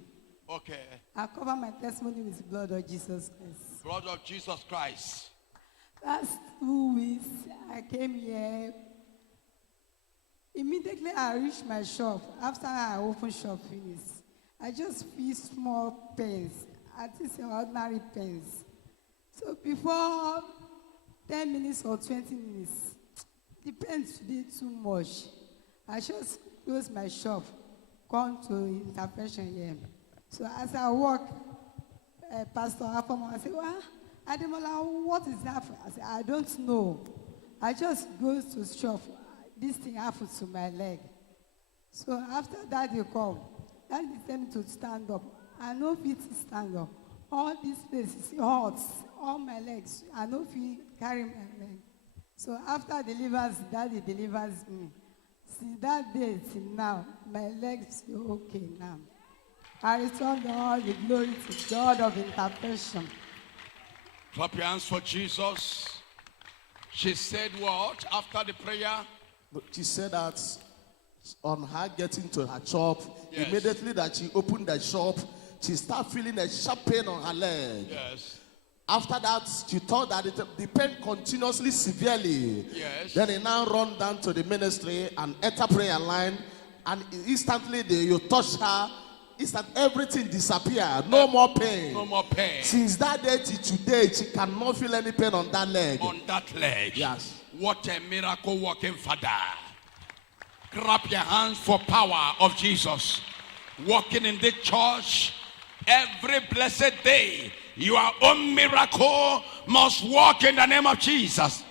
Okay. I cover my testimony with the blood of Jesus Christ. Blood of Jesus Christ. Last 2 weeks, I came here. Immediately I reached my shop. After I opened shop finish, I just feel small pains. I think it's ordinary pains. So before 10 minutes or 20 minutes, the pains did too much. I just closed my shop, gone to intervention here. So as I walk, Pastor Afamo, I said, well, Ademola, what is that for? I said, I don't know. I just go to shop. This thing happened to my leg. So after that, they come. That is tell me to stand up. I know fit stand up. All these places hurts. All my legs. I know fit carry my leg. So after delivers, Daddy delivers me. Since that day till now, my legs are okay now. I return all the glory to God of intervention. Clap your hands for Jesus. She said what after the prayer? She said that on her getting to her shop, yes, immediately that she opened the shop, she started feeling a sharp pain on her leg. Yes. After that, she thought that the pain continuously severely. Yes. Then he now run down to the ministry and enter prayer line, and instantly you touch her, everything disappeared. No more pain. No more pain. Since that day to today, she cannot feel any pain on that leg. On that leg. Yes. What a miracle working Father. Clap your hands for power of Jesus. Walking in the church, Every blessed day, your own miracle must walk in the name of Jesus.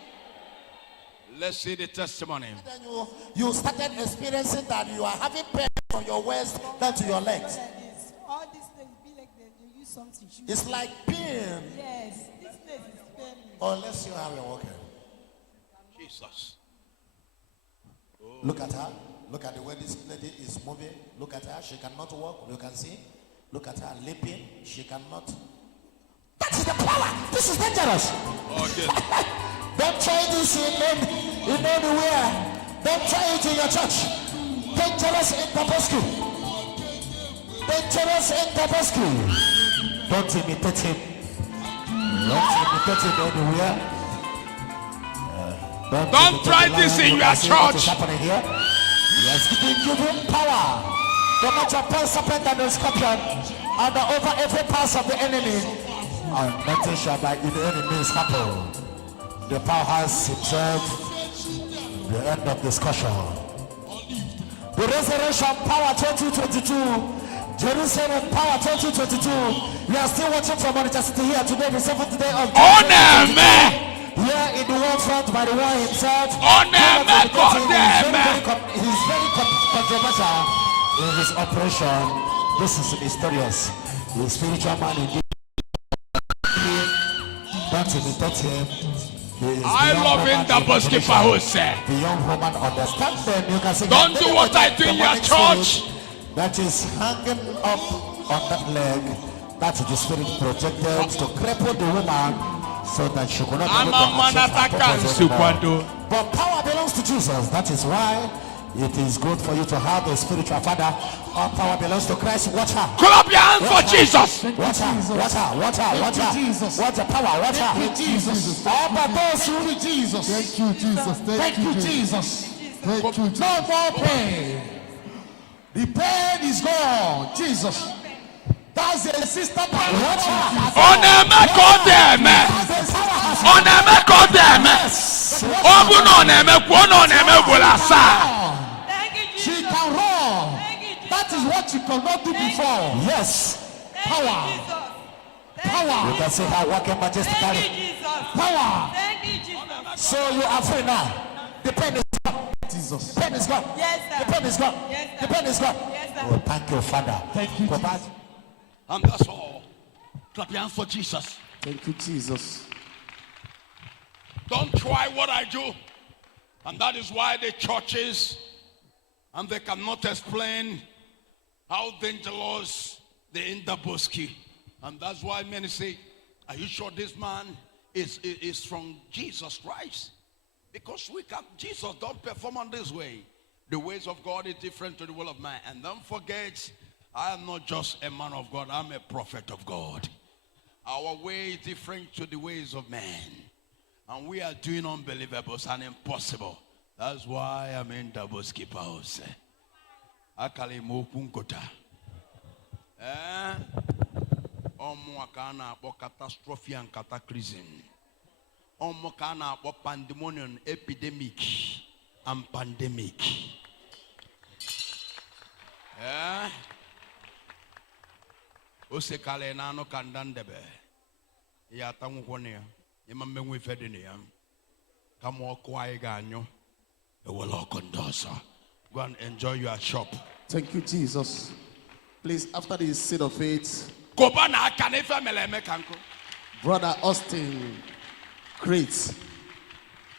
Let's see the testimony. Then you started experiencing that you are having pain from your waist down to your legs. All these things be like they use something. It's like pain. Yes, this place is pain. Oh, let's see how you're walking. Jesus. Look at her. Look at the way this lady is moving. Look at her. She cannot walk. You can see. Look at her leaping. She cannot. That is the power. This is dangerous. Okay. Don't try this in anywhere. Don't try it in your church. Dangerous in Tabasco. Dangerous in Tabasco. Don't imitate him. Don't imitate him anywhere. Don't try this in your church. What is happening here? Yes, giving you power. The much upon serpent and the scorpion, and over every pass of the enemy. And nothing shall by the enemies happen. The power has himself. The end of discussion. The resurrection power 2022. Jerusalem power 2022. We are still watching from Manchester City here today, the 7th day of Ohanemere. here in the world front by the one himself. Ohanemere. He's very controversial in his operation. This is mysterious. The spiritual man indeed. Don't imitate him. I love in the bookkeeper who said, the young woman understands them. You can say, don't do what I do in your church. That is hanging up on that leg. That is the spirit projected to cripple the woman so that she could not be able to access her purpose anymore. But power belongs to Jesus. That is why it is good for you to have a spiritual father. All power belongs to Christ. Watch her. Clap your hands for Jesus. Watch her. Watch her. Watch her. Watch her. Watch the power. Watch her. Thank you, Jesus. All but those who need Jesus. Thank you, Jesus. Thank you, Jesus. Thank you, Jesus. No more pain. The pain is gone. Jesus. That's the sister power. Watch her. Ohanemere called them. Ohanemere called them. Obu no Ohanemere kwo no Ohanemere bulasa. She can run. That is what she could not do before. Yes. Power. Power. You can see her walking majestically. Power. So you are free now. The pain is gone. Jesus. The pain is gone. Yes, sir. The pain is gone. Yes, sir. The pain is gone. Yes, sir. Oh, thank you, Father. Thank you, For Jesus. that. And that's all. Clap your hands for Jesus. Thank you, Jesus. Don't try what I do. And that is why the churches, and they cannot explain how dangerous the Indaboski. And that's why many say, are you sure this man is from Jesus Christ? Because Jesus don't perform on this way. The ways of God is different to the will of man. And don't forget, I am not just a man of God, I'm a prophet of God. Our way is different to the ways of man. And we are doing unbelievables and impossible. That's why I'm in the bookkeeper house. Akali mokunkota. Omwakana abo catastrophe and cataclysm. Omwakana abo pandemonium, epidemic and pandemic. Osekale na no kandandebe. Ya tangukonia. Imamengwe fedenia. Come walk quiet ganyo. It will all conduce. Go and enjoy your shop. Thank you, Jesus. Please, after the seed of faith, Brother Austin Crates.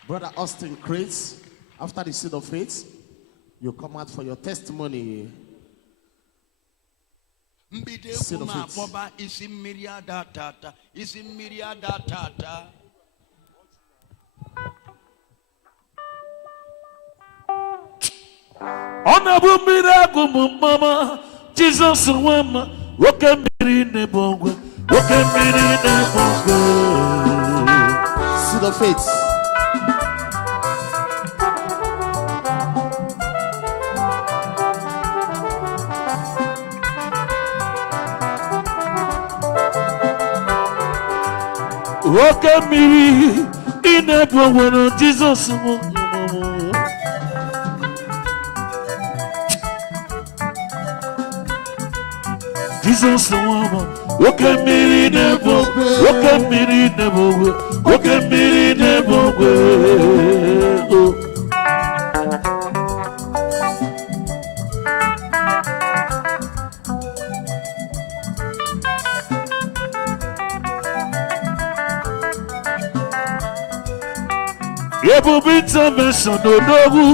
Brother Austin Crates, after the seed of faith, you come out for your testimony. Seed of faith. Honorable miracle, mama, Jesus, mama, woke me in the bongo, woke me in the bongo. Seed of faith. Woke me in the bongo, Jesus, mama. Jesus woman, woke me never, woke me never, woke me never. Ebu bita meso no dogu,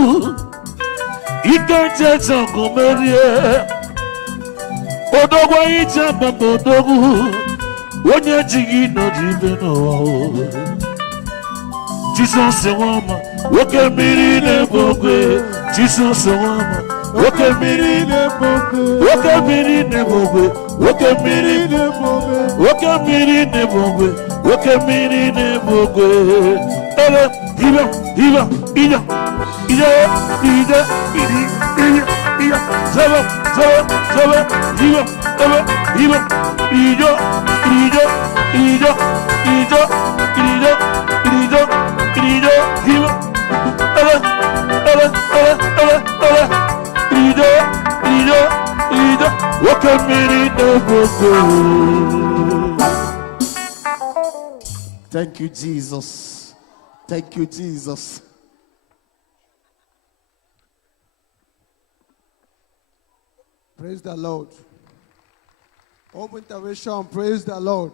ikanje zango merie. Odogu ita bambo dogu, onye jigi no jive no. Jesus woman, woke miri ne bogwe. Jesus woman, woke miri ne bogwe. Woke miri ne bogwe. Woke miri ne bogwe. Woke miri ne bogwe. Woke miri ne bogwe. Iba, Zaba, Thank you, Jesus. Thank you, Jesus. Praise the Lord. Open intervention, praise the Lord.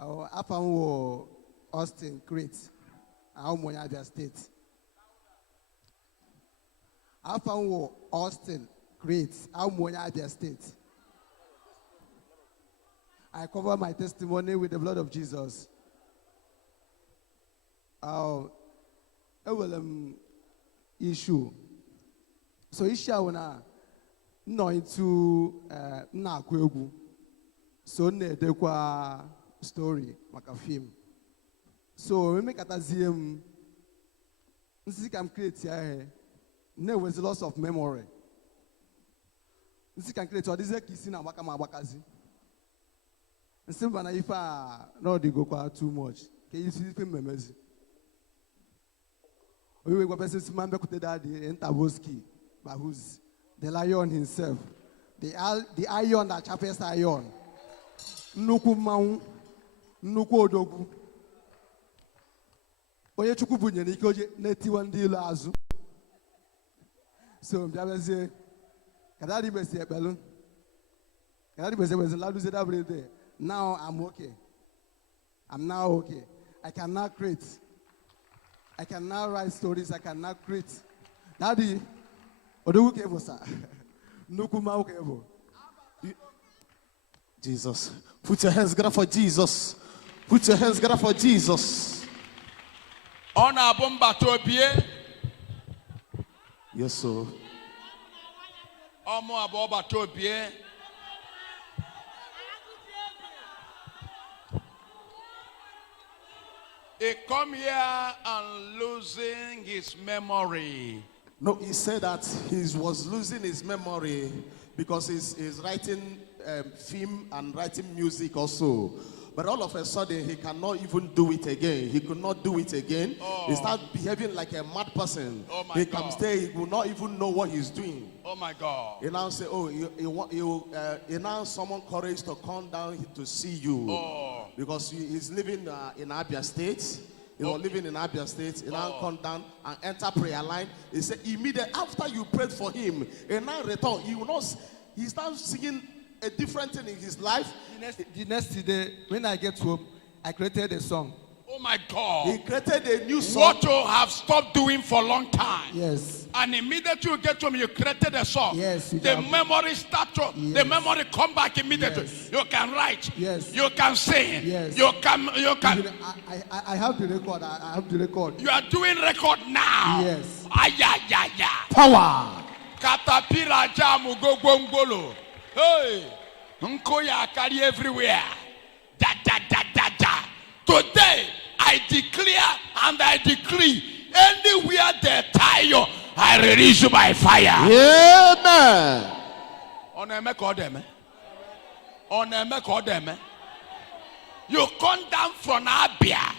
Our Apanwo Austin Crete, our Moya State. Apanwo Austin Crete, our Moya State. I cover my testimony with the blood of Jesus. Issue. So issue wana no into na kwegu. So ne dekwa story maka film. So we make ataziem nsi kam create here. Ne was loss of memory. Nsi can create this kisi na waka ma wakazi. Nsi bana ifa no dey go kwa too much. Can you see memories? We were person man be kute daddy enter Boski. But who's the lion himself? The iron that sharpest iron. Nuku mau, nuku odogu. Oye chuku bunye ni koje neti wandi lo azu. So mbiabe say, kadadi besi ebelu. Kadadi besi besi ladu say that day. Now I'm okay. I'm now okay. I can now create. I can now write stories. I can now create. Daddy. Jesus. Put your hands together for Jesus. Put your hands together for Jesus. Yes, sir. He come here and losing his memory. No, he said that he was losing his memory because he's writing film and writing music also. But all of a sudden, he cannot even do it again. He could not do it again. Oh. He started behaving like a mad person. Oh my he God. can stay, he will not even know what he's doing. Oh my God. He now say, oh, he now summon courage to come down to see you. Oh. Because he's living in Abia State. He was living in Abia State. He now come down and enter prayer line. He said, immediately after you prayed for him, and now return, he starts singing a different thing in his life. The next day, when I get home, I created a song. Oh my God. He created a new song. What you have stopped doing for a long time. Yes. And immediately you get home, you created a song. Yes. The memory start to, the memory come back immediately. Yes. You can write. Yes. You can sing. Yes. You can. I have the record. I have the record. You are doing record now. Yes. Ayayaya. Power. Caterpillar jam go gongolo. Hey. Nkoya carry everywhere. Da da da da da. Today I declare and I decree, anywhere they tie you, I release you by fire. Amen. On a make them. On a make them. You come down from Abia.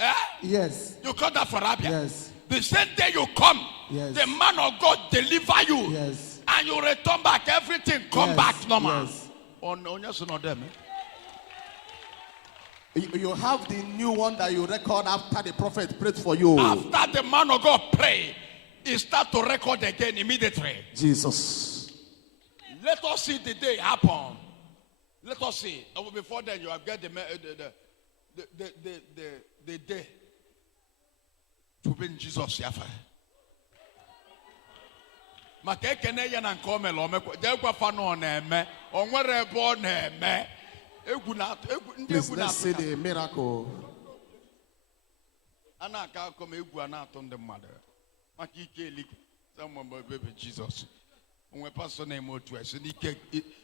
Eh? Yes. You come down from Abia. Yes. The same day you come, yes. the man of God deliver you. Yes. and you return back, everything come Yes, back normal. yes. On yes or not them. You have the new one that you record after the prophet prayed for you. After the man of God pray, he start to record again immediately. Jesus. Let us see the day happen. Let us see. Before then, you have got the day to bring Jesus. Please, let's see the miracle. Jesus. When pastor name or twice,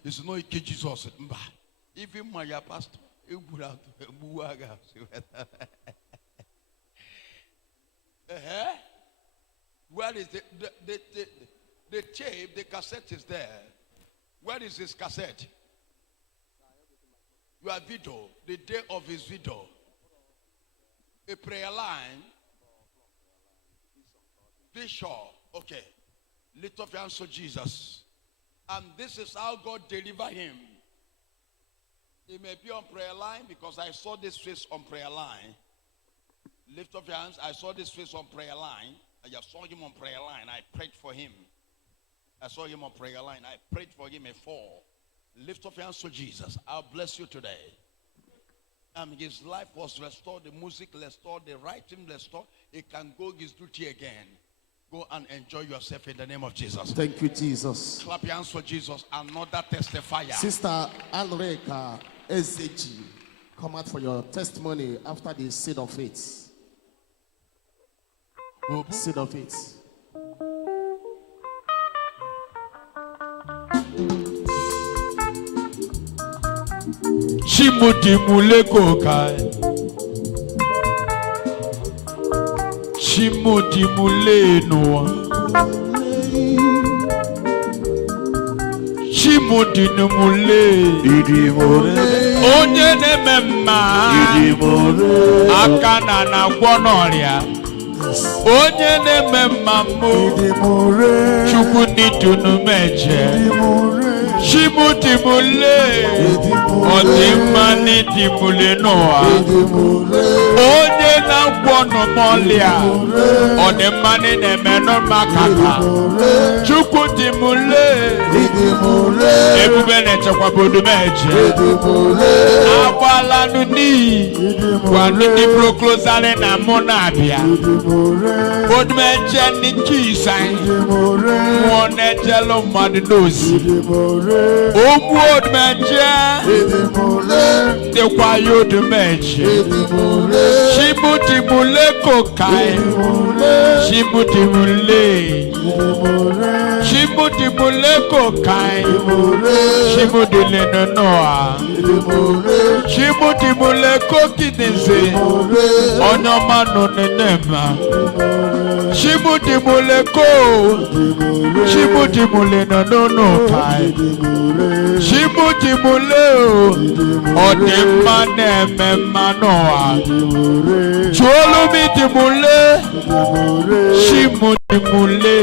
it's no Jesus. Even my pastor, where is the tape? The cassette is there. Where is this cassette? Your video, the day of his video. A prayer line. Bishop, okay. Lift up your hands to Jesus. And this is how God delivered him. He may be on prayer line because I saw this face on prayer line. Lift up your hands. I saw this face on prayer line. I just saw him on prayer line. I prayed for him. I saw him on prayer line. I prayed for him a fall. Lift up your hands to Jesus. I'll bless you today. His life was restored. The music restored. The writing restored. He can go his duty again. Go and enjoy yourself in the name of Jesus. Thank you, Jesus. Clap your hands for Jesus. Another testifier. Sister Anreka SAG, come out for your testimony after the seed of faith. Seed of faith. Chimuti muleko kai. Chimuti muleno. Chimuti numule. Onye nemema. Akana na gwonoria. Onye nemema mo. Chukwu Odumeje. Chimuti mule. Odimani dimule noa. Onye na gwono molia. Odimani nemeno makaka. Chukwu dimule. Ebube nechekwa Odumeje. Awala nuni. Wanuni proclosale na monabia. Odumeje ni kisai. Mwone jelo madinosi. Omu Odumeje. De kwa Odumeje. Chimuti mule kokai. Chimuti mule. Chimuti mule kokai. Chimuti le noa. Chimuti mule kokideze. Onyama no nenema. Chimuti mule ko. Chimuti mule no kai. Chimuti mule o. Odema neme manoa. Cholumiti mule. Chimuti mule.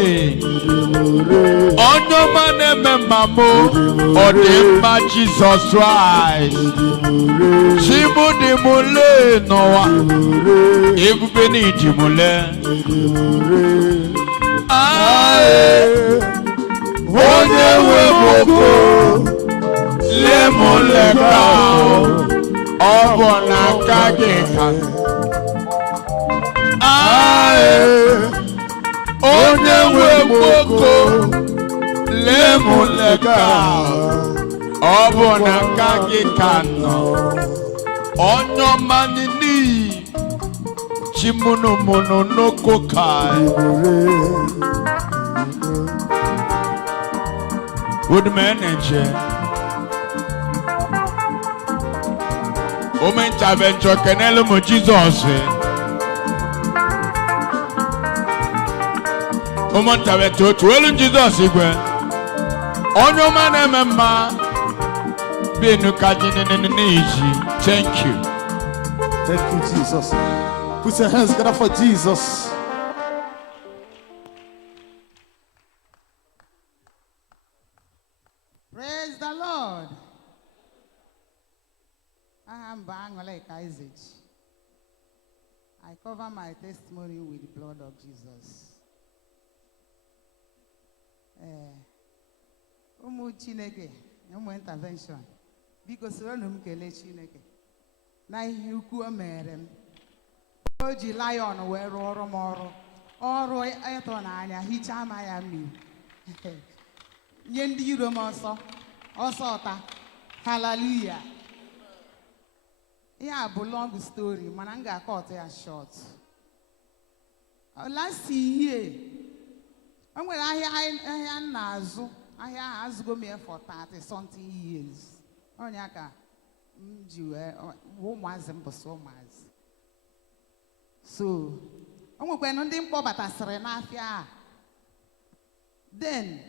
Onyama neme mamo. Odema Jesus Christ. Chimuti mule noa. Ebubeni dimule. Onye weboko lemoleka ọbọ na kage ka. Onye weboko lemoleka ọbọ na kage ka no. Onyo manini chimuno mono no kokai. Odumeje. Ome intervention kenelo mo Jesus. Omo intervention to elu Jesus igwe. Onyo mane memma. Benu kajine niji. Thank you. Thank you, Jesus. Put your hands together for Jesus. Praise the Lord. I am Bangolek Isaac. I cover my testimony with the blood of Jesus. Umu Chineke, umu intervention. Because I'm kele Chineke. Na ihe ukwu o mere m. O ji lion wee rụọrọ m ọrụ. Ọrụ ịtọ n'anya hichaa ma ya mmiri. Nye ndị iro m ọsọ ọta. Hallelujah. Yeah, a long story. Man, I'm going to cut it short. Last year, I'm going to I go me for 30 something years. So, I'm going to go to then,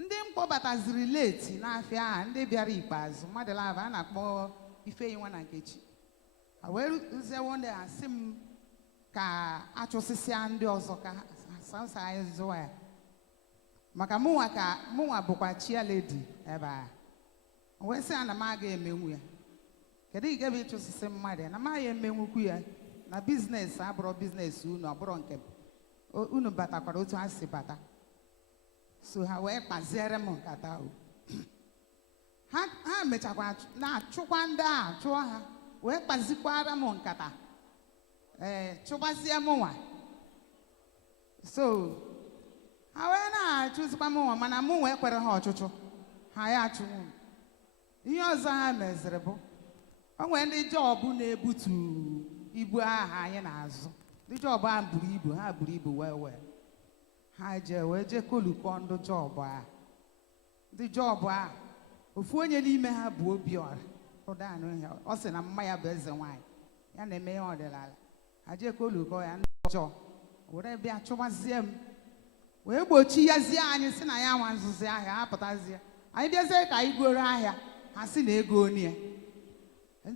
ndị mkpọbatazi relate n'afịa ndị bịara ikpeazụ mmadụ lava a na-akpọ ife nwa na Nkechi. Aweruzie one day asị m ka achụsịsịa ndị ọzọ ka sansa anyị zụwa ya maka mụnwa bụkwa chia lady ebe a wee sị na m aga emenwu ya kedu ị ga-ebe ịchụsịsị mmadụ na m agha emenwukwu ya na biznes abụrụ biznes unu ọbụrụ nke unu batakwara otu ha si bata so ha wee kpaziere m nkata ha mechakwa na-achụkwa ndị a chụọ ha wee kpazikwara m nkata chụgbazie m nwa so ha wee na-achụzikwa m nwa mana mụ wee kwere ha ọchụchụ ha ya achụnwu m ihe ọzọ ha meziri bụ o nwere ndị jọbụ na-ebutu ibu aha anyị na-azụ ndị jọbụ ha buru ibu wee ha wee jee kolukọ ndụ jọbụ a ndị jọbụ a ofu onye n'ime ha bụ Obiọra ọ sị na mma ya bụ eze nwanyị ya na-eme ihe ọdịnala ha jee kolukọ ya ndị ọjọọ were bịa chụgbazie m wee gbochi yazie anyị si na ya nwa nzuzi ahịa ha pụtazie anyị bịazie ka anyị goro ahịa ha si na ego onye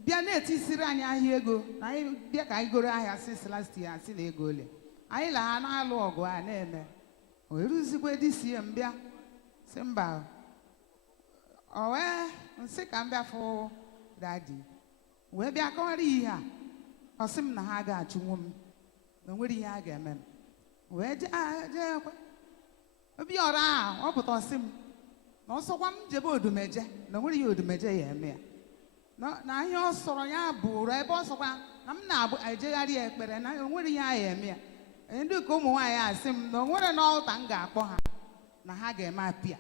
bịa na-etisiri anyị ahịa ego na anyị bịa ka anyị goro ahịa si last year si na ego ole anyị la ha na-alụ ọgụ a na-eme wee ruzikwe disie m bịa si mba o wee nsị ka m bịa fụ dadi wee bịa kọwara ihe a ọ sị m na ha ga-achụnwu m na nwere ihe a ga-eme m wee jee ekwe Obiọra a ọ pụta ọsị m na ọsọkwa m jebe Odumeje na nwere ihe Odumeje ya eme ya na ihe ọ sọrọ ya bụrụ ebe ọ sọkwa na m na-abụ ejegharị ya ekpere na nwere ihe a ya eme ya ndị ka ụmụ nwaanyị asị m na o nwere n'ọlta m ga-akpọ ha na ha ga-eme apịa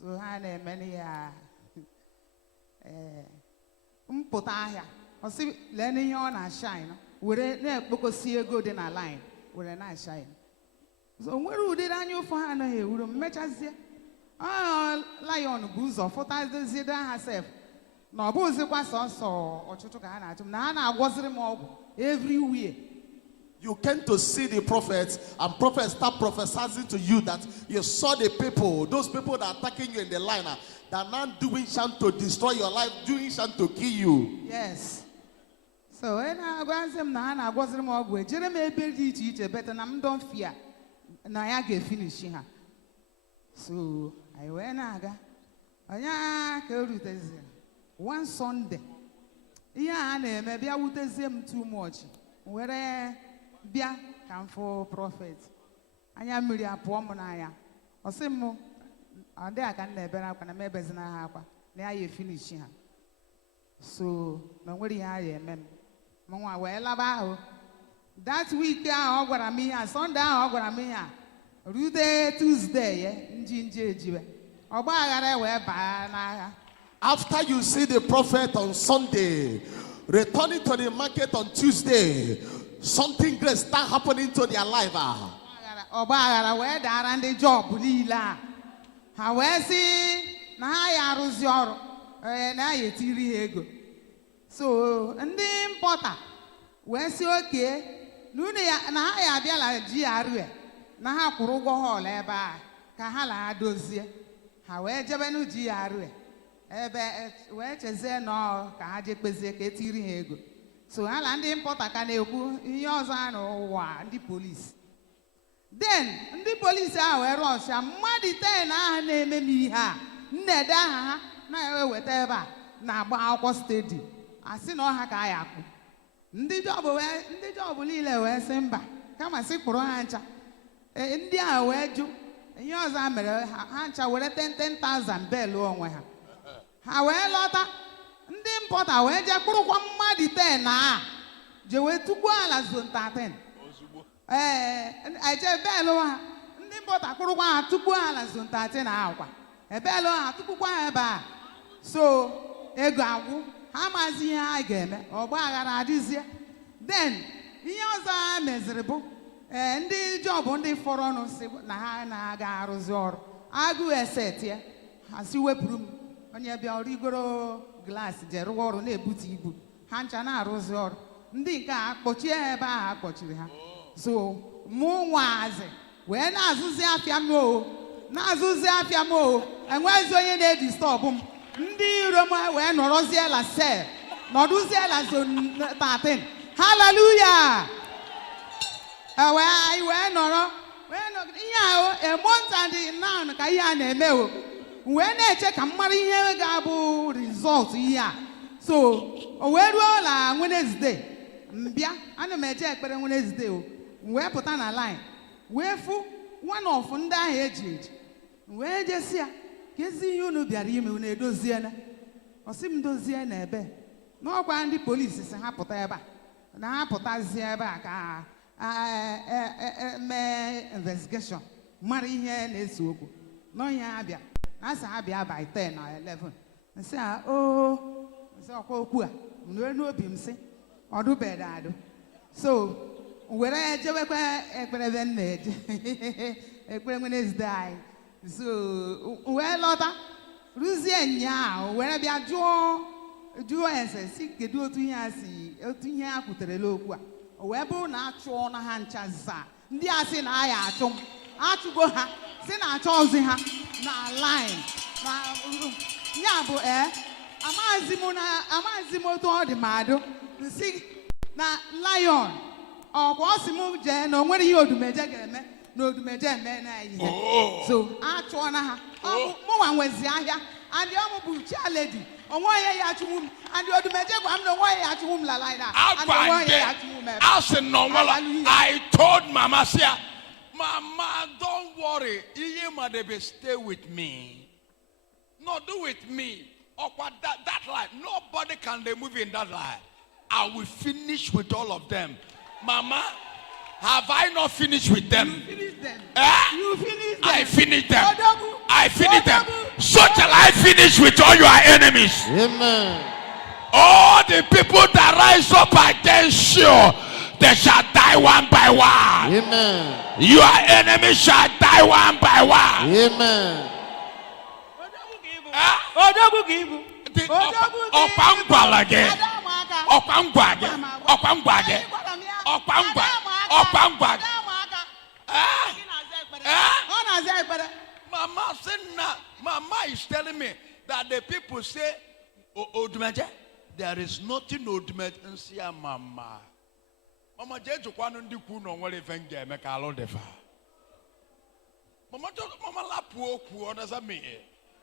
so ha na-eme ya mpụta ahịa ọ sị lee n'ihe ọ na-ashine were na-ekpokosi ego dị na line were na-ashine so nwere ụdịrị anya ụfụ ha anaghị ewuru m mechazie lion bụ ụzọ fụtazie ha sef na ọ bụzikwa sọsọ ọchụchụ ka ha na-achụ m na ha na-agwọziri m ọgwụ everywhere. You came to see the prophet, and prophet start prophesying to you that you saw the people, those people that are attacking you in the line, that are now doing something to destroy your life, doing something to kill you. Yes. So when I was him na I was him all way. Jeremy built each better and I don't fear. Now I get finishing her. So I went one Sunday. Yeah, maybe I would tell them too much. Where bia come for prophet. I am really a poor monaya. Or some more. And there I can never have a members in a half. Now you finishing her. So, no, what do I am? Mama, well, about that week, I got a me, and Sunday, I got a me. Rude Tuesday, Ginger. After you see the prophet on Sunday, returning to the market on Tuesday, something great start happening to their life. Where there and the job, Lila. How is it? Now, Rosio, and I ego. So, and then Potter, where's your okay? Lunia and I are like GRE. Now, Kurugo Hall, Eba, Kahala dozie. However, Jabenu GRE. Where is there no Kaji Pezeke ego. So, I land in Potter can you yours and the police. Then, the police are rush, and Muddy 10 name me ha. nnede aha ha na-eweta ebe a na-agba akwụkwọ steeti asị na ọha ka ya akpụ ndị jọbụ niile wee sị mba kama sị kpụrụ ha ncha ndị a wee jụ ihe ọzọ mere ha ncha were 10,000 bel onwe ha ha wee lọta ndị mpọta wee jee kpụrụkwa mmadụ 10 na je wee tukwu ala zone 13 eje belu ha ndị mpọta kpụrụkwa ha tukwu ala zone 13 ahụkwa ebelu ha tukwukwa ha ebe a so ego agwụ ha maazị ihe ha ga-eme ọgba aghara adịzie then ihe ọzọ ha meziri bụ ndị jọbụ ndị fọrọ ọnụ si na ha na-aga arụzi ọrụ agụ esetie ha si wepụrụ m onye bịa rigoro glaasị je rụọ ọrụ na-ebute ibu ha ncha na-arụzi ọrụ ndị nke a kpọchie ha ebe ahụ akpọchiri ha so mụ nwaazị wee na-azụzi afịa m na-azụzi afịa m enwezi onye na-edistọbụ m ndị iro m wee nọrọziela sel nọdụziela zone 13 haleluya anyị wee nọrọ ihe ahụ emontadị nan ka ihe a na-eme wee na-eche ka m mara ihe ga-abụ rizọlt ihe a so o wee ruo la Wednesday mbịa ana m eje ekpere Wednesday wee pụta na line wee fụ one of ndị ahụ eji wee jesi ya ka ezi ihe unu bịara ime unu edoziena ọsị m dozie na ebe n'ọkwa ndị polisi si ha pụta ebe a na ha pụtazie ebe a ka mee investigation mara ihe na-ese okwu n'ọnya abịa na sị ha bịa by 10 na 11 nsị a nsị ọkwa okwu a nwe n'obi m sị ọdụbeda adụ so were jewekwa ekpere ebe m na-eje ekpere Wednesday anyị so wee lọta rụzie nyaa were bịa jụọ ese si kedu otu ihe a kwuterela okwu a wee bụrụ na achụọ na ha ncha zaa ndị a sị na ya achụ m achụgo ha si na achọ ozi ha na line na ya bụ amaghịzi m otu ọ dị ma adụ si na lion ọkwa ọ sị m jee na o nwere ihe Odumeje ga-eme na Odumeje eme na ihe so achụọ na ha mụnwa nwezi ahịa andị ọmụ bụ chialedi onwe onye ya achụwu m andị Odumeje gwa m na onwe onye ya achụwu m la line I told Mama, Mama, don't worry. Iye stay with me. No, do with me. That life, nobody can remove in that life. I will finish with all of them. Mama, have I not finished with them? You finish them. You finish them. I finish them. I finish them. So shall I finish with all your enemies. Amen. All the people that rise up against you, they shall die one by one. Amen. Your enemies shall die one by one. Amen. Mama said, Mama is telling me that the people say, Odumeje, there is nothing Odumeje and see Mama. Mama jeju kwanu ndi ku no nwere venga me ka alo defa. Mama lapu oku odaza me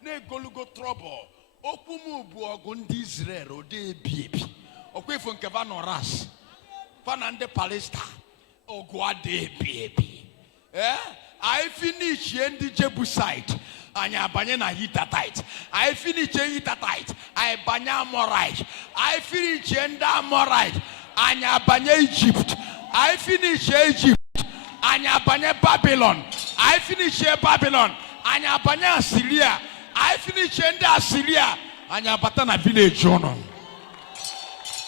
na egolugo trouble. Oku mu bu ogu ndi Israel ode ebiebi. Okwe fo nkeva no ras. Fana nde Palestine. Ogu ade ebiebi. I finish ndi Jebusite. Anya abanye na Hittite. I finish Hittite. I banya Amorite. I finish ndi Amorite. Anya abanye Egypt. I finish Egypt. Anya abanye Babylon. I finish Babylon. Anya abanye Assyria. I finish ndi Assyria. Anya batana village jono.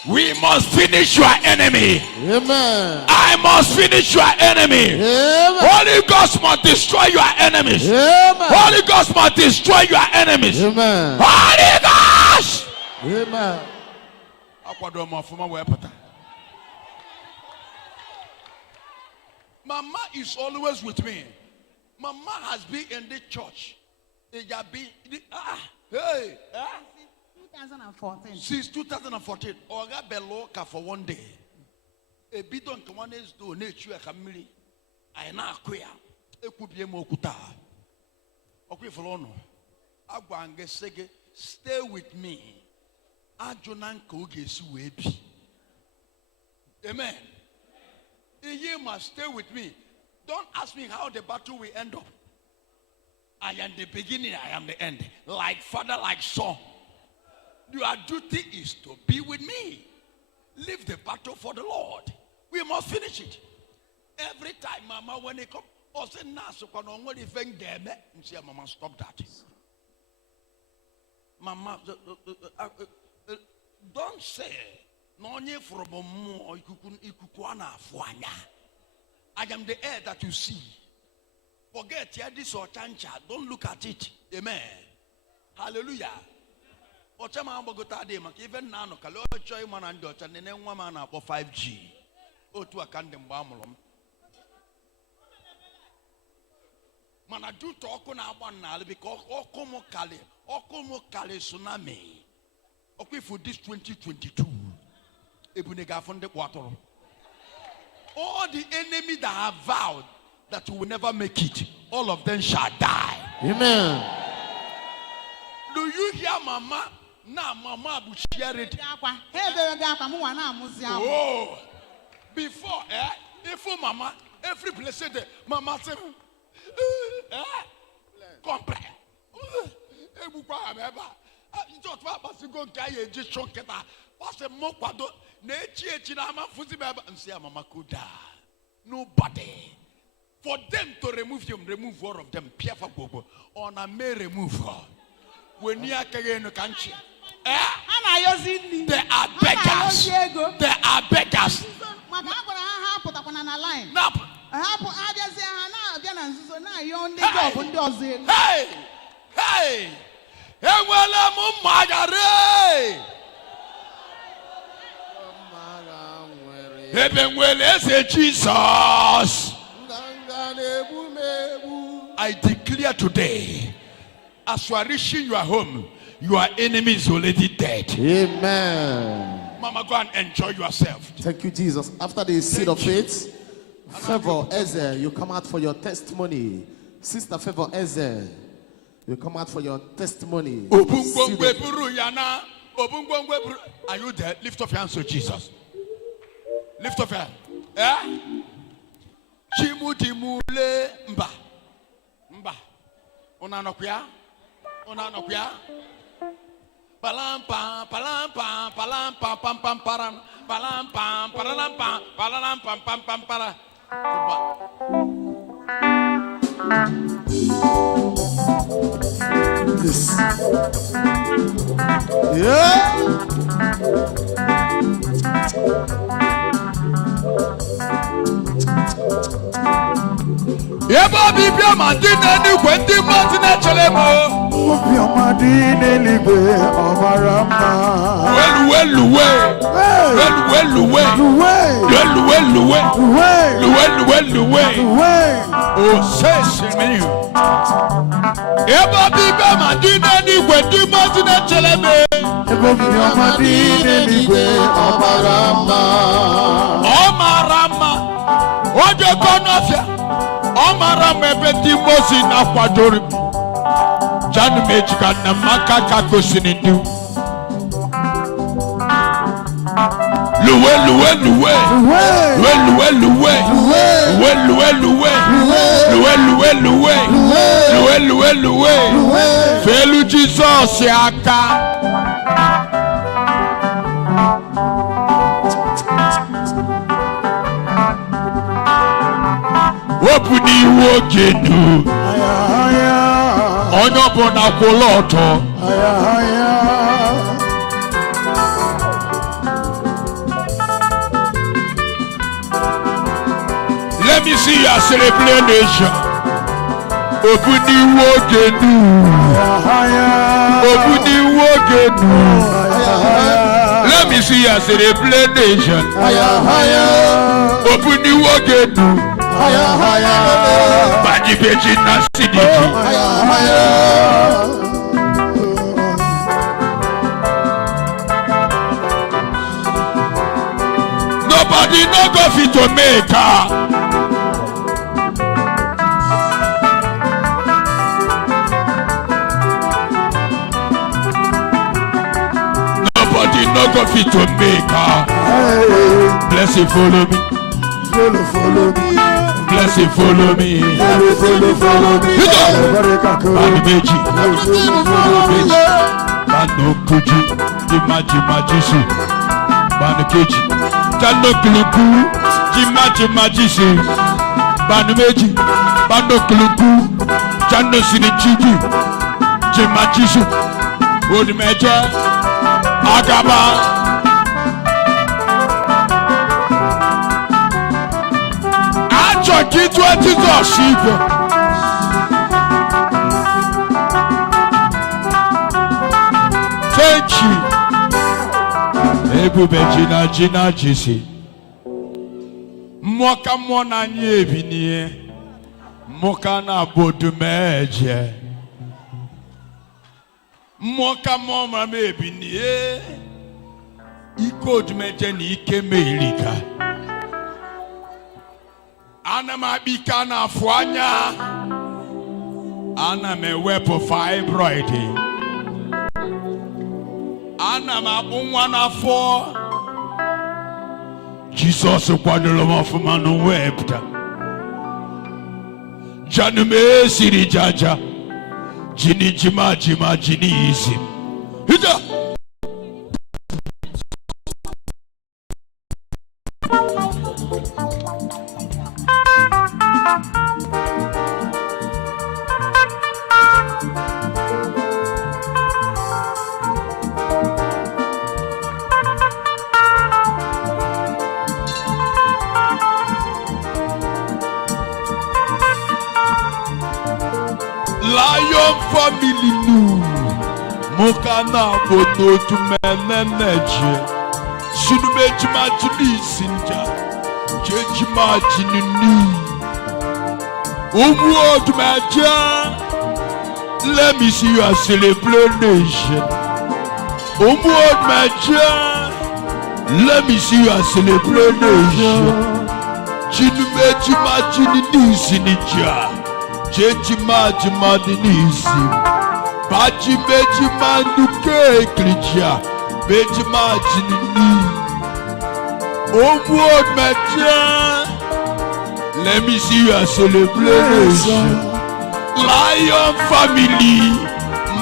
We must finish your enemy. Amen. I must finish your enemy. Amen. Holy Ghost must destroy your enemies. Amen. Holy Ghost must destroy your enemies. Amen. Holy Ghost. Amen. Mama is always with me. Mama has been in the church. Hey. 2014. Since 2014. Oga beloka for one day. A bit on Kawanes do nature Camille. I na queer. Ekubie mokuta. Okay for no. Stay with me. Amen. You must stay with me. Don't ask me how the battle will end up. I am the beginning, I am the end. Like father, like son. Your duty is to be with me. Leave the battle for the Lord. We must finish it. Every time, Mama, when they come, say, Mama, stop that. Mama, don't say, I am the air that you see. Forget this or chancha. Don't look at it. Amen. Hallelujah. Even now, man and daughter, and then one man for 5G. Oh, to a candom bamulum. Man, I do talk on our one now because Okomo Kale tsunami. Okay, for this 2022, Ebunega from the water. All the enemy that have vowed that we will never make it, all of them shall die. Amen. Do you hear, Mama? Now, Mama will share it. Oh, before, if Mama, every blessed day, Mama say, compare. Just what to go guy just choke it. What's a mokwado? Nature Chinama Fuzibaba and say Mama Kuda. Nobody. For them to remove him, remove all of them. Piafa Bobo. On a may remove her. When you are in the country. They are beggars. They are beggars. Hey! Hey! Jesus. I declare today, as you are reaching your home, your enemy is already dead. Amen. Mama, go and enjoy yourself. Thank you, Jesus. After the seed of faith, Favor Eze, you come out for your testimony. Sister Favor Eze, you come out for your testimony. Are you there? Lift up your hands to Jesus. Lift up your hand. Yeah? Chimutimule mba. Mba. Unanokuya? Unanokuya? Palampa, palampa, palampa, pam pam param, palampa, paralampa, pam pam pam para. This. Yeah. Yeba bibia madina ni kwendi matina chelemo. Bibia madina ni gwe amarama. Welu. Oh, say me. Yeba bibia madina ni kwendi matina chelemo. Bibia madina ni gwe amarama. Oje konofia. Omara mebeti mosi na kwadori. Janu mejika na makaka kosinindu. Luwe. Felu Jesus yaka. Opuni wogenu onyobo na koloto let me see your celebration. Opuni wogenu let me see your celebration. Opuni wogenu Baji beji na sidiki. Nobody no go fit to make her. coffee to make her. Blessing follow me. Follow me. Blessing follow me. Follow me. Odumeje. Bano kuji. Jimajisu. Bano keji. Jano kuluku. Jimajisu. Odumeje. Bano kuluku. Jano sinichiji. Jimajisu. Odumeje. Agaba. Acho tu é desocido. Gente, ebu bejina jina jisi. Moka mona nyebiniye. Moka na Odumeje. Moka moma mebiniye. Iko Odumeje ni ike meilika. Ana mabika na fuanya. Ana mewepo fibroid. Ana mabunwa na fo. Jesus kwadolo mafuma no webta. Janume siri jaja. Jini jima jini isi. Hida. Lion family nu Mokana bono to meneje Sunumeji majini sinja Jeji majini ni Odumeje. Let me see you as celebration. Odumeje. Let me see you as celebration. Chinumeji majini nisi nija Jeji majini nisi Baji beji manduke klija Beji majini ni Odumeje. Let me see your celebration. Lion family,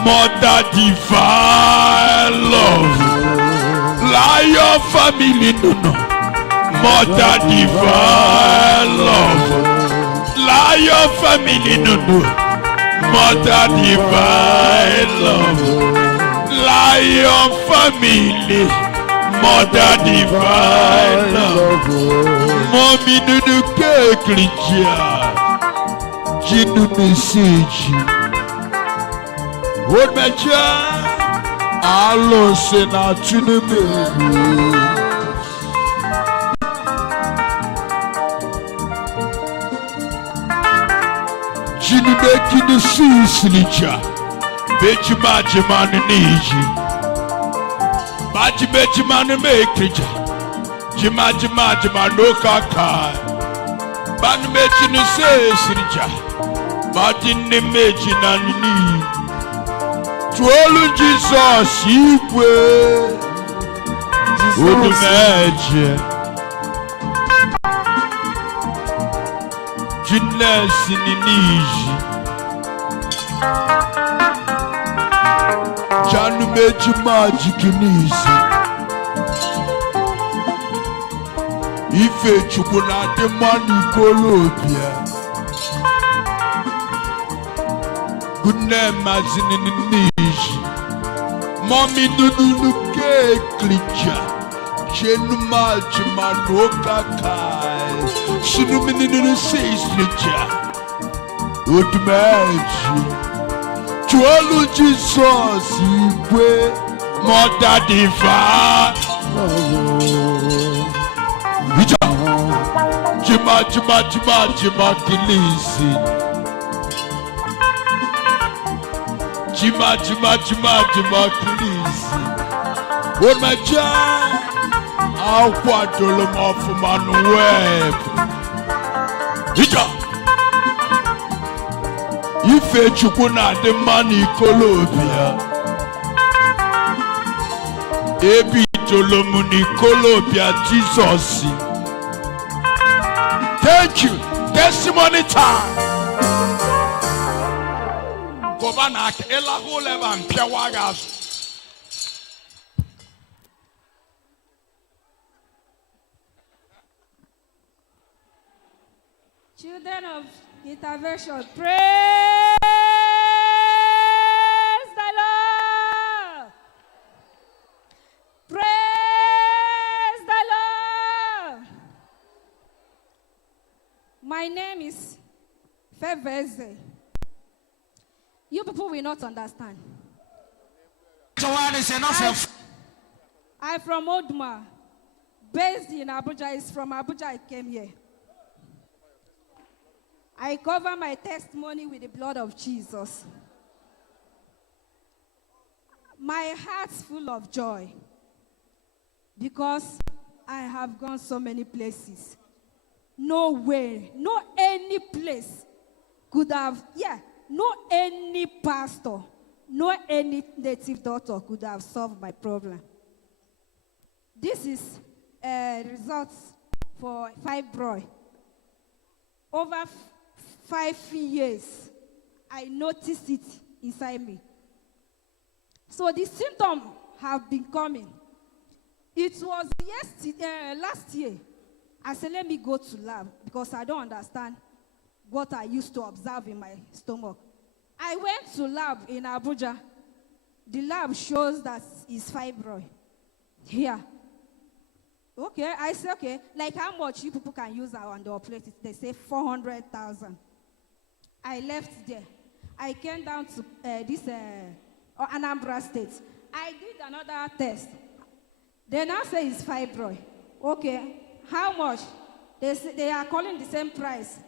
mother divine love. Lion family, no. Mother divine love. Lion family, no. Mother divine love. Lion family, mother divine love. Mommy nunu keklicha, jinunu seji. Odumeje, alo sena tunube. Jinube kini sislicha, beji majimani niji. Baji beji mani mekrija. Jima no kaka. Ban meji ni se sirija. Badin ne meji na ni. Tuolu Jesus ikwe. Odumeje. Jinnes ni niji. Janu meji magic nisi. Ife chukuna de mani kolobia. Good name as in niche. Mommy nunu ke klija. Chenu majima no kakai. Shinu mininu says klija. Odumeje. Tuolu Jesus ikwe. Mother divine. Jima kilisi. Jima kilisi. Odumeje. Akwadolo mafumanu web. Ija. Ife chukuna de mani kolobia. Ebi Jolomuni Kolobia Jesus. Thank you. Testimony time. Governor Ella Holevan Piawagas. Children of intervention, praise the Lord. Praise the Lord. My name is Feveze. You people will not understand. I'm from Odumeje, based in Abuja. It's from Abuja I came here. I cover my testimony with the blood of Jesus. My heart's full of joy because I have gone so many places. No way, no any place could have, no any pastor, no any native doctor could have solved my problem. This is results for fibroid. Over 5 years, I noticed it inside me. So the symptoms have been coming. It was last year. I said, let me go to lab because I don't understand what I used to observe in my stomach. I went to lab in Abuja. The lab shows that it's fibroid. Here. Okay, I said, okay, like how much you people can use on the operation? They say 400,000. I left there. I came down to Anambra State. I did another test. They now say it's fibroid. Okay, how much? They are calling the same price.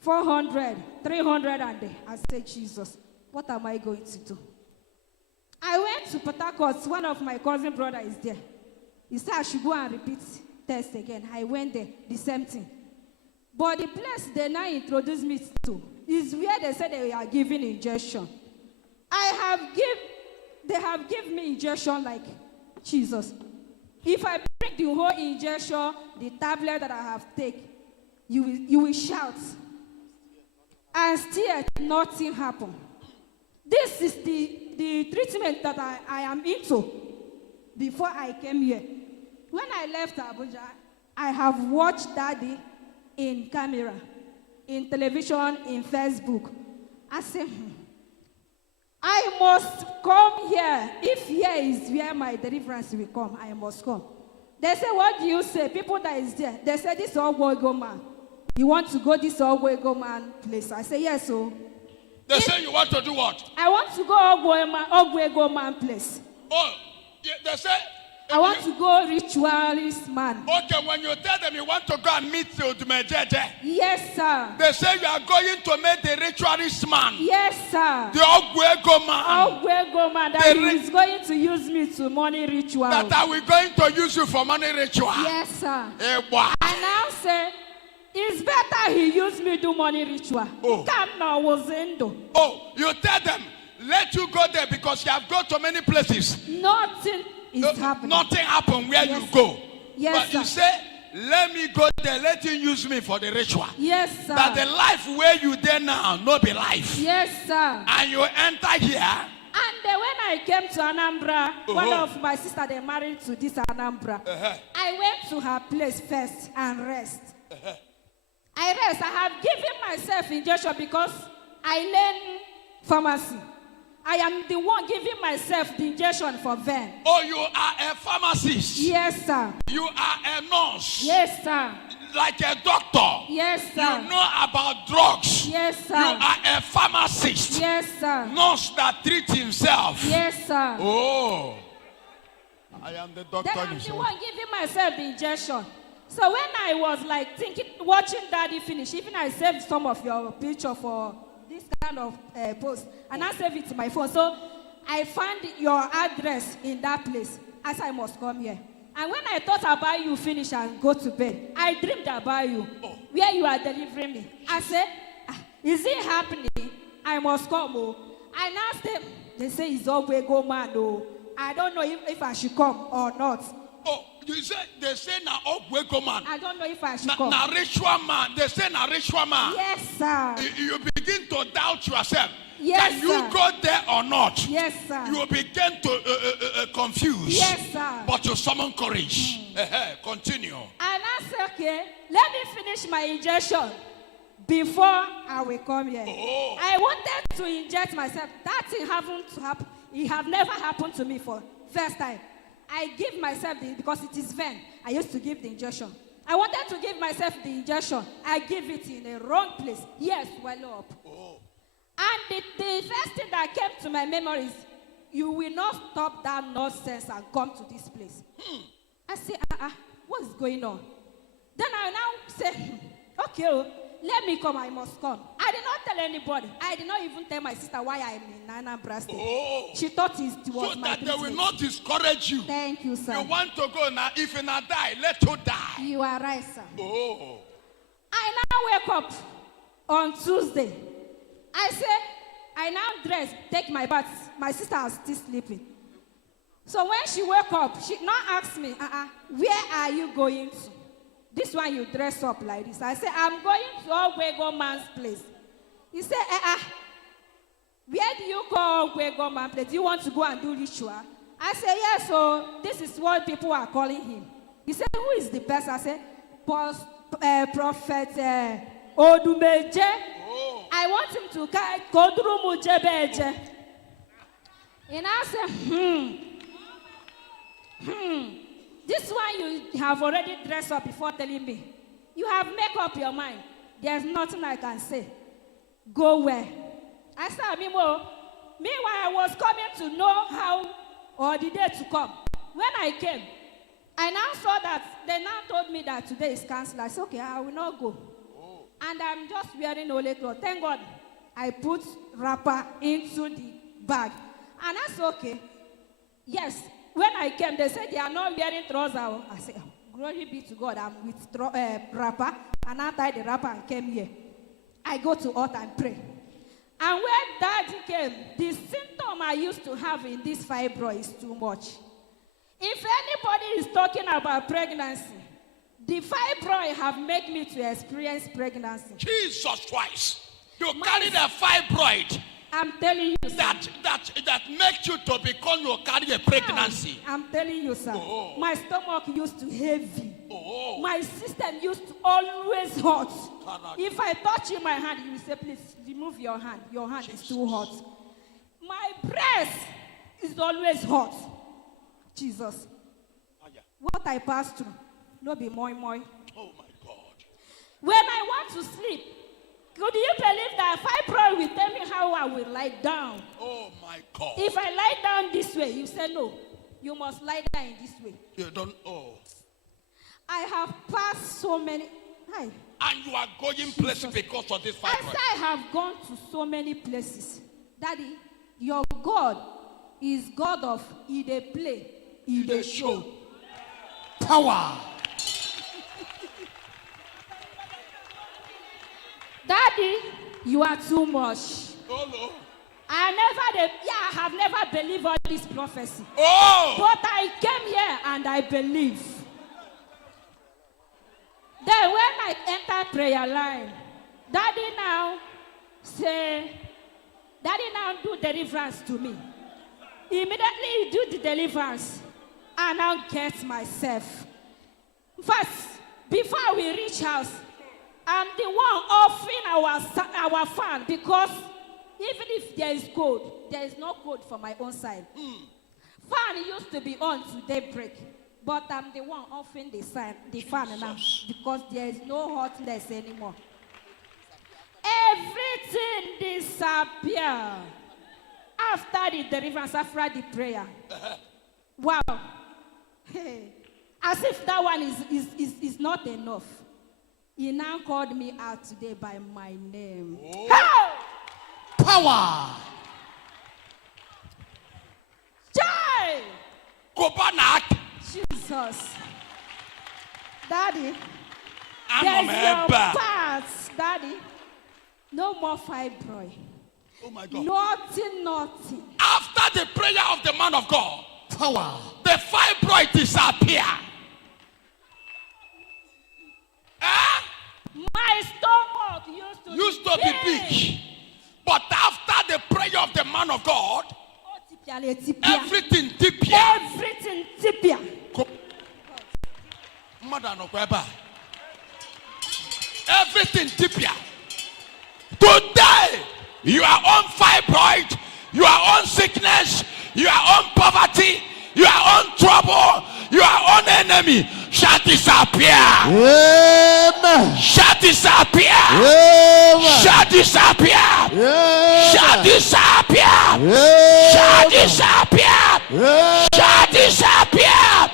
400, 300 and they. I said, Jesus, what am I going to do? I went to Port Harcourt. One of my cousin brother is there. He said I should go and repeat test again. I went there, the same thing. But the place they now introduced me to is where they said they are giving injection. They have given me injection like Jesus. If I bring the whole injection, the tablet that I have taken, you will shout. And still nothing happened. This is the treatment that I am into before I came here. When I left Abuja, I have watched Daddy in camera, in television, in Facebook. I said, I must come here. If here is where my deliverance will come, I must come. They say, what do you say? People that is there, they say, this Ogwego man. You want to go this Ogwego man place? I say, yes, so. They say you want to do what? I want to go Ogwego man place. Oh, yeah, they say. I want to go ritualist man. Okay, when you tell them you want to go and meet the Odumeje. Yes, sir. They say you are going to meet the ritualist man. Yes, sir. The Ogwego man. Ogwego man. That he is going to use me to money ritual. That are we going to use you for money ritual? Yes, sir. I now say, it's better he use me do money ritual. Oh. Oh, you tell them, let you go there because you have gone to many places. Nothing is happening. Nothing happened where you go. Yes, but sir. you say, let me go there, let him use me for the ritual. Yes, sir. That the life where you there now, not be life. Yes, sir. And you enter here. And then when I came to Anambra, one of my sisters, they married to this Anambra. I went to her place first and rest. I rest. I have given myself injection because I learn pharmacy. I am the one giving myself the injection for vein. Oh, you are a pharmacist? Yes, sir. You are a nurse? Yes, sir. Like a doctor? Yes, sir. You know about drugs? Yes, sir. You are a pharmacist? Yes, sir. Nurse that treats himself? Yes, sir. Oh. I am the doctor. Then I'm the one giving myself the injection. So when I was like thinking, watching Daddy finish, even I saved some of your picture for this kind of post, and I saved it to my phone. So I found your address in that place. As I must come here. And when I thought about you finish and go to bed, I dreamed about you, where you are delivering me. I said, is it happening? I must come. Oh. I asked them. They say it's Ogwego man. Oh. I don't know if I should come or not. Oh, you say they say na Ogwego man. I don't know if I should come. Na ritual man. They say na ritual man. Yes, sir. You begin to doubt yourself. Yes, Can you sir. go there or not? Yes, sir. You begin to confuse. Yes, sir. But you summon courage. Continue. And I said, okay, let me finish my injection before I will come here. Oh. I wanted to inject myself. That thing happened to happen. It have never happened to me for first time. I give myself because it is vein. I used to give the injection. I wanted to give myself the injection. I give it in a wrong place. Yes, well up. Oh. And the first thing that came to my memory is, you will not stop that nonsense and come to this place. I say, what is going on? Then I now say, okay, let me come, I must come. I did not tell anybody. I did not even tell my sister why I'm in Anambra State. Oh. She thought it was so my that business. they will not discourage you. Thank you, sir. You want to go now. If you not die, let you die. You are right, sir. Oh. I now wake up on Tuesday. I say, I now dress, take my bath. My sister is still sleeping. So when she woke up, she now asked me, where are you going to? This one you dress up like this. I said, I'm going to Ogwego man's place. He said, where do you go Ogwego man's place? Do you want to go and do ritual? I said, yes, so this is what people are calling him. He said, who is the person? I said, Prophet Odumeje. Oh. I want him to go through Mujebeje. And I said, this one you have already dressed up before telling me. You have made up your mind. There's nothing I can say. Go where? I said, meanwhile, I was coming to know how or the day to come. When I came, I now saw that they now told me that today is cancelled. I said, okay, I will not go. Oh. And I'm just wearing only clothes. Thank God I put wrapper into the bag. And I said, okay. Yes. When I came, they said they are not wearing trousers. I said, glory be to God, I'm with wrapper. And I tied the wrapper and came here. I go to altar and pray. And when Daddy came, the symptom I used to have in this fibroid is too much. If anybody is talking about pregnancy, the fibroid have made me to experience pregnancy. Jesus Christ. You carry the fibroid. I'm telling you, sir. That makes you to become you carry a pregnancy. I'm telling you, sir. Oh. My stomach used to heavy. Oh. My system used to always hot. If I touch in my hand, you will say, please remove your hand. Your hand is too hot. My breast is always hot. Jesus. What I pass through, no be moi. Oh my God. When I want to sleep, could you believe that fibroid will tell me how I will lie down? Oh my God. If I lie down this way, you say no. You must lie down in this way. You don't. Oh. I have passed so many. Hi. And you are going places because of this fibroid. I say I have gone to so many places. Daddy, your God is God of he dey play, he dey show. Power. Daddy, you are too much. Oh no. I have never believed all this prophecy. Oh. But I came here and I believe. Then when I enter prayer line, Daddy now do deliverance to me. Immediately he do the deliverance, and I get myself. First, before we reach house, I'm the one offering our fan because even if there is code, there is no code for my own side. Fan used to be on to daybreak, but I'm the one offering the fan now because there is no hotness anymore. Everything disappears after the deliverance, after the prayer. Wow. Hey. As if that one is not enough. He now called me out today by my name. Oh. How? Power. Joy. Kobanak. Jesus. Daddy. I'm There's your parts, Daddy. No more fibroid. Oh my God. Nothing. After the prayer of the man of God, Power. The fibroid disappear. My stomach Used to be big. But after the prayer of the man of God, everything disappear. Everything disappear. Everything disappear. Today, you are on fibroid, you are on sickness, you are on poverty, you are on trouble, you are on enemy. Shall disappear. Amen. Shall disappear. Amen. Shall disappear. Amen. Shall disappear. Amen. Shall disappear. Amen. Shall disappear.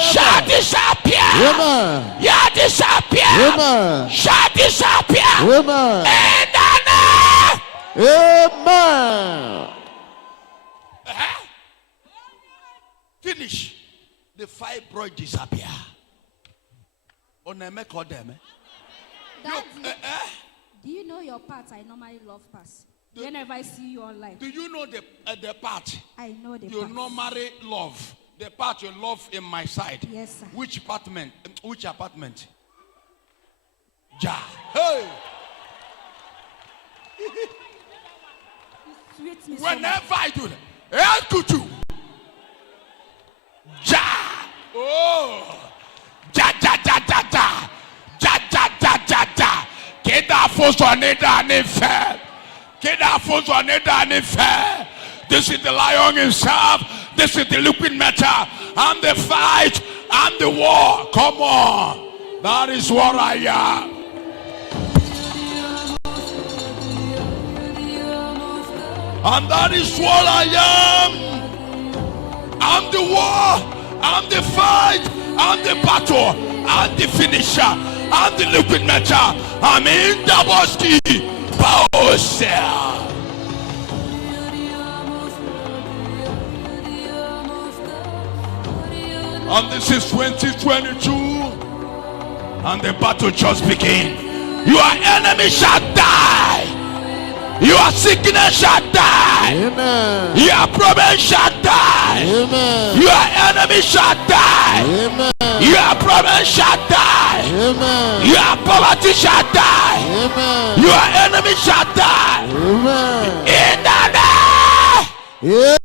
Shall disappear. Amen. Yeah, disappear. Amen. Shall disappear. Amen. In the name. Amen. Finish. The fibroid disappear. Ohanemere call them. Daddy, do you know your part I normally love pass? Whenever I see you online. Do you know the part I know the you part. normally love? The part you love in my side. Yes, sir. Which apartment? Which apartment? Ja. Hey. Sweet me so Whenever much. I do that, El Kutu. Ja. Oh. Ja ja ja ja ja. Ja ja ja ja ja. Keda fosoneda ne fe. Keda fosoneda ne fe. This is the lion himself. This is the liquid metal. I'm the fight. I'm the war. Come on. That is what I am. And that is what I am. I'm the war. I'm the fight. I'm the battle. I'm the finisher. I'm the liquid metal. I'm in the Boski. Power. And this is 2022. And the battle just began. Your enemy shall die. Your sickness shall die. Amen. Your problem shall die. Amen. Your enemy shall die. Amen. Your problem shall die. Amen. Your poverty shall die. Amen. Your enemy shall die. Amen. In the name. Amen.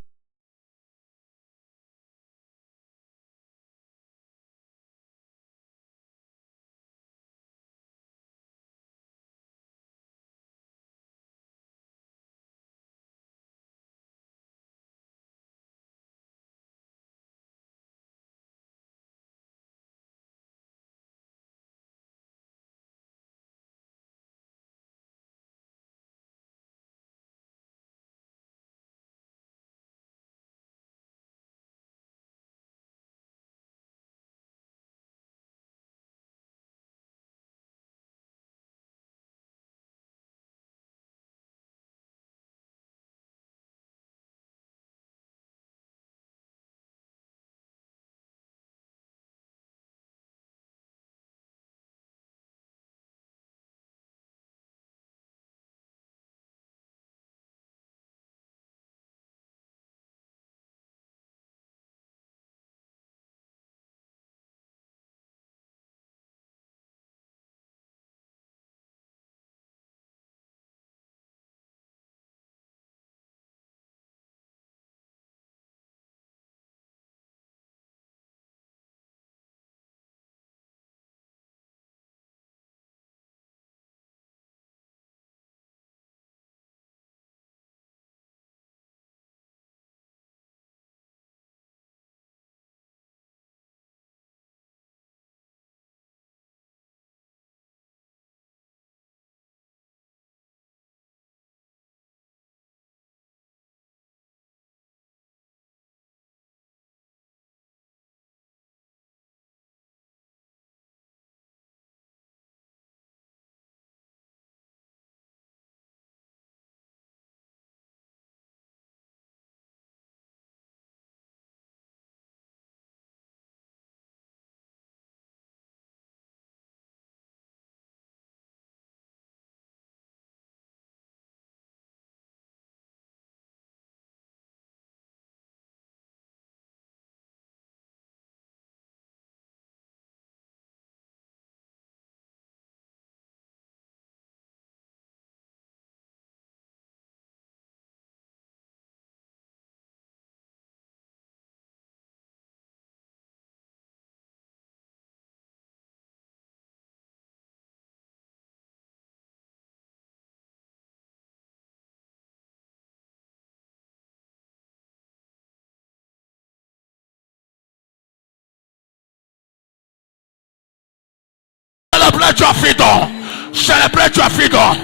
Celebrate your freedom. Celebrate your freedom.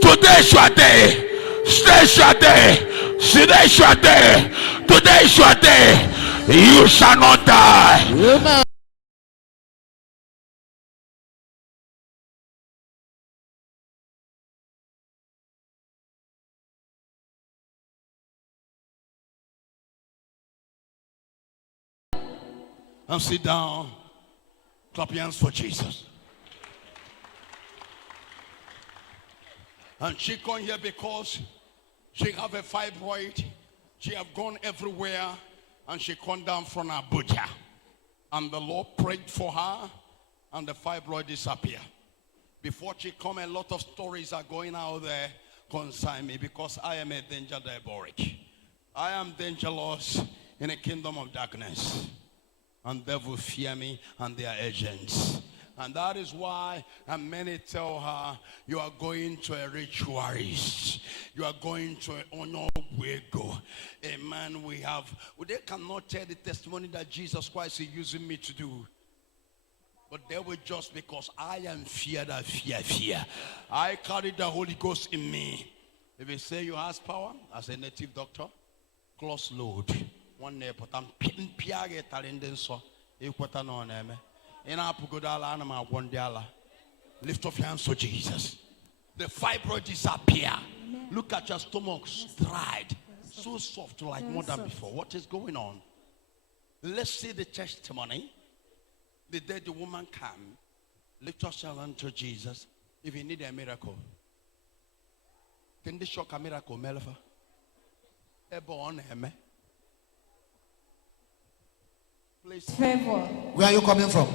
Today is your day. Today is your day. Today is your day. Today is your day. You shall not die. Amen. And sit down. Clap your hands for Jesus. And she come here because she have a fibroid. She have gone everywhere. And she come down from Abuja. And the Lord prayed for her. And the fibroid disappeared. Before she come, a lot of stories are going out there concerning me. Because I am a danger diabolic. I am dangerous in a kingdom of darkness. And devil fear me and their agents. And that is why many tell her, you are going to a ritualist. You are going to an honor wego. Amen. They cannot tell the testimony that Jesus Christ is using me to do. But they will just because I am feared of fear. I carry the Holy Ghost in me. If you say you have power, as a native doctor, close load. One day, but I'm piage talent so equata no name. In our pugodala anima one diala. Lift up your hands for Jesus. The fibroid disappear. Look at your stomach dried, so soft like more than before. What is going on? Let's see the testimony. The day the woman came, lift yourself unto Jesus. If you need a miracle, can this shock a miracle, Melfa? Ebon heme. Favor. Where are you coming from?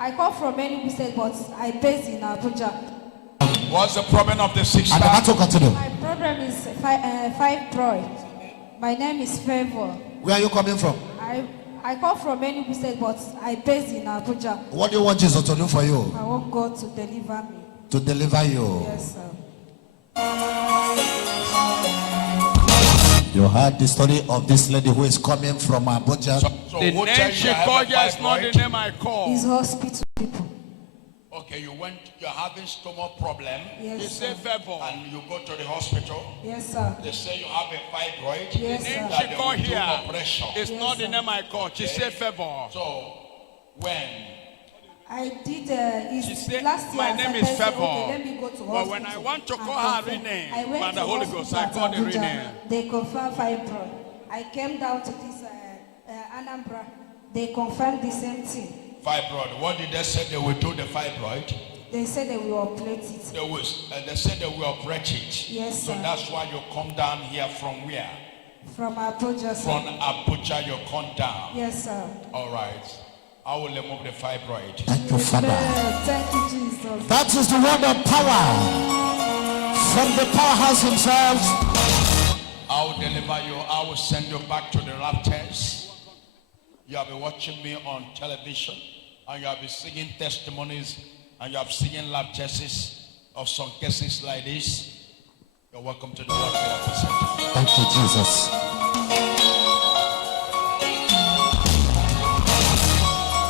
I come from Enugu State, but I based in Abuja. What's the problem of the sister? My problem is fibroid. My name is Favor. Where are you coming from? I come from Enugu State, but I based in Abuja. What do you want Jesus to do for you? I want God to deliver me. To deliver you? Yes, sir. You heard the story of this lady who is coming from Abuja. So the name she called here is not the name I call. It's hospital people. Okay, you're having stomach problem. Yes, you say Favor. And you go to the hospital. Yes, sir. They say you have a fibroid. Yes, the name sir. she called here is not the name I call. She said Favor. So when? I did she said, last year. my name is Favor. Okay, let me go to hospital. But when I want to call her rename by the Holy Ghost, I call the rename. They confirmed fibroid. I came down to this Anambra. They confirmed the same thing. Fibroid. What did they say they will do the fibroid? They said they will operate it. They said they will operate it. Yes, so sir. that's why you come down here from where? From Abuja, sir. From Abuja, you come down. Yes, sir. All right. I will remove the fibroid. Thank you, Father. Thank you, Jesus. That is the word of power from the powerhouse himself. I will deliver you. I will send you back to the raptors. You have been watching me on television, and you have been singing testimonies, and you have singing lab tests of some cases like this. You're welcome to the World Miracle Center. Thank you, Jesus.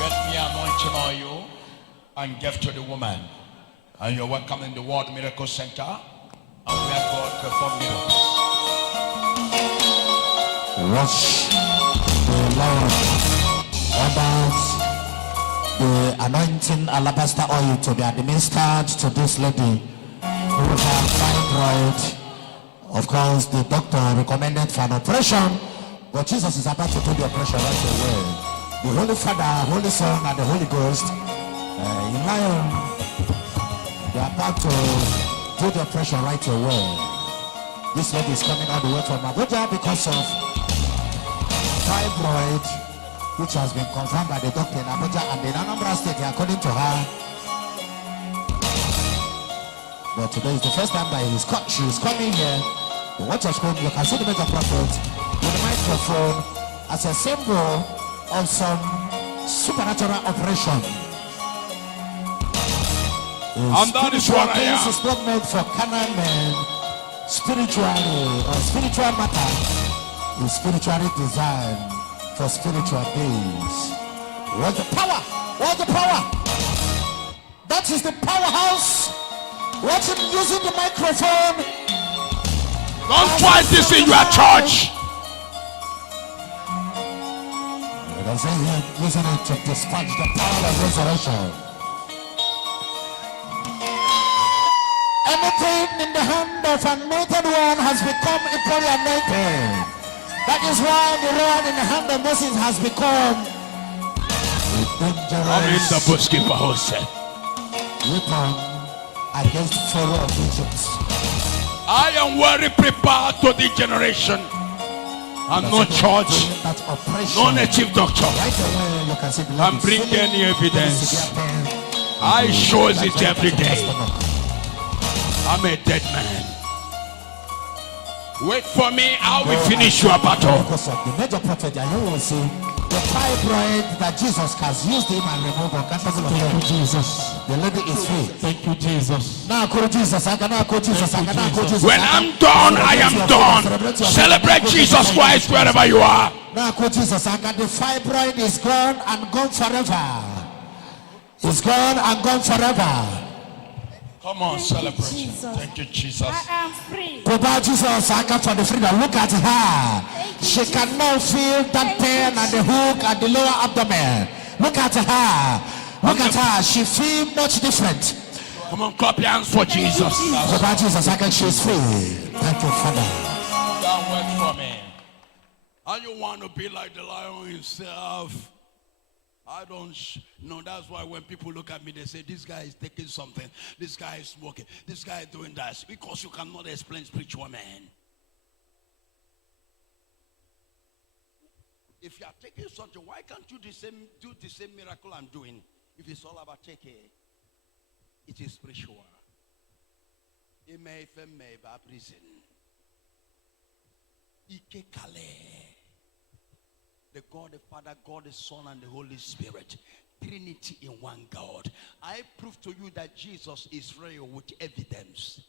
Get me anointing on you and give to the woman. And you're welcome in the World Miracle Center, and where God perform miracles. Rush the Lord about the anointing alabaster oil to be administered to this lady who has fibroid. Of course, the doctor recommended for an operation, but Jesus is about to do the operation right away. The Holy Father, Holy Son, and the Holy Ghost in Lion, they are about to do the operation right away. This lady is coming all the way from Abuja because of fibroid, which has been confirmed by the doctor in Abuja and in Anambra State, according to her. But today is the first time that she is coming here. Watch your screen, you can see the major prophet with the microphone as a symbol of some supernatural operation. And that is what I am. Is not meant for carnal men, spiritually or spiritual matter. Is spiritually designed for spiritual days. What's the power? What's the power? That is the powerhouse. Watch him using the microphone. Don't try this in your church. Using it to dispatch the power of resurrection. Anything in the hand of anointed one has become equally anointed. That is why the rod in the hand of Moses has become dangerous weapon against Pharaoh of Egypt. I am very prepared to this generation. I'm no church, no native doctor. I'm bringing any evidence. I show it every day. I'm a dead man. Wait for me, I will finish your battle. The major prophet, you will see the fibroid that Jesus has used him and removed uncountable of. Thank you, Jesus. The lady is free. Thank you, Jesus. Now, call Jesus. I cannot call Jesus. I cannot call Jesus. When I'm done, I am done. Celebrate Jesus Christ wherever you are. Now, call Jesus. I got the fibroid is gone and gone forever. It's gone and gone forever. Come on, celebrate. Thank you, Jesus. I am free. Provide Jesus, I got for the freedom. Look at her. She cannot feel that pain and the hook and the lower abdomen. Look at her. Look at her. She feels much different. Come on, clap your hands for Jesus. Provide Jesus, I can. She's free. Thank you, Father. That works for me. And you want to be like the lion himself. I don't know. That's why when people look at me, they say, this guy is taking something. This guy is smoking. This guy is doing that. Because you cannot explain spiritual man. If you are taking something, why can't you do the same miracle I'm doing? If it's all about taking, it is spiritual. It may prison. Ike kale. The God the Father, God the Son, and the Holy Spirit. Trinity in one God. I prove to you that Jesus is real with evidence.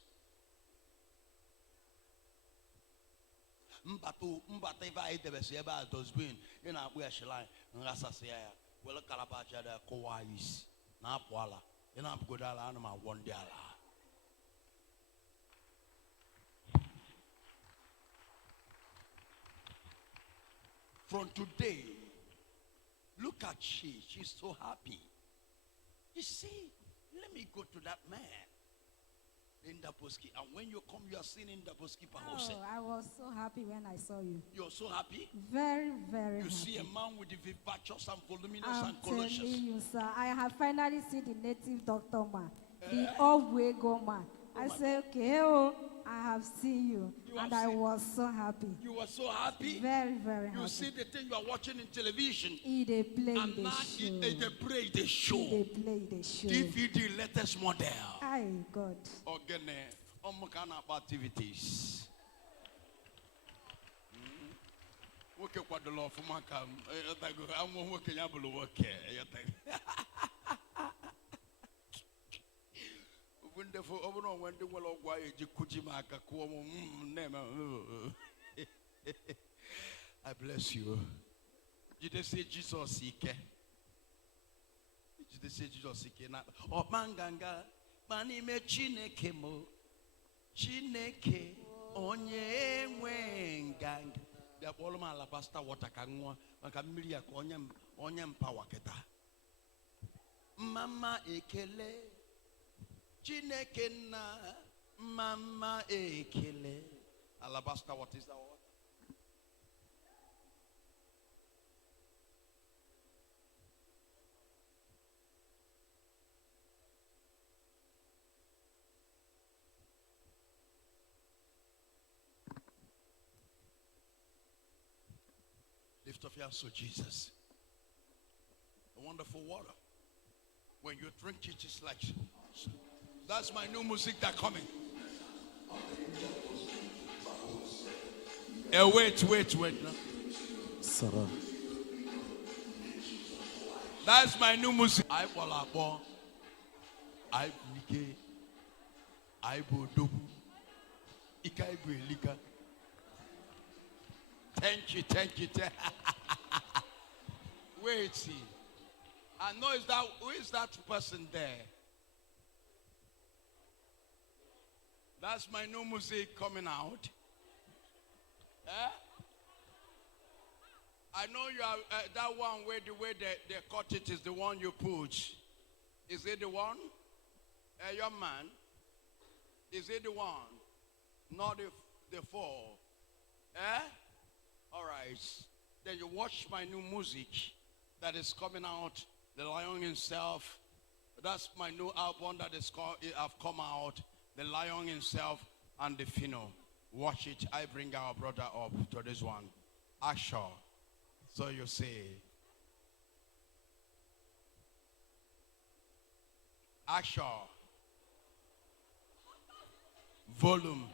From today, look at she's so happy. You see, let me go to that man in Daboski. And when you come, you are seeing in Daboski. Oh, I was so happy when I saw you. You're so happy? Very, very You happy. see a man with the vivacious and voluminous I'm and colossus. telling you, sir, I have finally seen the native doctor man, the off-way go man. I said, okay, oh, I have seen you. And I was so happy. You were so happy? Very, very happy. You see the thing you are watching in television. They play and the now show. they play the show. They play the show. DVD latest model. Aye, God. Again, kind of activities. Okay, what the law for my come? I'm working. I will work here. Wonderful. Overall, when the well of why you could I bless you. You just say Jesus seek. You just say Jesus seek. Oh manganga, mani me chineke mo, chineke onye wengang. They are all my alabasta water kangwa, makamilia onyem power keta. Mama ekele. Chineke na mama ekele. Alabaster, what is that word? Lift up your hands to Jesus. A wonderful water. When you drink it, it's like... That's my new music that's coming. Wait now. Sarah. That's my new music. I Walabo. I Bike. I Bodobu. Ikai Buelika. Thank you. Wait, see. I know who is that person there? That's my new music coming out. I know you are that one where the way they cut it is the one you put. Is it the one? Young man. Is it the one? Not the four. All right. Then you watch my new music that is coming out. The Lion Himself. That's my new album that is called. Have come out. The Lion Himself and the Phino. Watch it. I bring our brother up to this one. Asher. So you say. Asher. Volume.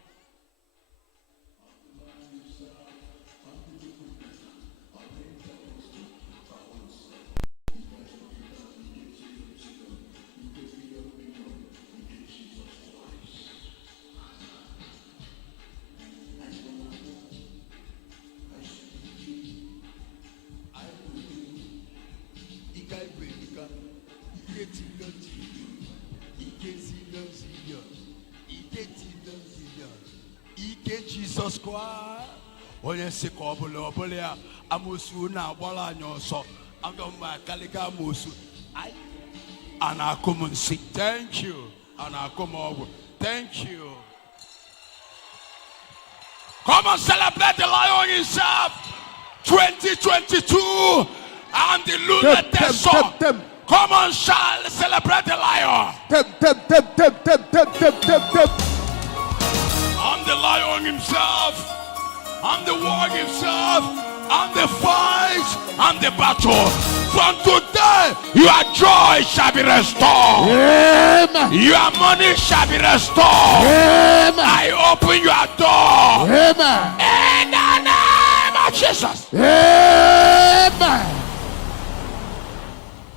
Jesus Christ. Onye si ka obule ya amosu na agbala anya ọsọ agamba kalika amosu ai anakomunsi. Thank you anakomo. Thank you. Come and celebrate the Lion Himself 2022 and the lunar song. Come on, celebrate the Lion. I'm the Lion Himself. I'm the war Himself. I'm the fight. I'm the battle. From today, your joy shall be restored. Amen. Your money shall be restored. Amen. I open your door. Amen. In the name of Jesus. Amen.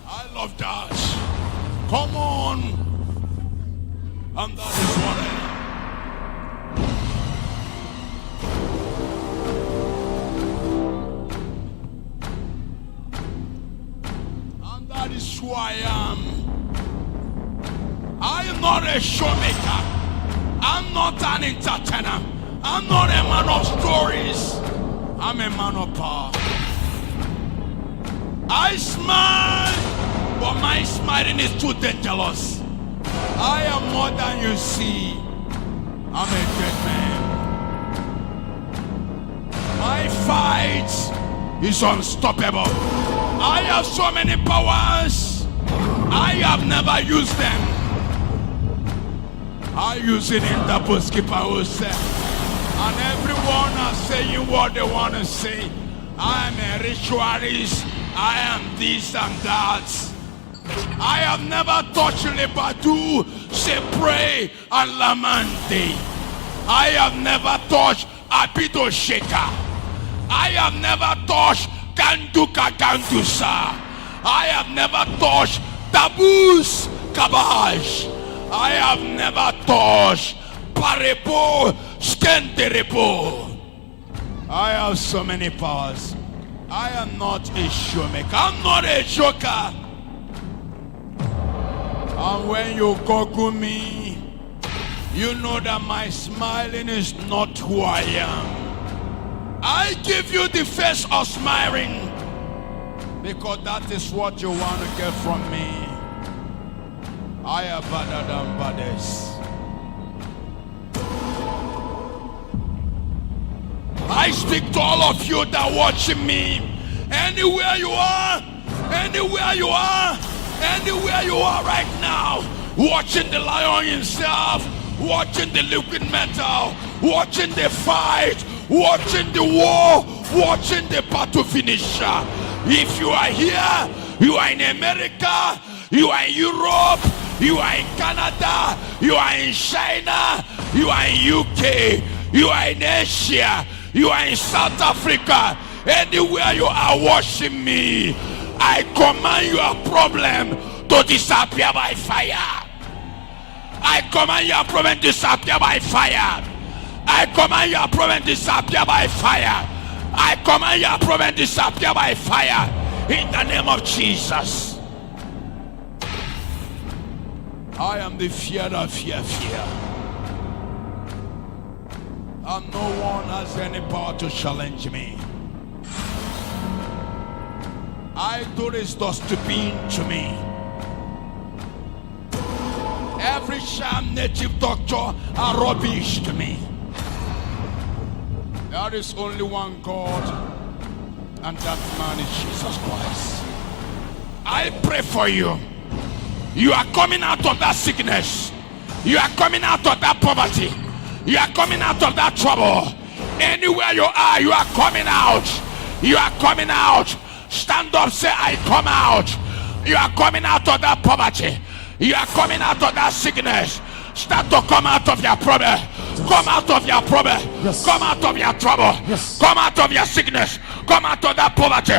I love that. Come on. And that is what I am. That is who I am. I am not a showmaker. I'm not an entertainer. I'm not a man of stories. I'm a man of power. I smile, but my smiling is too dangerous. I am more than you see. I'm a great man. My fight is unstoppable. I have so many powers. I have never used them. I use it in the bookkeeper who said, and everyone are saying what they want to say. I am a ritualist. I am this and that. I have never touched Lebadu, say pray and lamente. I have never touched Abido Shaker. I have never touched Kanduka Kandusa. I have never touched Taboos Kabash. I have never touched Parebo Skenderebo. I have so many powers. I am not a showmaker. I'm not a joker. And when you Google me, you know that my smiling is not who I am. I give you the face of smiling because that is what you want to get from me. I am better than others. I speak to all of you that are watching me. Anywhere you are, anywhere you are, anywhere you are right now, watching the Lion Himself, watching the liquid metal, watching the fight, watching the war, watching the battle finisher. If you are here, you are in America, you are in Europe, you are in Canada, you are in China, you are in UK, you are in Asia, you are in South Africa, anywhere you are watching me, I command your problem to disappear by fire. I command your problem to disappear by fire. I command your problem to disappear by fire. I command your problem to disappear by fire. In the name of Jesus. I am the fear of fear. And no one has any power to challenge me. Idleness does to be to me. Every sham native doctor are rubbish to me. There is only one God, and that man is Jesus Christ. I pray for you. You are coming out of that sickness. You are coming out of that poverty. You are coming out of that trouble. Anywhere you are coming out. You are coming out. Stand up, say, I come out. You are coming out of that poverty. You are coming out of that sickness. Start to come out of your problem. Come out of your problem. Yes. Come out of your trouble. Yes. Come out of your sickness. Come out of that poverty.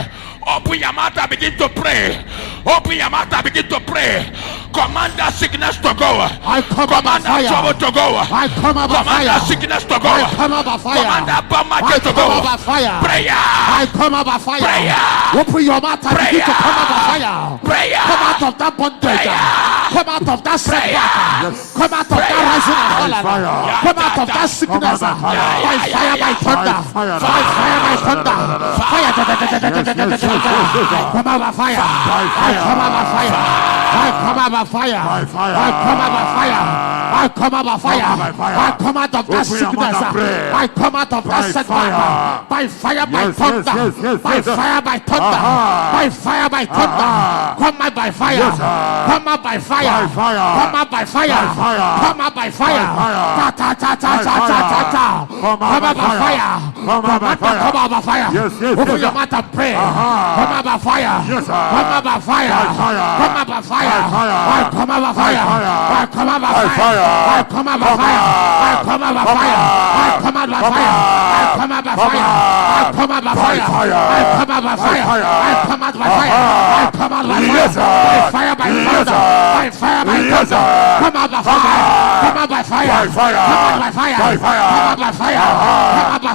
Open your mouth and begin to pray. Open your mouth and begin to pray. Command that sickness to go. I command that trouble to go. I command that sickness to go. I command that bad market to go. Prayer. I command fire. Prayer. Open your mouth and begin to command fire. Prayer. Come out of that bondage. Come out of that setback. Come out of that rising and falling. Come out of that sickness. By fire, by thunder. By fire, by thunder. Fire. Come out of fire. I come out of fire. I come out of fire. I come out of fire. I come out of fire. I come out of that sickness. I come out of that setback. By fire, by thunder. By fire, by thunder. By fire, by thunder. Come out by fire. Come out by fire. Come out by fire. Come out by fire. Ta ta ta ta ta ta ta. Come out by fire. Come out by fire. Open your mouth and pray. Come out by fire. Come out by fire. Come out by fire. I come out by fire. I come out by fire. I come out by fire. I come out by fire. I come out by fire. I come out by fire. I come out by fire. I come out by fire. I come out by fire. I come out by fire. By fire, by thunder. By fire, by thunder. Come out by fire. Come out by fire. Come out by fire. Come out by fire. Come out by fire. Come out by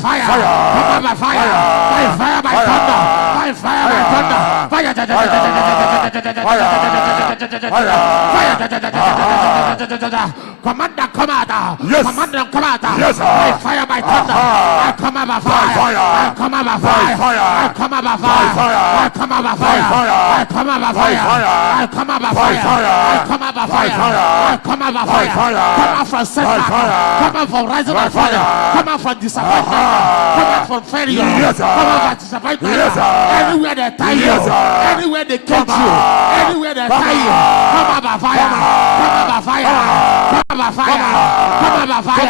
fire. Come out by fire. By fire, by thunder. By fire, by thunder. Fire. Commander, come out. Yes. Commander, come out. Yes. By fire, by thunder. I come out by fire. I come out by fire. I come out by fire. I come out by fire. I come out by fire. I come out by fire. I come out by fire. I come out by fire. Come out from setback. Come out from rising and falling. Come out from disappointment. Come out from failure. Come out from disappointment. Anywhere they tie you. Anywhere they catch you. Anywhere they tie you. Come out by fire. Come out by fire. Come out by fire. Come out by fire.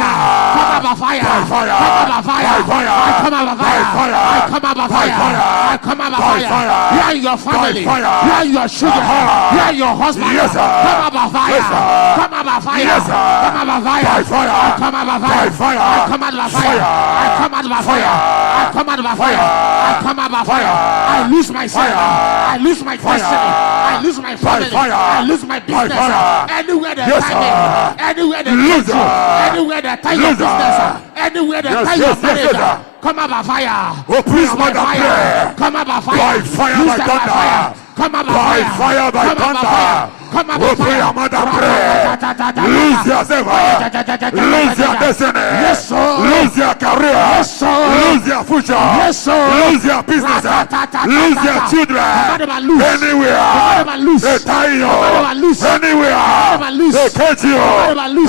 Come out by fire. Come out by fire. I come out by fire. I come out by fire. I come out by fire. You and your family. You and your children. You and your husband. Come out by fire. Come out by fire. Come out by fire. I come out by fire. I come out by fire. I come out by fire. I come out by fire. I come out by fire. I lose my son. I lose my destiny. I lose my family. I lose my business. Anywhere they tie me. Anywhere they lose you. Anywhere they tie your business. Anywhere they tie your marriage. Come out by fire. Lose my fire. Come out by fire. By fire, by thunder. Come out by fire. By fire, by thunder. Come out by fire. Lose yourself. Lose your destiny. Yes, sir. Lose your career. Yes, sir. Lose your future. Yes, sir. Lose your business. Lose your children. Anywhere. They tie you. Anywhere. They catch you.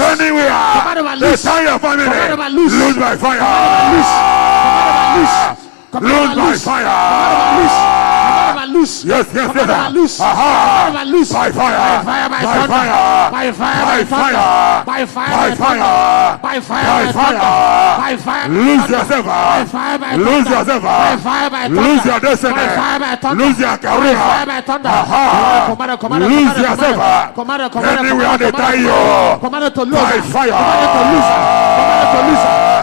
Anywhere. They tie your family. Lose by fire. Lose by fire. Loose. Yes. Loose. Loose. By fire. By fire. By fire. By fire. By fire. By fire. By fire. By fire. By fire. Lose yourself. By fire. By lose yourself. By fire. By lose your destiny. By fire. By thunder. Lose your career. By fire. By thunder. Lose yourself. Anywhere they tie you. Command to lose. By fire.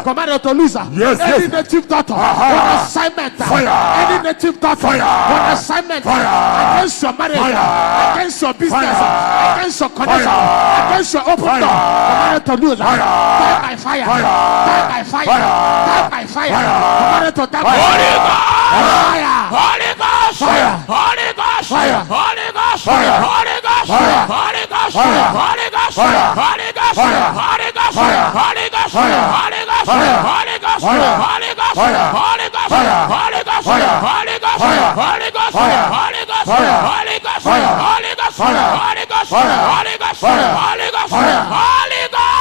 Command to lose. Yes. Any native daughter on assignment. Fire. Any native daughter on assignment against your marriage, against your business, against your connection, against your open door. Command to lose. Die by fire. Die by fire. Die by fire. Command to die by fire. Holy Ghost! Fire! Holy Ghost! Fire! Holy Ghost! Fire! Holy Ghost! Fire! Holy Ghost! Fire! Holy Ghost! Fire! Holy Ghost! Fire! Holy Ghost! Holy Ghost, Holy Ghost, Holy Ghost, Holy Ghost, Holy Ghost, Holy Ghost, Holy Ghost, Holy Ghost, Holy Ghost, Holy Ghost, Holy Ghost, Holy Ghost, Holy Ghost, Holy Ghost, Holy Ghost,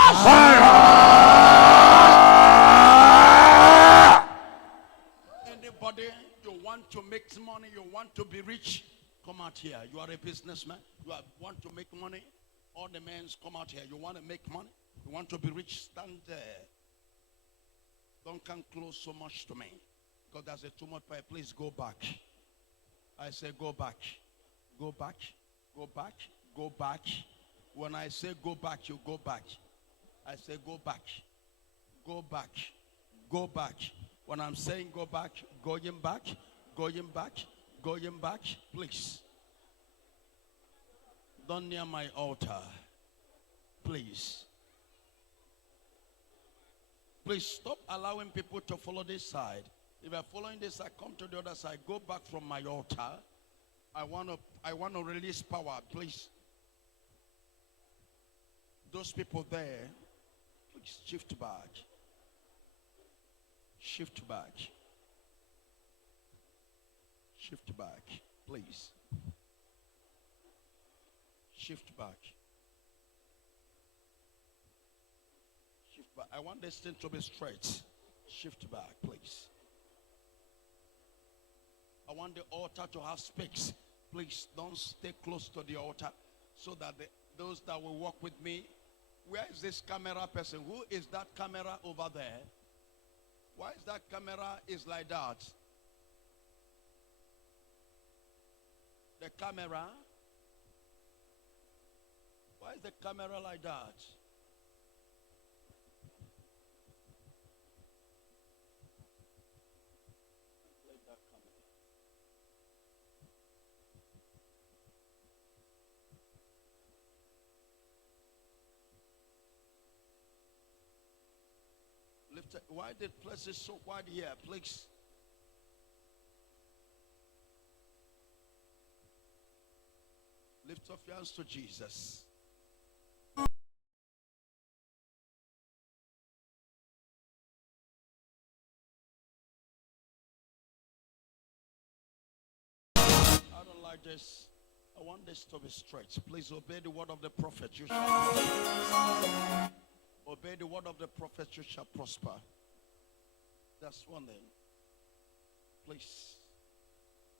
Anybody, you want to make money, you want to be rich, come out here. You are a businessman, want to make money. All the men come out here. You want to make money, you want to be rich, stand there. Don't come close so much to me, because there's a too much fire. Please go back. I say go back. Go back. Go back. Go back. When I say go back, you go back. I say go back. Go back. Go back. When I'm saying go back, going back, going back, going back, please. Don't near my altar. Please. Please stop allowing people to follow this side. If you're following this side, come to the other side. Go back from my altar. I want to release power, please. Those people there, please shift back. Shift back. Shift back, please. Shift back. Shift back. I want this thing to be straight. Shift back, please. I want the altar to have space. Please don't stay close to the altar, so that those that will walk with me. Where is this camera person? Who is that camera over there? Why is that camera is like that? The camera. Why is the camera like that? Why the place is so wide here, please? Lift up your hands to Jesus. I don't like this. I want this to be straight. Please obey the word of the prophet. You shall prosper. Obey the word of the prophet, you shall prosper. That's one thing. Please.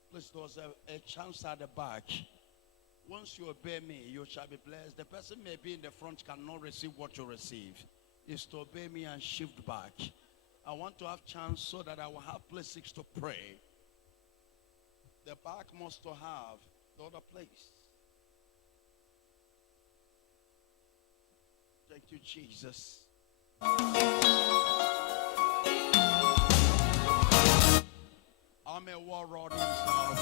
Please, there's a chance at the back. Once you obey me, you shall be blessed. The person may be in the front, cannot receive what you receive. Is to obey me and shift back. I want to have chance so that I will have places to pray. The back must to have the other place. Thank you, Jesus. I'm a warlord himself.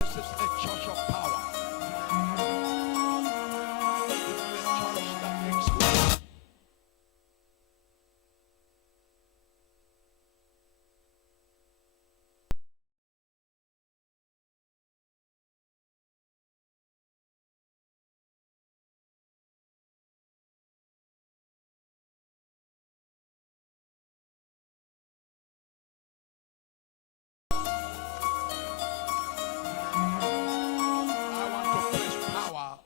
This is a church of power. This is a church that makes peace.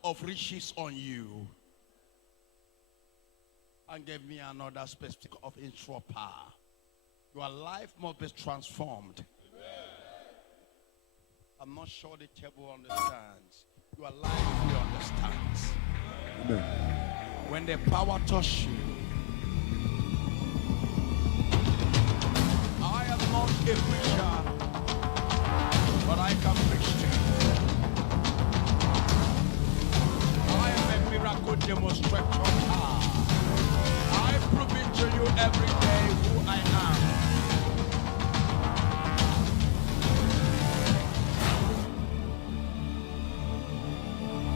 Of riches on you, and give me another specific of intro power. Your life must be transformed. Amen. I'm not sure the table understands. Your life will understand. Amen. When the power touches you, I am not a preacher, but I can preach to you. Miracle demonstrator. I prove it to you every day who I am.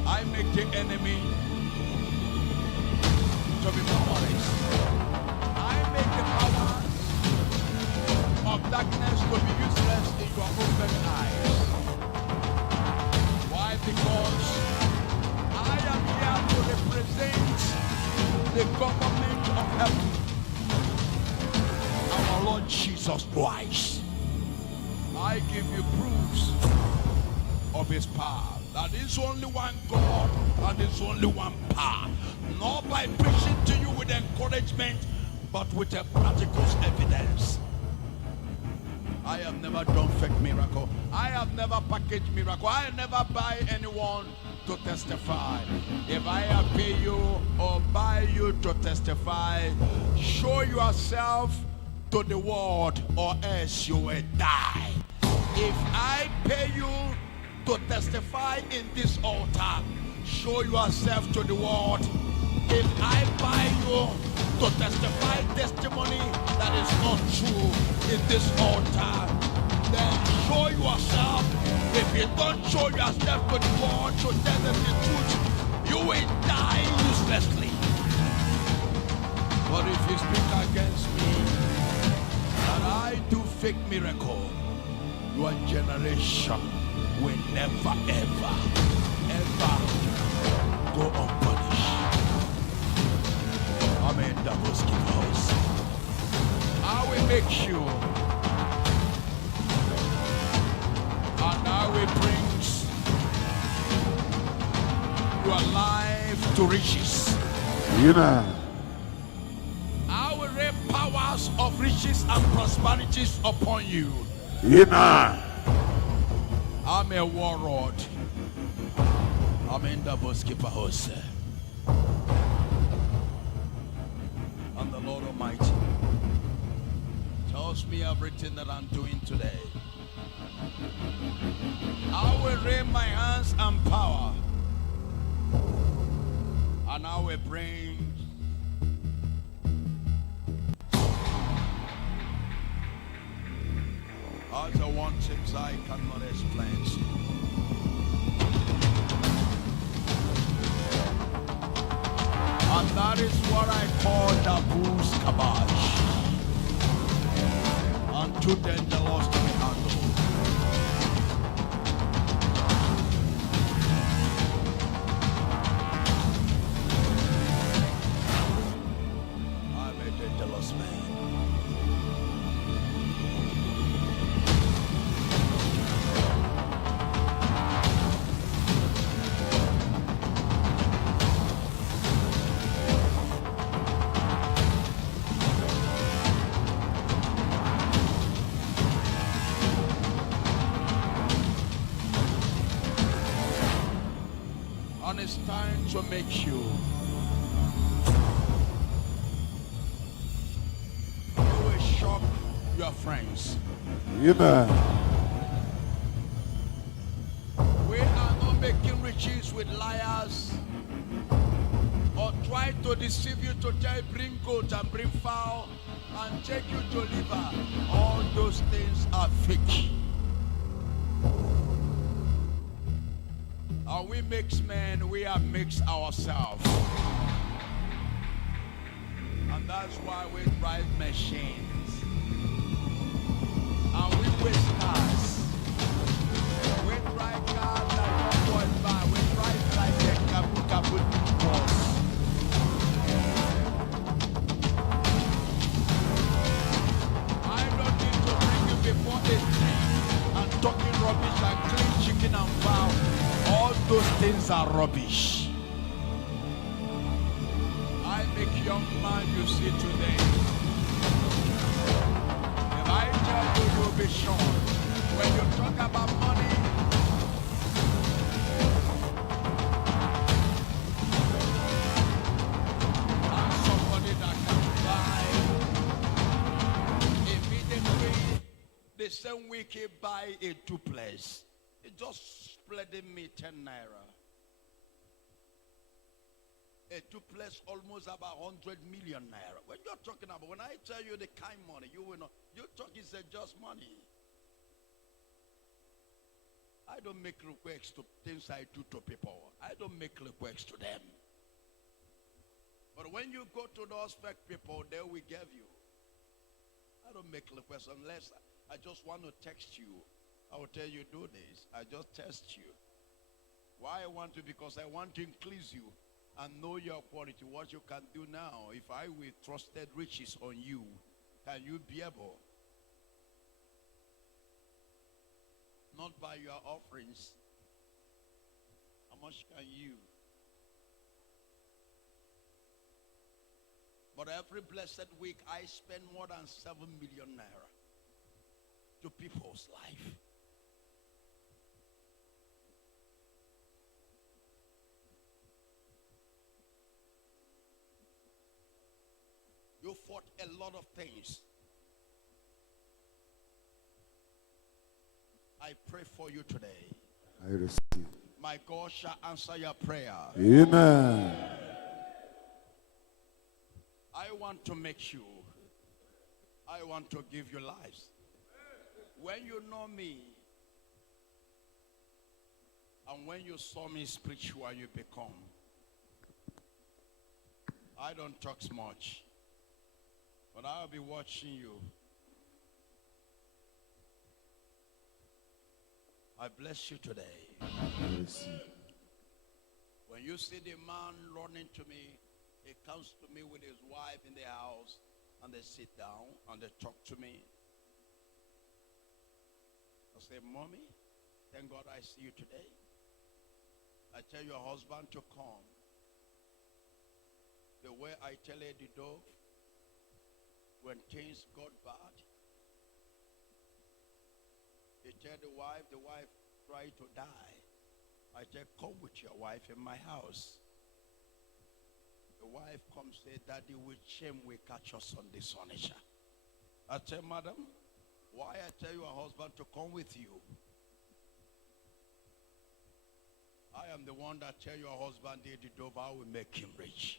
I make the enemy to be powerless. I make the powers Jesus Christ. I give you proofs of his power. That is only one God and there's only one power. Not by preaching to you with encouragement, but with a practical evidence. I have never done fake miracle. I have never packaged miracle. I never buy anyone to testify. If I pay you or buy you to testify, show yourself to the world or else you will die. If I pay you to testify in this altar, show yourself to the world. If I buy you to testify testimony that is not true in this altar, then show yourself. If you don't show yourself to the world to tell them the truth, you will die uselessly. But if you speak against me that I do fake miracle, your generation will never, ever, ever go unpunished. Amen. That was give us. I will make sure, and I will bring your life to riches. Amen. I will rain powers of riches and prosperities upon you. Amen. I'm a warlord. I'm in the Boskipper house. And the Lord Almighty tells me everything that I'm doing today. I will rain my hands and power, and I will bring as I want things I cannot explain. And that is what I call the Bruce Kabash. And too dangerous to be handled. I'm a dangerous man. And it's time to make you. You will shock your friends. Amen. We are not making riches with liars or try to deceive you to tell you bring goat and bring fowl and take you to liver. All those things are fake. And we mix men, we are mixed ourselves. And that's why we drive machines. And we waste cars. We drive cars like one boy buy. We drive like a kaput boss. I don't need to bring you before the tree and talking rubbish and clean chicken and fowl. All those things are rubbish. I make young man you see today. If I tell you, you'll be sure. When you talk about money, and somebody that can buy immediately the same week he buy a duplex. It just splitting me 10 naira. A duplex almost about 100 million naira. When you're talking about, when I tell you the kind money, you will not. You talk is just money. I don't make requests to things I do to people. I don't make requests to them. But when you go to those fake people, they will give you. I don't make requests unless I just want to text you. I will tell you do this. I just test you. Why I want to? Because I want to increase you and know your quality. What you can do now. If I will trusted riches on you, can you be able not by your offerings. How much can you? But every blessed week, I spend more than 7 million naira to people's life. You fought a lot of things. I pray for you today. I receive. My God shall answer your prayer. Amen. I want to make you. I want to give you lives. When you know me, and when you saw me spiritual, you become. I don't talk much, but I'll be watching you. I bless you today. When you see the man running to me, he comes to me with his wife in the house, and they sit down and they talk to me. I say, Mommy, thank God I see you today. I tell your husband to come. The way I tell Eddie Dove, when things got bad, he tell the wife tried to die. I tell, come with your wife in my house. The wife comes say, Daddy, with shame we catch us on this furniture. I tell, Madam, why I tell your husband to come with you? I am the one that tell your husband, Eddie Dove, I will make him rich.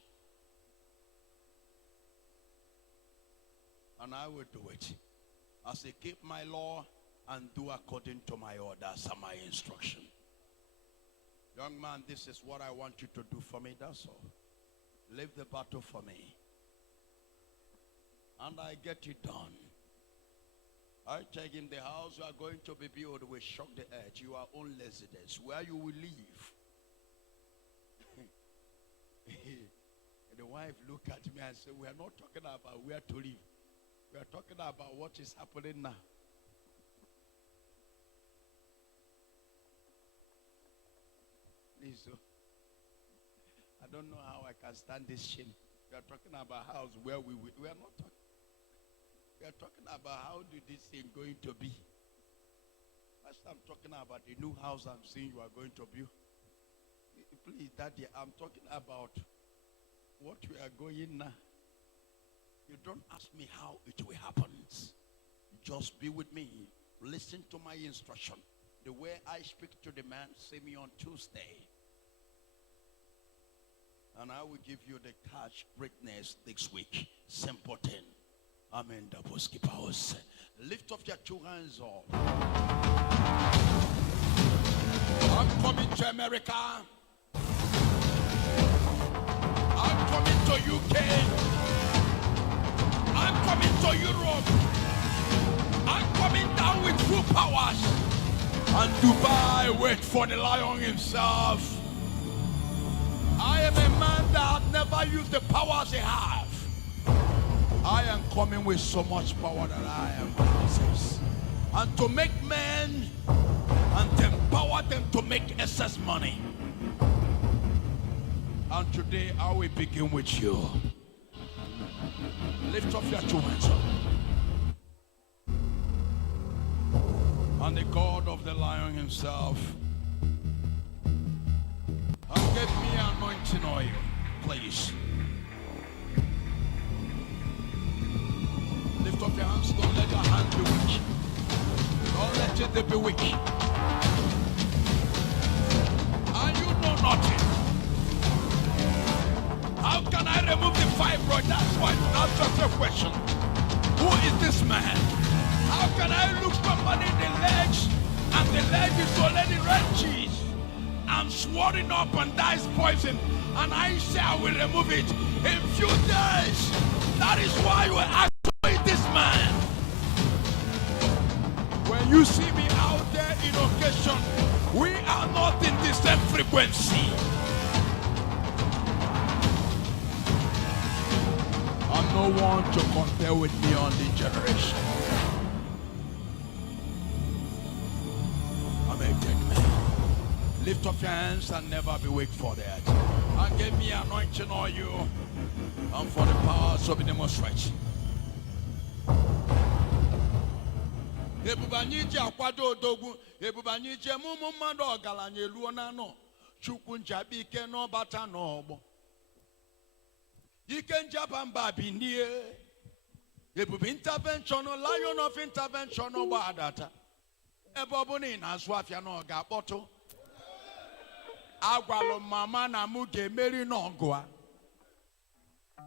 And I will do it. I say, keep my law and do according to my orders and my instruction. Young man, this is what I want you to do for me, that's all. Live the battle for me. And I get it done. I check in the house you are going to be built will shock the earth. Your own residence, where you will live. And the wife look at me and say, we are not talking about where to live. We are talking about what is happening now. Please, I don't know how I can stand this shame. We are talking about house where we are not talking. We are talking about how did this thing going to be. First I'm talking about the new house I'm seeing you are going to build. Please, Daddy, I'm talking about what we are going now. You don't ask me how it will happen. Just be with me. Listen to my instruction. The way I speak to the man, see me on Tuesday. And I will give you the catch greatness this week. Simple thing. Amen. Lift up your two hands up. I'm coming to America. I'm coming to UK. I'm coming to Europe. I'm coming down with full powers. And Dubai, wait for the lion himself. I am a man that never used the powers he have. I am coming with so much power that I am possessed. And to make men and to empower them to make excess money. And today I will begin with you. Lift up your two hands up. And the God of the lion himself, and give me anointing oil, please. Lift up your hands, don't let your hand be weak. Don't let it be weak. And you know nothing. How can I remove the fibroid? That's why I ask yourself a question. Who is this man? How can I look somebody in the legs and the leg is already red cheese? I'm swelling up and that's poison. And I say I will remove it in few days. That is why you ask to eat this man. When you see me out there in occasion, we are not in the same frequency. I'm no one to compare with me on the generation. Lift up your hands and never be weak for that. And give me anointing on you and for the powers of the demonstration. Ebubanyiji akwado odogwu, ebubanyiji emumu mmadụ ọgaranya eluo na anọ. Chukwu njabi ike n'ọbata n'ọgbọ. Ike njaba mba binie. Ebube intervention, lion of intervention ọgba adata. Ebe ọ bụ na ị na-azụ afịa na ọ ga-akpọtụ. Agwalụ mama na mụ ga-emeri n'ọgụ a.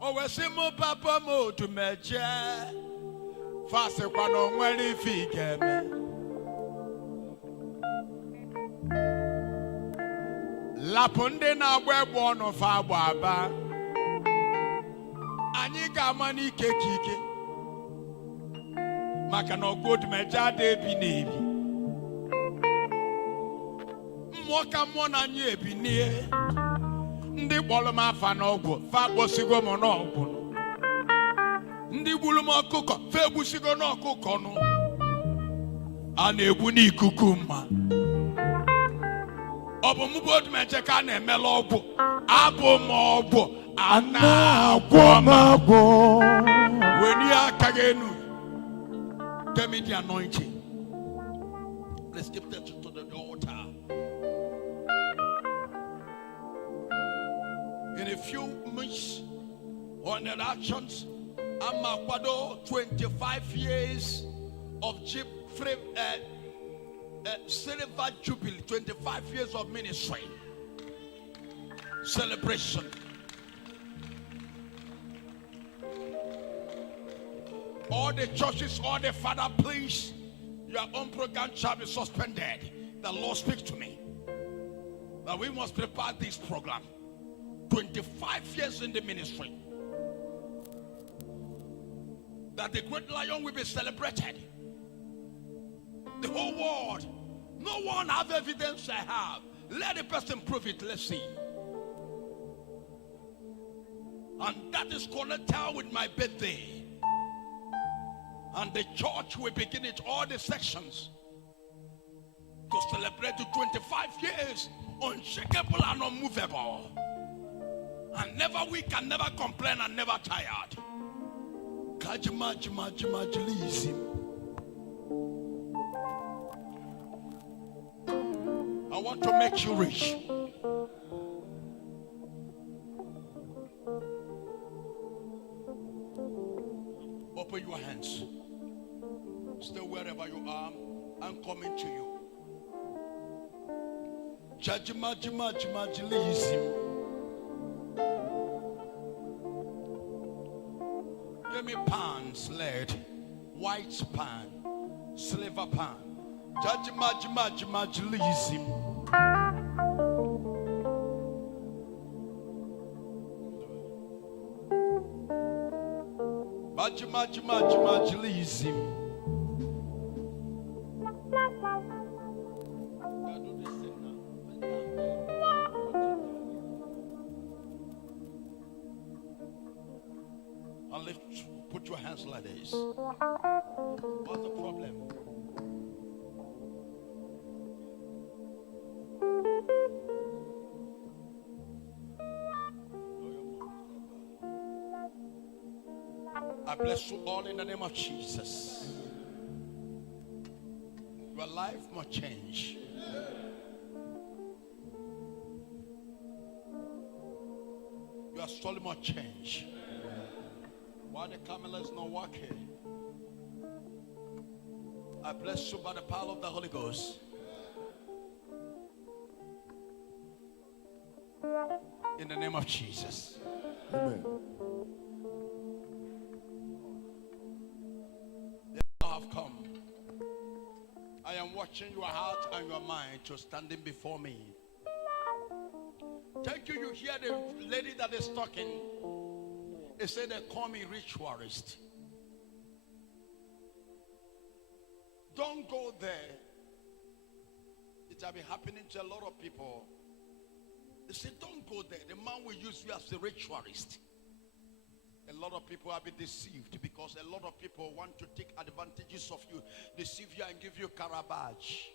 O wesi mụ papa m Odumeje. Fasikwa na onwere ife ị ga-eme. Lapụ ndị na-agba egbe ọnụ fa agba aba. Anyị ga-ama n'ike ka ike. Maka na ọgụ Odumeje ada ebi n'ebi. Mmụọ ka mmụọ na anyị ebi n'ihe. Ndị kpọrọ m afa n'ọgwụ fa kpọsigo m n'ọgwụ. Ndị gburu m ọkụkọ fa egbusigo n'ọkụkọ nụ. A na-egbu n'ikuku mma. Ọ bụ mụ bụ Odumeje ka a na-emela ọgwụ. Abụ m ọgwụ. A na-agwọ m agwọ. Weni aka gị enu. Give me the anointing. Let's give that to the altar. In a few months on the actions, I'm Akwado 25 years of silver jubilee, 25 years of ministry celebration. All the churches, all the father, please, your own program shall be suspended. The Lord speaks to me that we must prepare this program. 25 years in the ministry. That the great lion will be celebrated. The whole world. No one have evidence I have. Let the person prove it. Let's see. And that is connected with my birthday. And the church will begin it, all the sections, to celebrate the 25 years unshakable and unmovable. And never weak and never complain and never tired. I want to make you rich. Open your hands. Stay wherever you are. I'm coming to you. Give me pans, lead, white pan, silver pan. Put your hands like this. What's the problem? I bless you all in the name of Jesus. Your life must change. Your story must change. Why the camera is not working? I bless you by the power of the Holy Ghost. In the name of Jesus. Amen. I have come. I am watching your heart and your mind to standing before me. Thank you. You hear the lady that is talking. They say they call me ritualist. Don't go there. It has been happening to a lot of people. They say don't go there. The man will use you as a ritualist. A lot of people have been deceived because a lot of people want to take advantages of you, deceive you and give you carabage.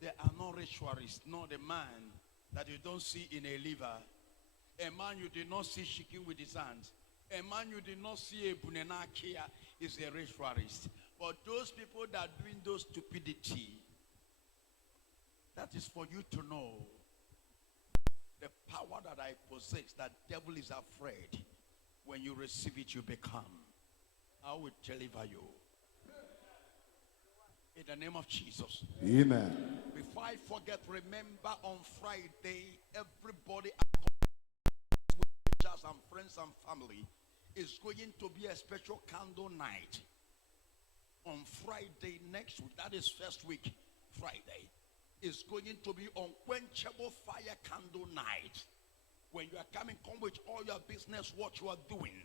There are no ritualists, not the man that you don't see in a liver, a man you did not see shaking with his hands, a man you did not see a bunenakia is a ritualist. But those people that are doing those stupidity, that is for you to know the power that I possess, that devil is afraid. When you receive it, you become. I will deliver you. In the name of Jesus. Amen. Before I forget, remember on Friday, everybody and friends and family is going to be a special candle night. On Friday next week, that is first week, Friday, is going to be unquenchable fire candle night. When you are coming, come with all your business, what you are doing.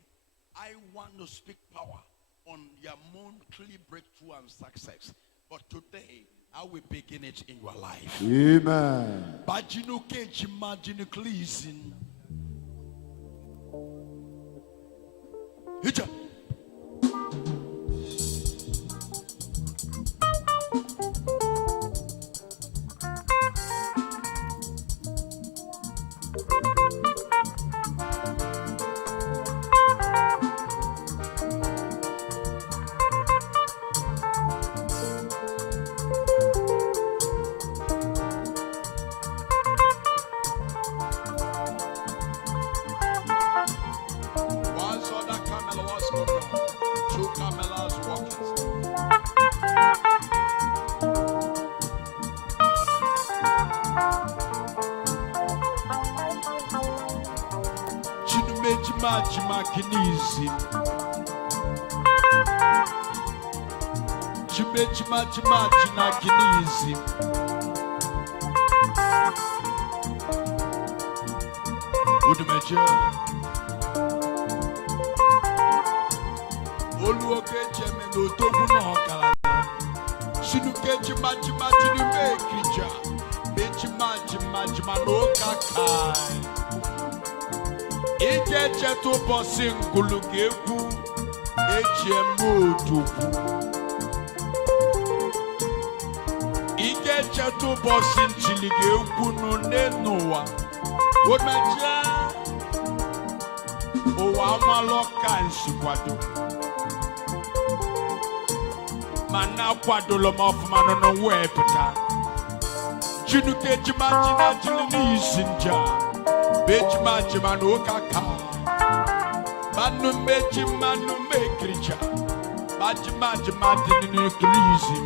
I want to speak power on your monthly breakthrough and success. But today, I will begin it in your life. Amen. Odumeje Oluoke Jeme no togu no kala Shinuke jima jinu mekrija Bejima no kakai Ije cheto bosingulu geku Ejemu oduku Ije cheto bosinchili geku no nenuwa Odumeje Amaloka nsikwado Mana kwado lo mafumano no wepeta Chinuke jima jini isinja Bejima no kaka Manu mekricha Bajima dini krizi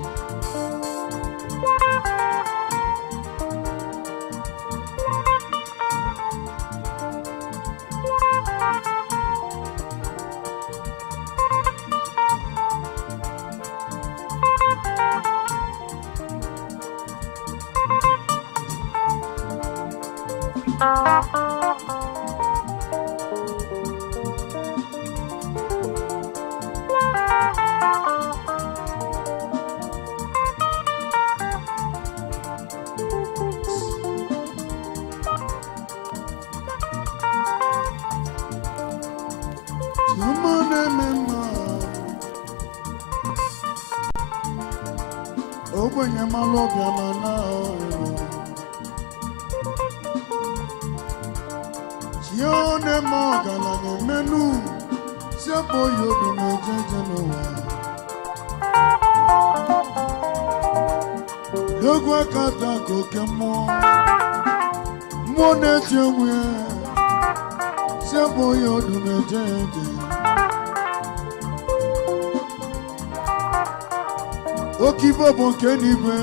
Okibo bonkeni be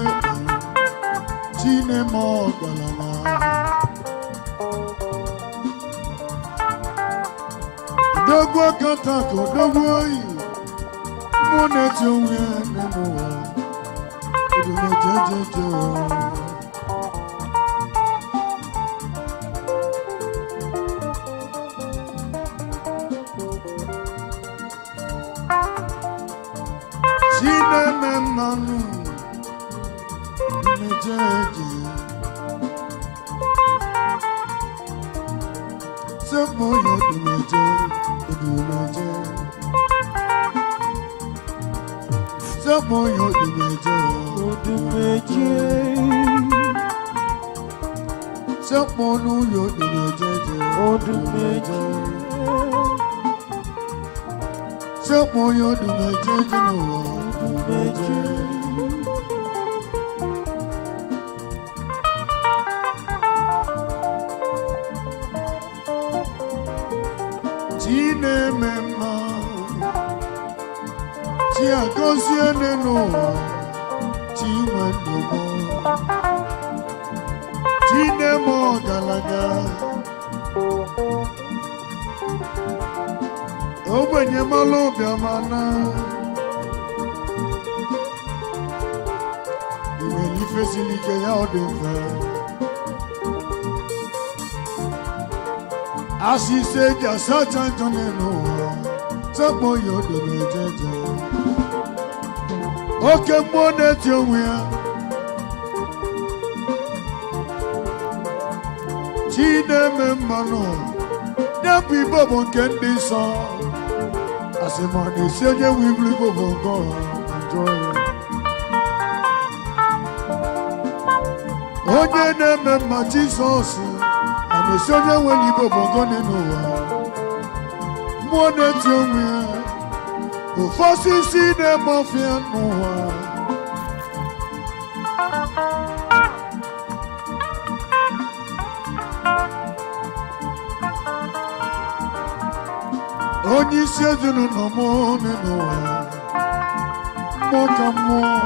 Chine mo galana Dogwa kata ko dogwa yi Mone tiwe nemoa Odumeje Manu, Odumeje, Sebo Odumeje, Sebo Odumeje, Someone you Odumeje. Someone you Odumeje. Tine mema, tia kosiene no, tiwa dogo. Tine mo galaga, obenye malo biamana. Imeli fesilike ya odefe. Asise jasa chanchone no, sopo yodo mejeje. Oke mwone tiongwea. Chine memano, nepi bobo kendi so. Asemani senye wibli bobo go, enjoy. Onye ne memma Jesus. And the soldier when you go on in more than 2 years, who first see them off here more. Only season no more than more come more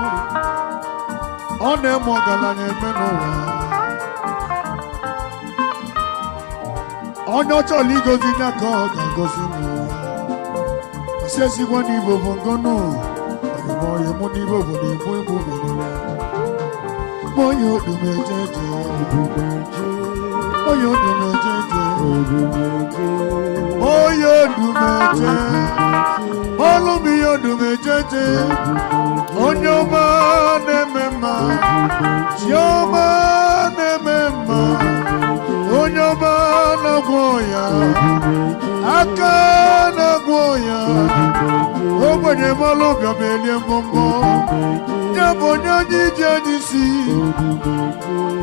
on them more than Onyo choli gozi na koga gozi no. Asesi wani bobo gono. Moyo muni bobo ni boy bobo no. Moyo Odumeje. Moyo Odumeje. Moyo Odumeje. Olumi Odumeje. Onyo mane mema. Yoma ne mema. Onyoba na goya, aka na goya. Obenye malo biabele mbombo, nyabo nyanyi janisi.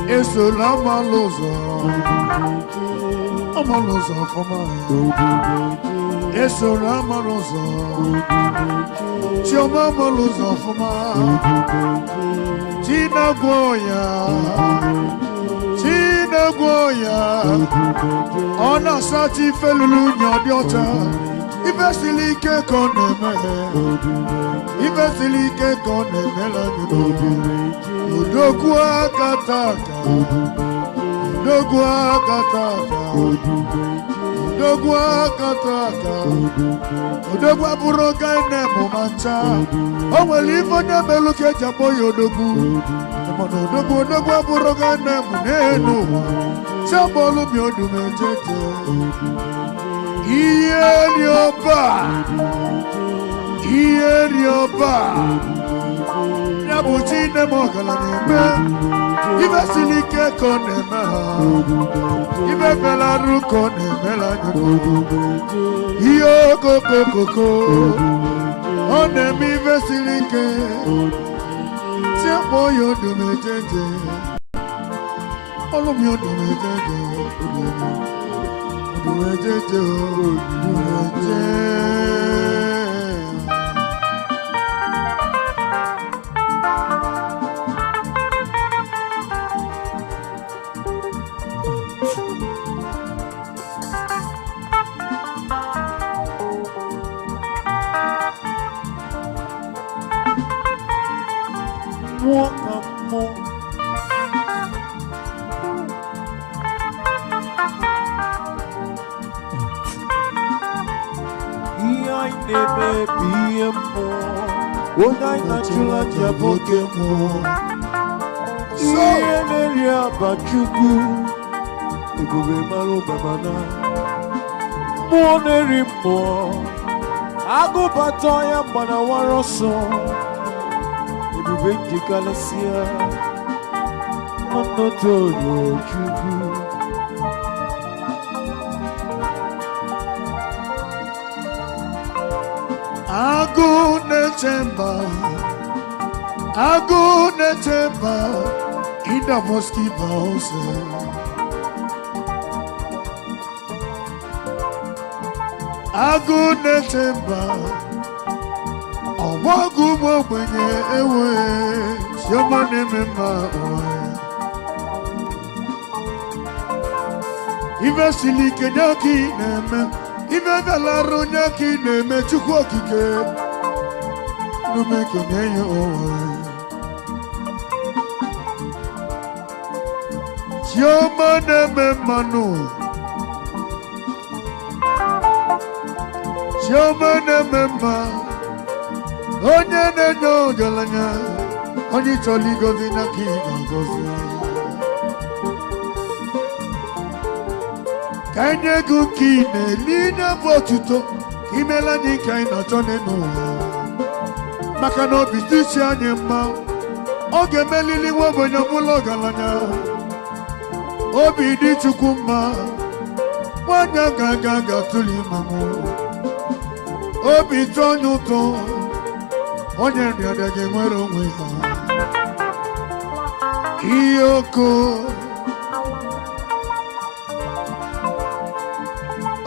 Eso la maloza, amaloza fama. Eso la maloza, choma maloza fama. Tina goya. Goya, on a sati felulu nyodiota. Ivesilike koneme, ivesilike koneme la nyudo. Udogwa kataka, udogwa kataka, udogwa kataka, udogwa buroga ene mumancha. Owe livo nyemeluke jabo yodogu. Odogwa buroga ne muneno. Sambolu mi Odumeje. Iye ni oba. Nyabuchi ne mogala neme. Ibe silike konema. Ibe belaru konema nyodo. Iyo koko. Onemi ibe silike. Moyo Odumeje, Olumi Odumeje, Odumeje. Agubatoya mbana waroso Odumeje kalesia Monotono chugu Agune temba Ida moski bause agụ na-eche mba ọgbagụ ụmụ ogbenye enweghị chiọma na-eme mma ụwa ya ife siri ike nye aka ị na-eme ife bịalarụ nye aka ị na-eme Chukwu okike n'umekene ya ụwa ya chiọma na-eme mmanụ chiọma na-eme mma onye na-enye ọgaranya onye chọrọ igozi n'aka ị ga-agozi ka anyị ego nke ị na-eli nye bụ otuto ka imela anyị nke anyị na-achọ n'ụwa maka na obi tụchi anyị mma ọ ga-emelili nwa ogbenye ọbụla ọgaranya obi dị Chukwu mma nwanyị ga-atụli imanwụ obi tụ onye ụtọ onye nrịada ga-enwere onwe ha ihe oko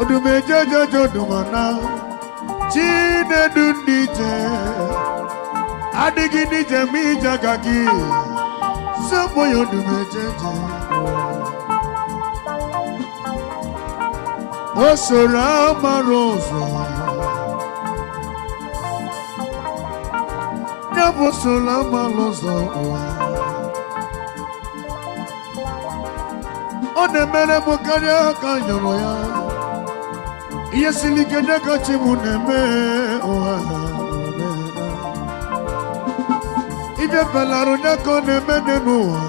Odumeje jeje odumana Chinedu ndị ije adịghị n'ije ma ije agaghị sọpụ ya Odumeje je o soro amara ụzọ ya bụ soro amara ụzọ ọ na-emere m karịa ka nyụrụ ya ihe siri ike nye ka chi m na-eme ụwa ibe belarụ nye ka ọ na-eme n'ụwa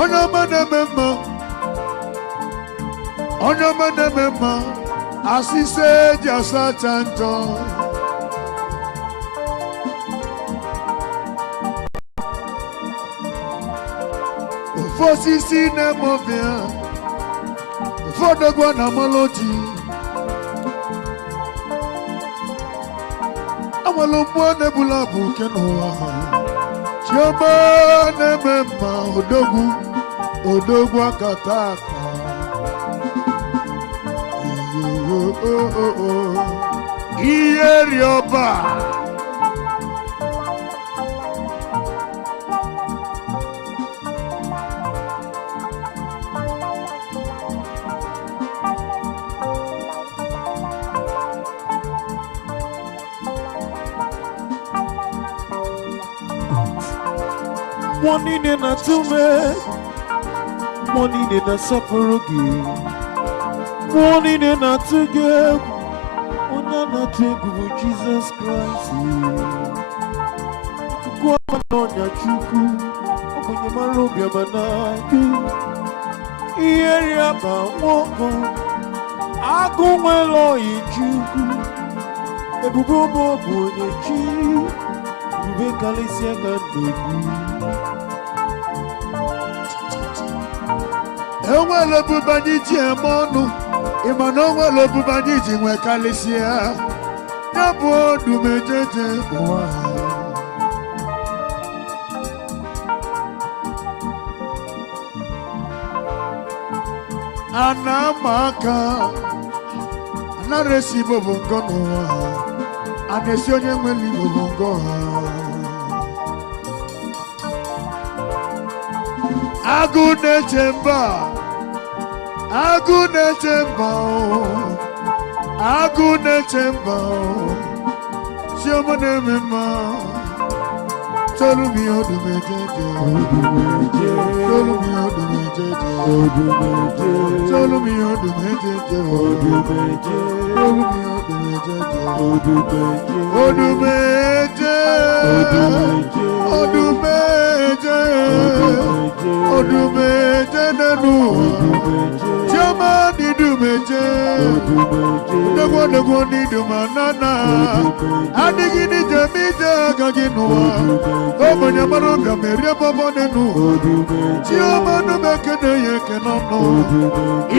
onye ọma na-eme mma onye ọma na-eme mma asịse eji asacha njọ ofe osisi na-eme ọbịa ụfọdụ gwa na amaloji amalo mmụọ na-ebula bụ nke n'ụwa chiọma na-eme mma odogwu akata aka ihe rịọba Money in a tume, money in a saporogi, money in a tuge, onana tugu Jesus Christ. Kwa manonya chuku, okunye marobia manaju, ieria ba woko, agumelo ichuku, ebubo mo bunye chi, ube kalisia kandogu. enwere obuba anyị ji eme ọnụ ịma na onwere obuba anyị ji nwe kalịsịa ya bụ Odumeje je ụwa a na-ama aka anara esi Igbo bụ ngọ n'ụwa a na-esi onye nwere Igbo bụ ngọ ha agụ na-eche mba agụ na-eche mba agụ na-eche mba chiọma na-eme mma tolu mi Odumeje je tolu mi Odumeje je tolu mi Odumeje je tolu mi Odumeje je Odumeje Odumeje Odumeje nenu chiọma dị Odumeje dogwo dị dumanana adịghị n'ije ma ije agaghị n'ụwa ogbenye mara ụga merie bọbọ nenu chiọma numekene ya ekene ọnụ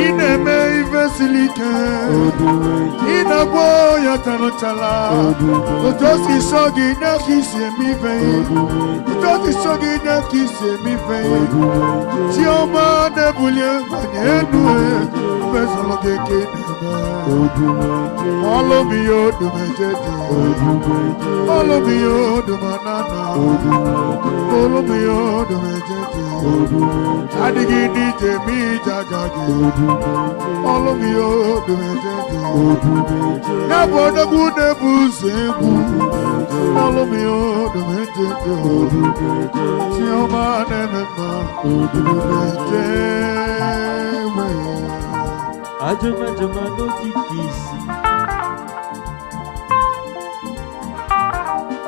ị na-eme ife siri ike ị na-agwọ ya tarụchala otu o si sọ gị nye ka isi eme ife otu o si sọ gị nye ka isi eme ife chiọma na-ebulie banye enu bezụlụ Follow me, Odumeje. Follow me, Odumanana. Follow me, Odumeje. Adigi DJ mi jagagi. Follow me, Odumeje. Yaboda bude buzebu. Follow me, Odumeje. Sioma nemema Odumeje. Odumeje no kikisi.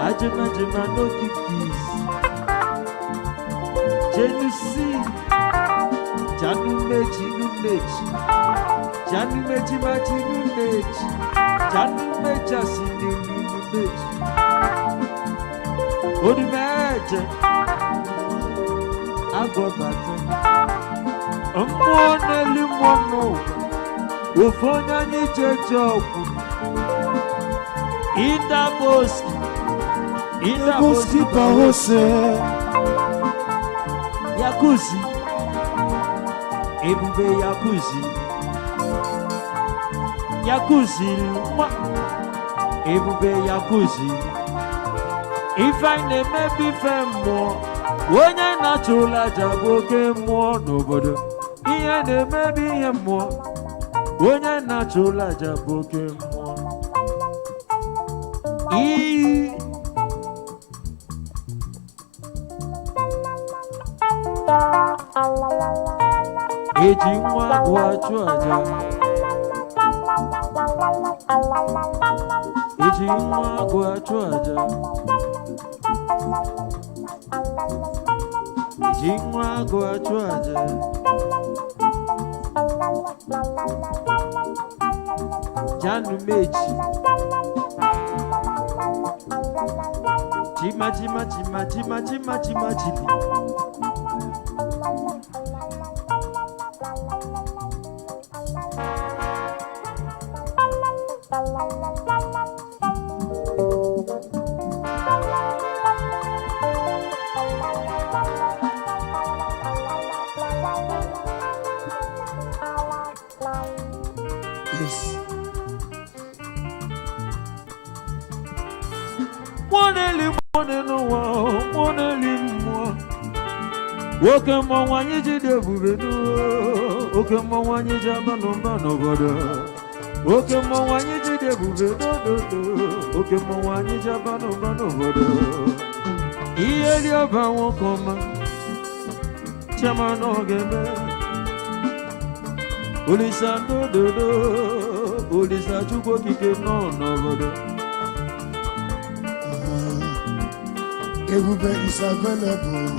Odumeje no kikisi. Jenusi, Janu meji numeji, Janu meji maji numeji, Janu meja sini numeji. Odumeje, agobata, amone limono, ufonya ni jejoku, inda boski pahose. Yakuzi, ebube Yakuzi, Yakuzi, ebube Yakuzi. If I never be more, when I not to let a book more, nobody. He and never be more, when I not to let a book more. Ejimwa wachuaja, ejimwa wachuaja, ejimwa wachuaja, Janu meji, chima. Yes. Woke mwanyi jide bubenu, woke mwanyi jabano bano bodo. Woke mwanyi jide bubenu, woke mwanyi jabano bano bodo. Iye liya ba wokoma, chama no geme. Ulisa do, ulisa chuko kike no bodo. Ebube is available.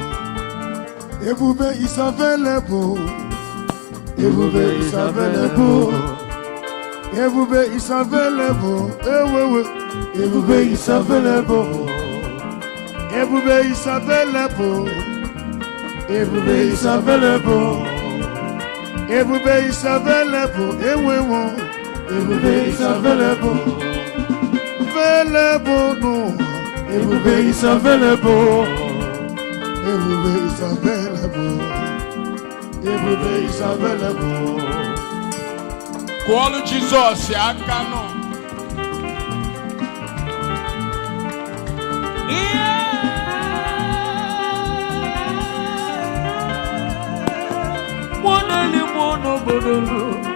Ebube is available. Ebube is available. Ebube is available. Ebube is available. Ebube is available. Ebube is available. Ebube is available. Ebube is available. Available no. Ebube is available. Ebube is available. Ebube is available. Call Jesus, Yakano.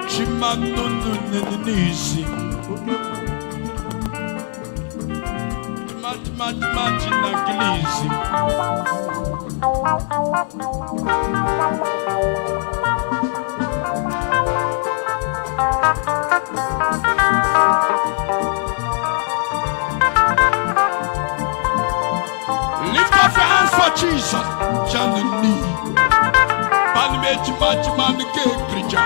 Chimano Nisi. Lift up your hands for Jesus. Janani. Panmeji man ke preacher.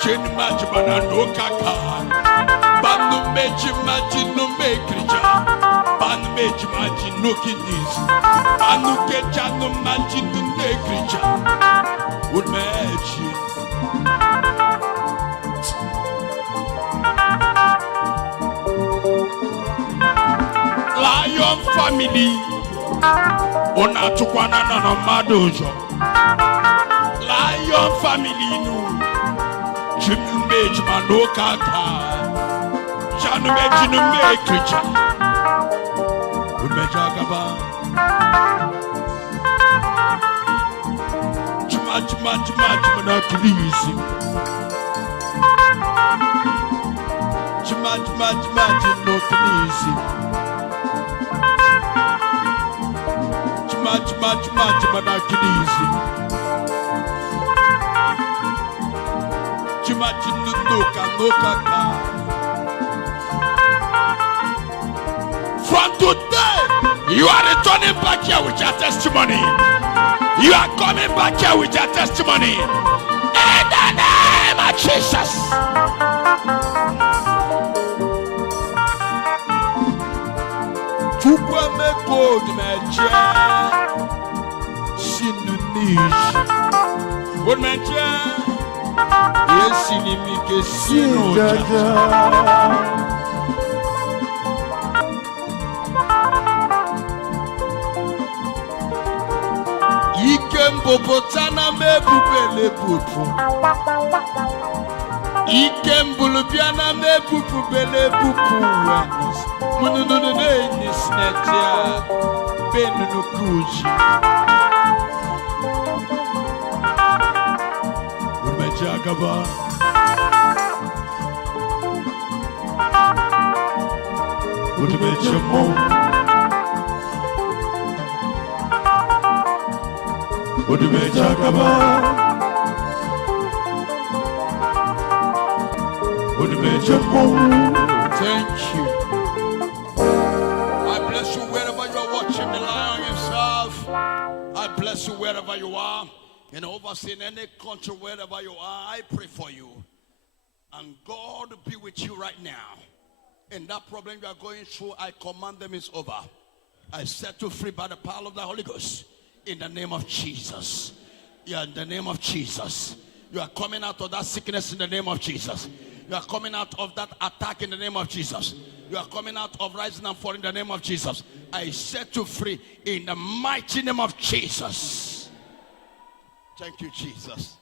Chen majibana no kaka. Panmeji no me preacher. Panmeji no kidneys. Panuke chano maji no me preacher. Odumeje. Lion family. Ona tukwana na madojo. Lion family no. Chinume Manokaka. Janume Chinume Kricha. Udmejagaba. Chima Kilisi. Chima no Kilisi. Chima na Kilisi. Chima no Kaka. From today, you are returning back here with your testimony. You are coming back here with your testimony. In the name of Jesus. Chukwame Odumeje. Sinunish. Odumeje. Yes, Sinimike Sinoja. Ikembobotana mebubele bubu. Ikembulubiana mebubele bubu. Mununune nisnetia benunukuji. Urmejagaba. Udumejamo. Odumejagaba. Thank you. I bless you wherever you are watching the Lion himself. I bless you wherever you are. And overseeing any country, wherever you are, I pray for you. And God be with you right now. And that problem you are going through, I command them is over. I set you free by the power of the Holy Ghost. In the name of Jesus. Yeah, in the name of Jesus. You are coming out of that sickness in the name of Jesus. You are coming out of that attack in the name of Jesus. You are coming out of rising and falling in the name of Jesus. I set you free in the mighty name of Jesus. Thank you, Jesus.